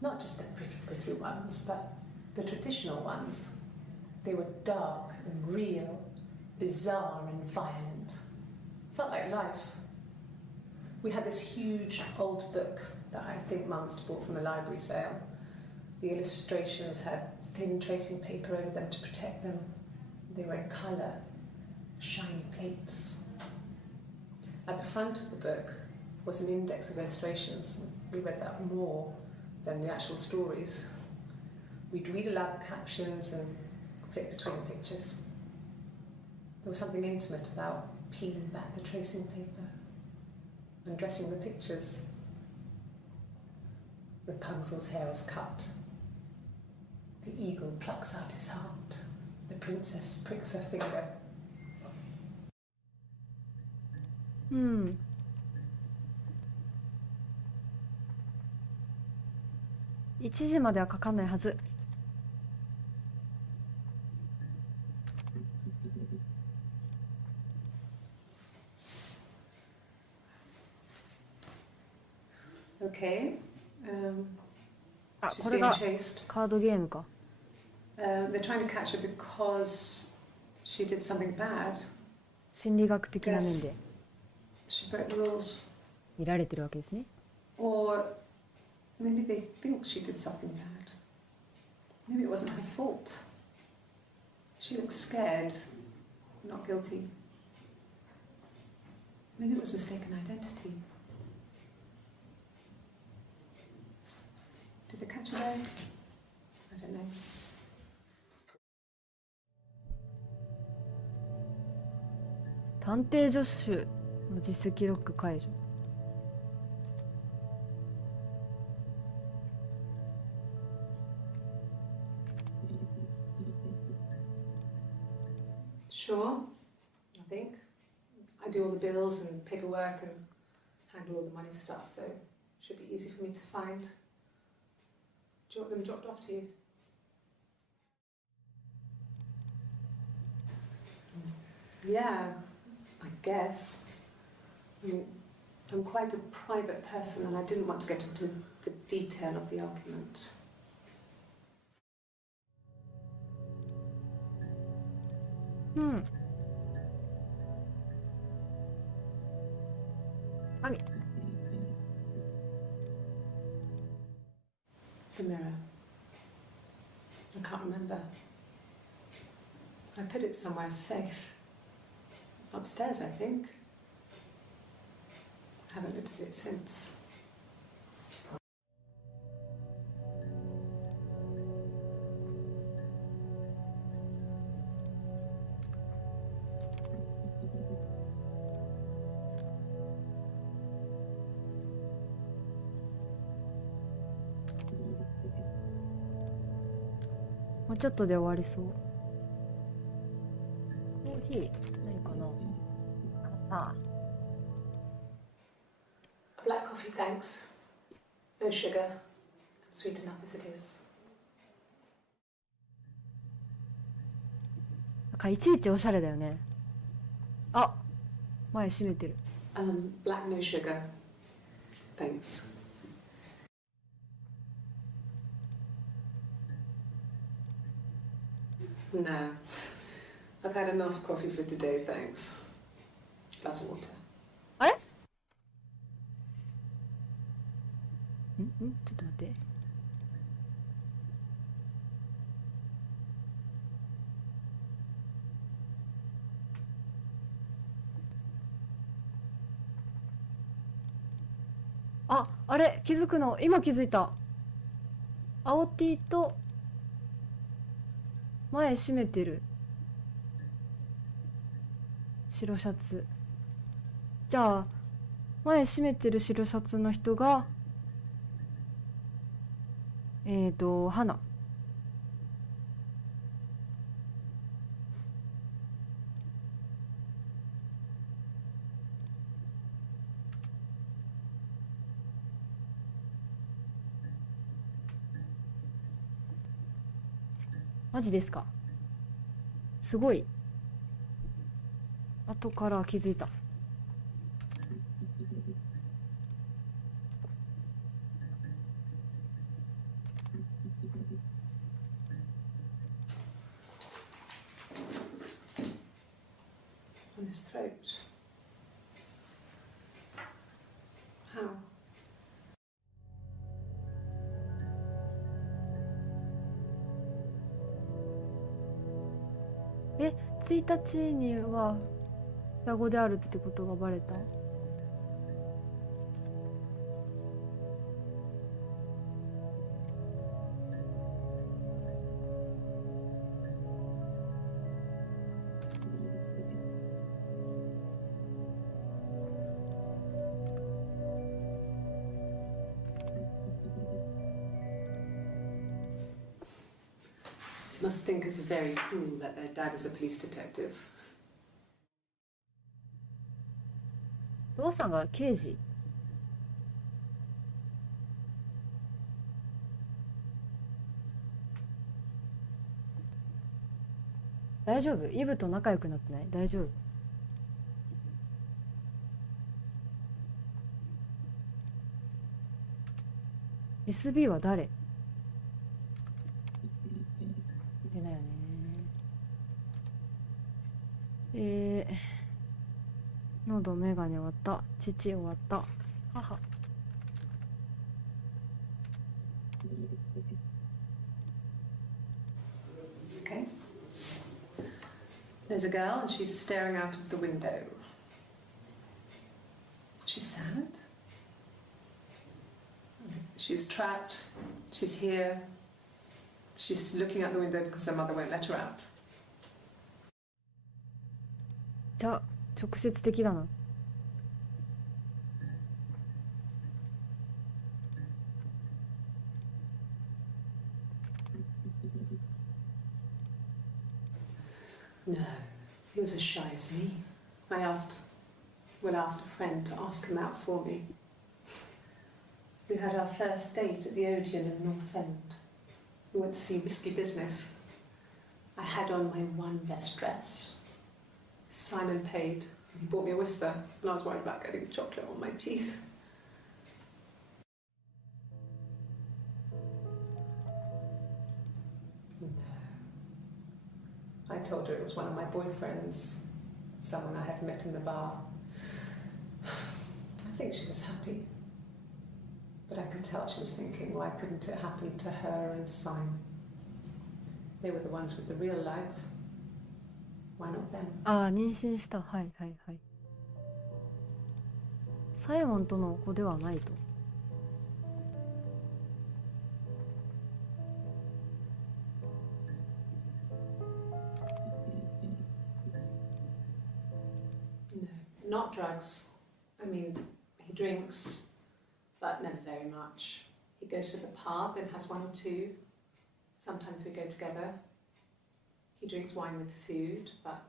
Not just the pretty ones, but the traditional ones. They were dark and real, bizarre and violent. Felt like life. We had this huge old book that I think Mum must have bought from a library sale. The illustrations had thin tracing paper over them to protect them. They were in colour, shiny plates. At the front of the book was an index of illustrations. We read that more than the actual stories. We'd read aloud the captions and flip between the pictures. There was something intimate about peeling back the tracing paper, undressing the pictures. Rapunzel's hair is cut. The eagle plucks out his heart. The princess pricks her finger. 1時まではかかんないはず。Okay. あ、 She's これ being が chased. カードゲームか。They're trying to catch her because she did something bad. 心理学的な面で She broke the rules. 見られてるわけですね。 Or maybe they think she did something bad. Maybe it wasn't her fault. She looks scared, not guilty. Maybe it was mistaken identity. Did they catch her there? I don't know. 探偵助手の実績ロック解除。Sure, I think. I do all the bills and paperwork and handle all the money stuff, so it should be easy for me to find. Do you want them dropped off to you? Yeah, I guess. I mean, I'm quite a private person and I didn't want to get into the detail of the argument. 紙。 The mirror. I can't remember. I put it somewhere safe. Upstairs, I think. Haven't looked at it since.もうちょっとで終わりそう。コーヒーないかな。ああ。Black coffee, thanks. No sugar. Sweet enough as it is. なんかいちいちおしゃれだよね。あ、前閉めてる。Black no sugar. Thanks. No. I've had enough coffee for today, thanks. Glass of water. あれちょっと待って。あれ気づくの今気づいた。青 T と前閉めてる白シャツ。じゃあ前閉めてる白シャツの人が花。マジですか。すごい後から気づいた。On his throat. How? 1日には双子であるってことがバレた。Must think it's very cool that their dad is a police detective. お父さんが刑事。大丈夫？イブと仲良くなってない？大丈夫？SB は誰？出ないよね。喉、メガネ終わった。父終わった。母。Okay. There's a girl and she's staring out of the window. She's sad. She's trapped. She's here. She's looking out the window because her mother won't let her out. じゃあ直接的だな。No, he was as shy as me. I asked a friend to ask him out for me. We had our first date at the Odeon in North End. We went to see Risky Business. I had on my one best dress. Simon paid. He bought me a whisper, and I was worried about getting chocolate on my teeth. No. I told her it was one of my boyfriends, someone I had met in the bar. I think she was happy. But I could tell she was thinking, why couldn't it happen to her and Simon? They were the ones with the real life. Why not them? 妊娠した。はいはいはい。サイモンとの子ではないと。No, not drugs. I mean, he drinks, but never very much. He goes to the pub and has one or two. Sometimes we go together. He drinks wine with food, but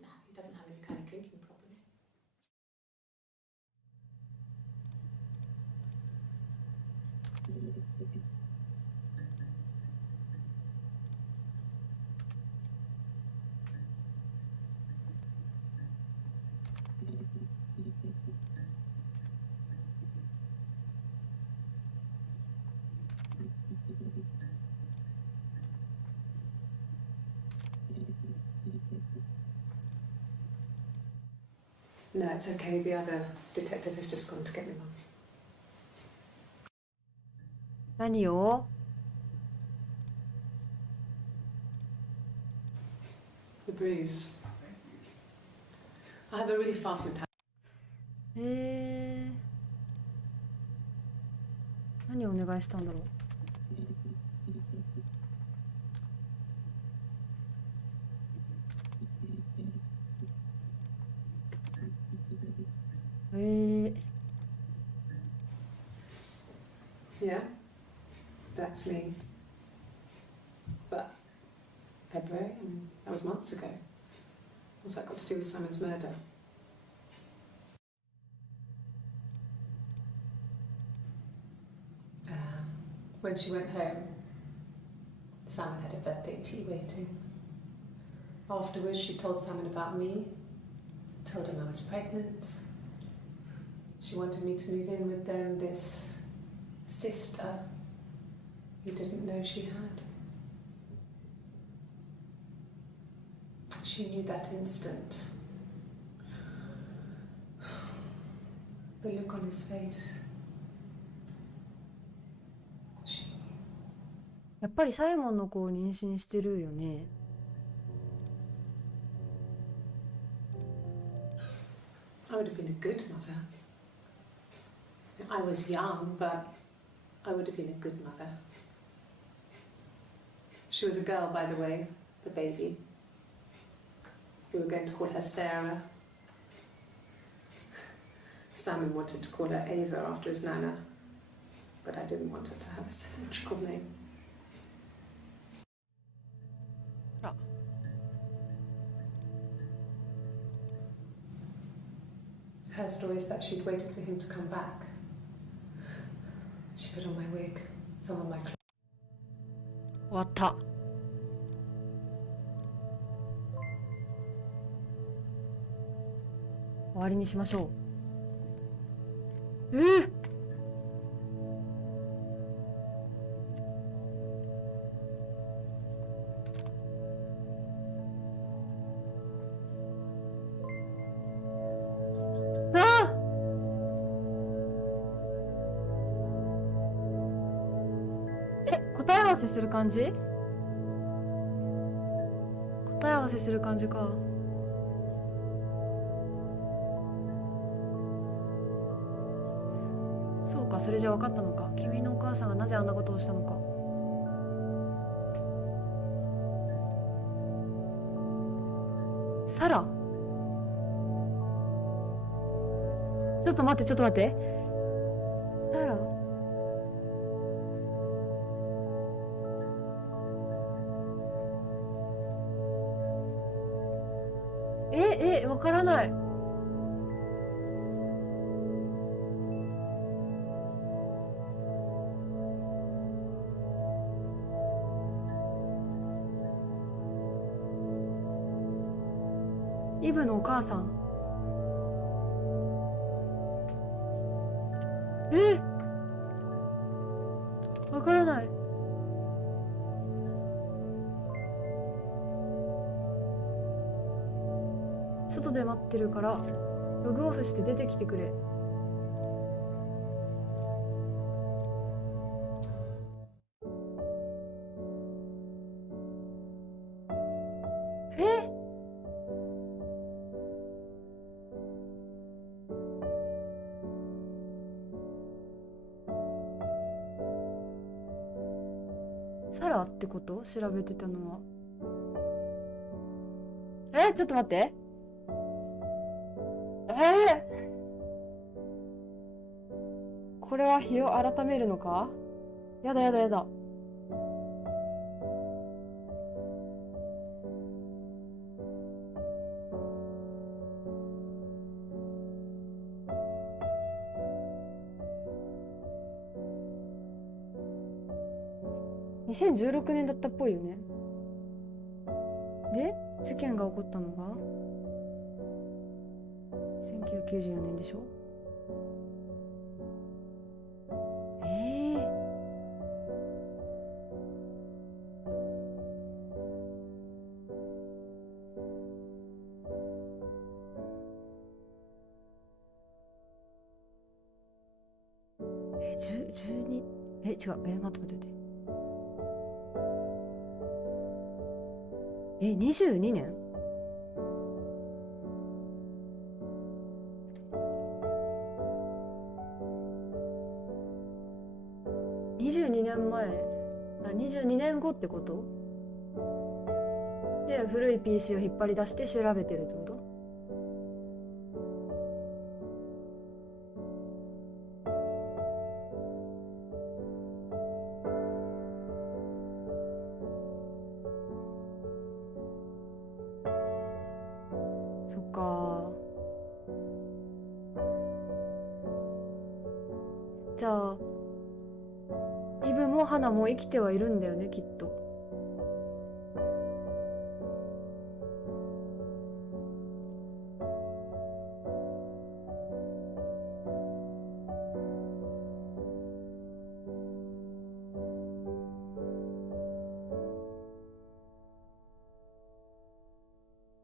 no, he doesn't have any kind of drinking problem. No, it's okay. The other detective has just gone to get me one. 何を The bruise. I have a really fast mentality. 何をお願いしたんだろう。Yeah, that's me. But February, I mean, that was months ago. What's that got to do with Simon's murder? When she went home, Simon had a birthday tea waiting. Afterwards, she told Simon about me, told him I was pregnant. She wanted me to move in with them, this sister he didn't know she had. She knew that instant. The look on his face. やっぱりサイモンの子を妊娠してるよね。I would have been a good mother. I was young, but I would have been a good mother. She was a girl, by the way, the baby. We were going to call her Sarah. Simon wanted to call her Ava after his nana, but I didn't want her to have a symmetrical name. Her story is that she'd waited for him to come back. She put on my wig, some of my clothes. 終わった。終わりにしましょう。答え合わせする感じ？答え合わせする感じか。そうか、それじゃ分かったのか。君のお母さんがなぜあんなことをしたのか。サラ？ちょっと待って、ちょっと待って。サラ？わからない。イブのお母さん。わからない。外で待ってるからログオフして出てきてくれ。サラってこと？調べてたのは。ちょっと待って。これは日を改めるのか？やだやだやだ。2016年だったっぽいよね。で、事件が起こったのが1994年でしょ。12、違う、待って待って待って。22年22年前、22年後ってことで、古い PC を引っ張り出して調べてるってこと？そっか。じゃあイブも花も生きてはいるんだよね、きっと。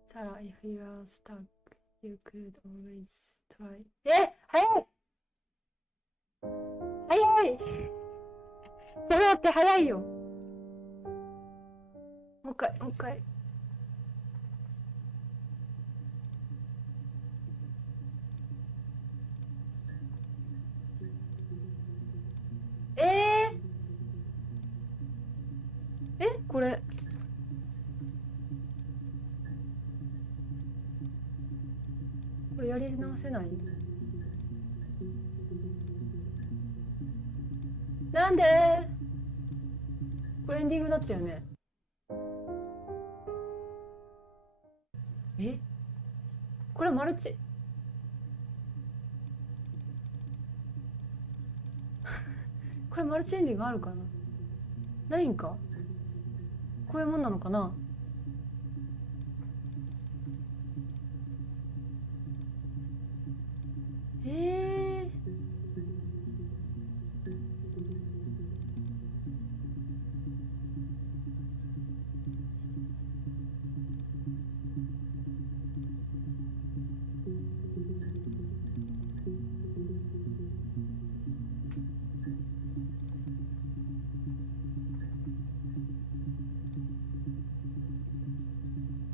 サラ、if you are stuck, you could always try. 早い早いそれって早いよ。もう一回、もう一回。これ。これやり直せない？なんで？これエンディングになっちゃうよね。これマルチこれマルチエンディングあるかな？ないんか？こういうもんなのかな？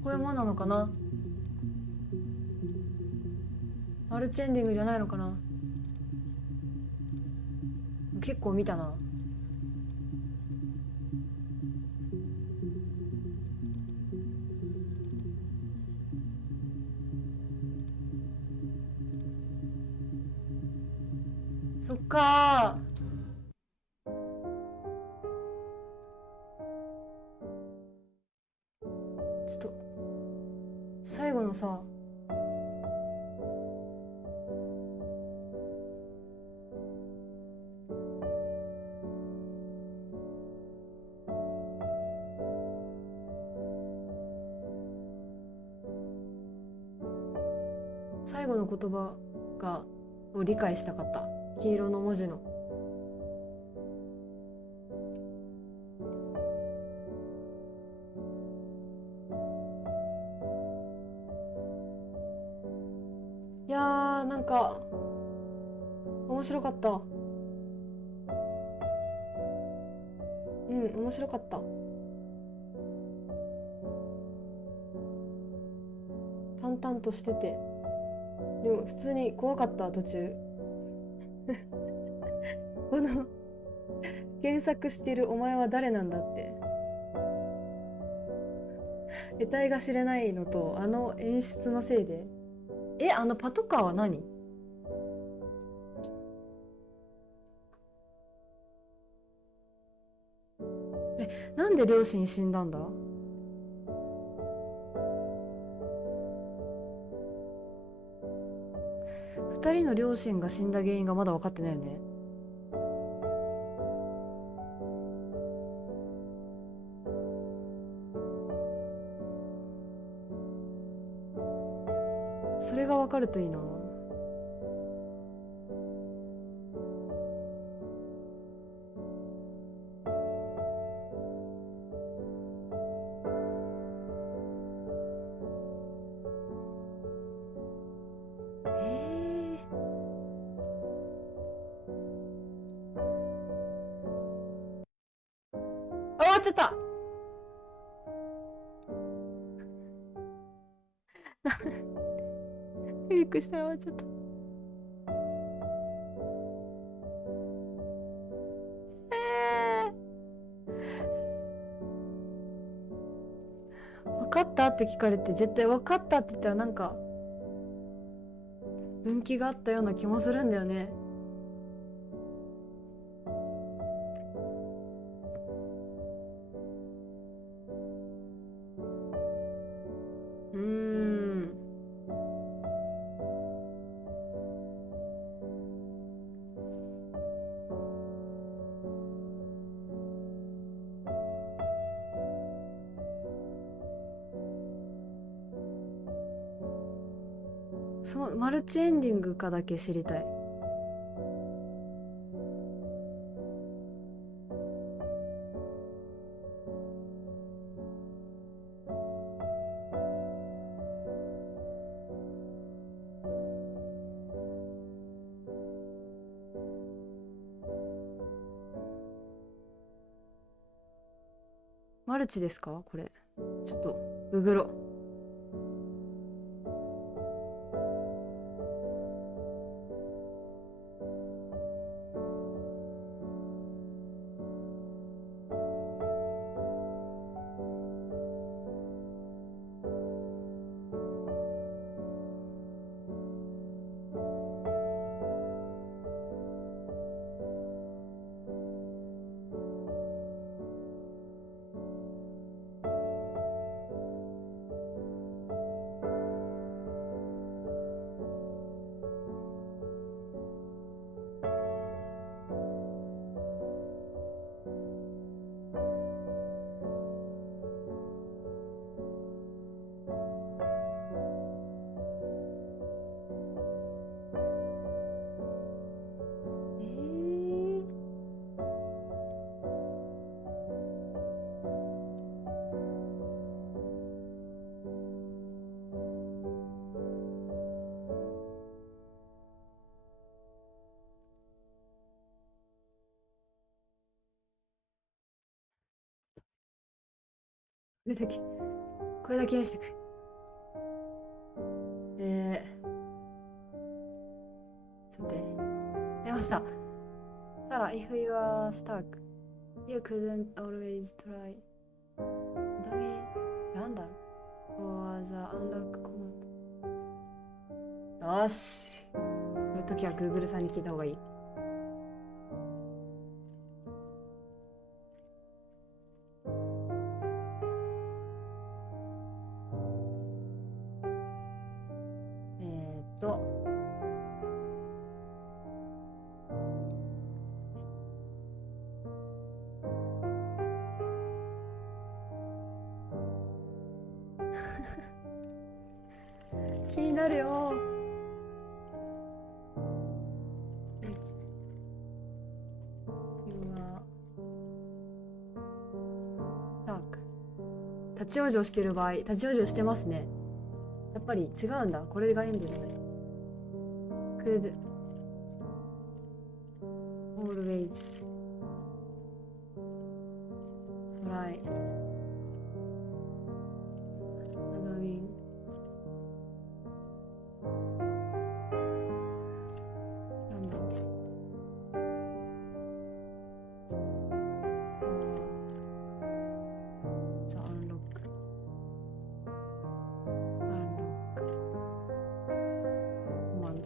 こういうもんなのかな？マルチエンディングじゃないのかな？結構見たな。そっかー。ちょっと最後のさ、最後の言葉を理解したかった。黄色の文字の。いやー、なんか面白かった。面白かった。淡々としてて、でも普通に怖かった。途中この検索してるお前は誰なんだって、得体が知れないのと、あの演出のせいで。あのパトカーは何？なんで両親死んだんだ？二人の両親が死んだ原因がまだ分かってないよね。それが分かるといいな。っちゃった。クリックしたら終わっちゃった。分かったって聞かれて、絶対分かったって言ったらなんか分岐があったような気もするんだよね。そうマルチエンディングかだけ知りたい。マルチですかこれ。ちょっとググろ。これだけ、これだけ見せてくれ。ちょっと待って。出ました。サラ、if you are stuck, you couldn't always try. ダメ、なんだ for the unlock command. よし。こういう時は Google さんに聞いた方がいい。気になるよ。今立ち往生してる場合、立ち往生してますね。やっぱり違うんだ。これがエンドじゃない。could always try allowingなんだろう。The unlock command。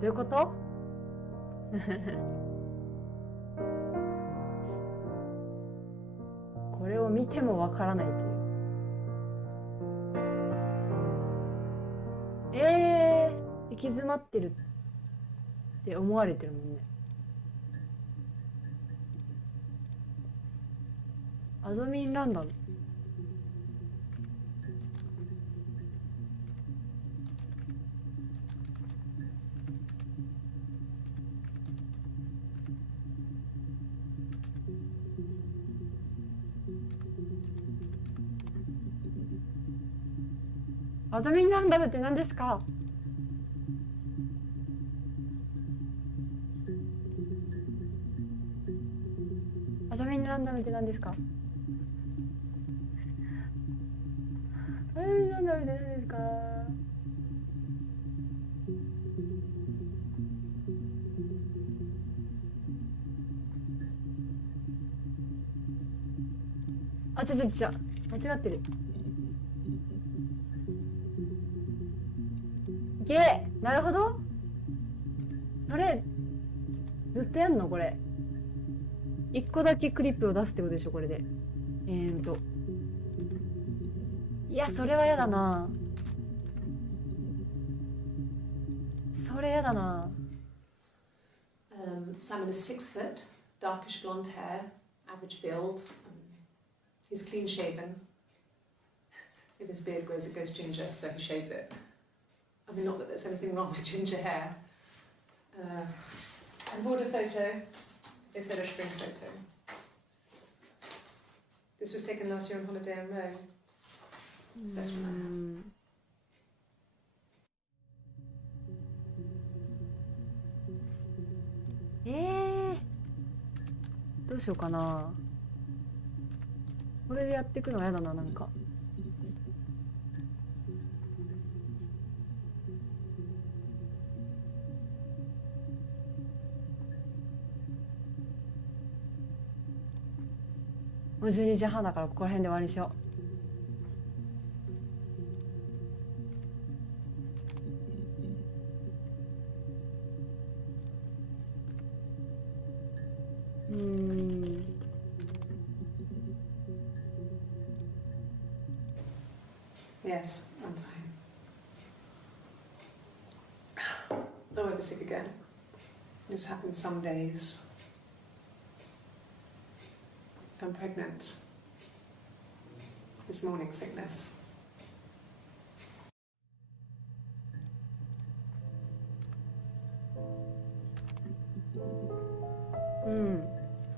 どういうことこれを見てもわからないという。行き詰まってるって思われてるもんね。アドミンランダム。アドミンランダムって何ですか？アドミンランダムって何ですか？アドミンランダムって何ですか？あ、間違ってる。なるほど。それずっとやんのこれ。一個だけクリップを出すってことでしょこれで。いやそれはやだな。それやだな。Simon is 6 foot, darkish blonde hair, average build. He's clean shaven. If his beard grows, it goes ginger, so he shaves it. I mean, not that there's anything wrong with ginger hair. I bought a photo instead of spring photo. This was taken last year on holiday in Rome. It's best from my hand. どうしようかな。これでやっていくのはやだな、なんか。もう12時半だからここら辺で終わりにしよう。Yes, I'm fine. I'm ever sick again. This happens some days. I'm pregnant. It's morning sickness.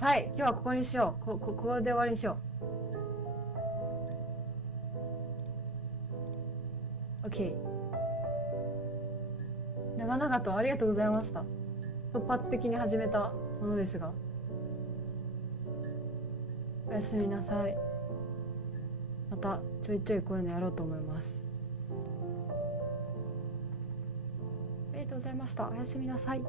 はい、今日はここにしよう。ここで終わりにしよう。OK。長々とありがとうございました。突発的に始めたものですが。おやすみなさい。またちょいちょいこういうのやろうと思います。ありがとうございました。おやすみなさい。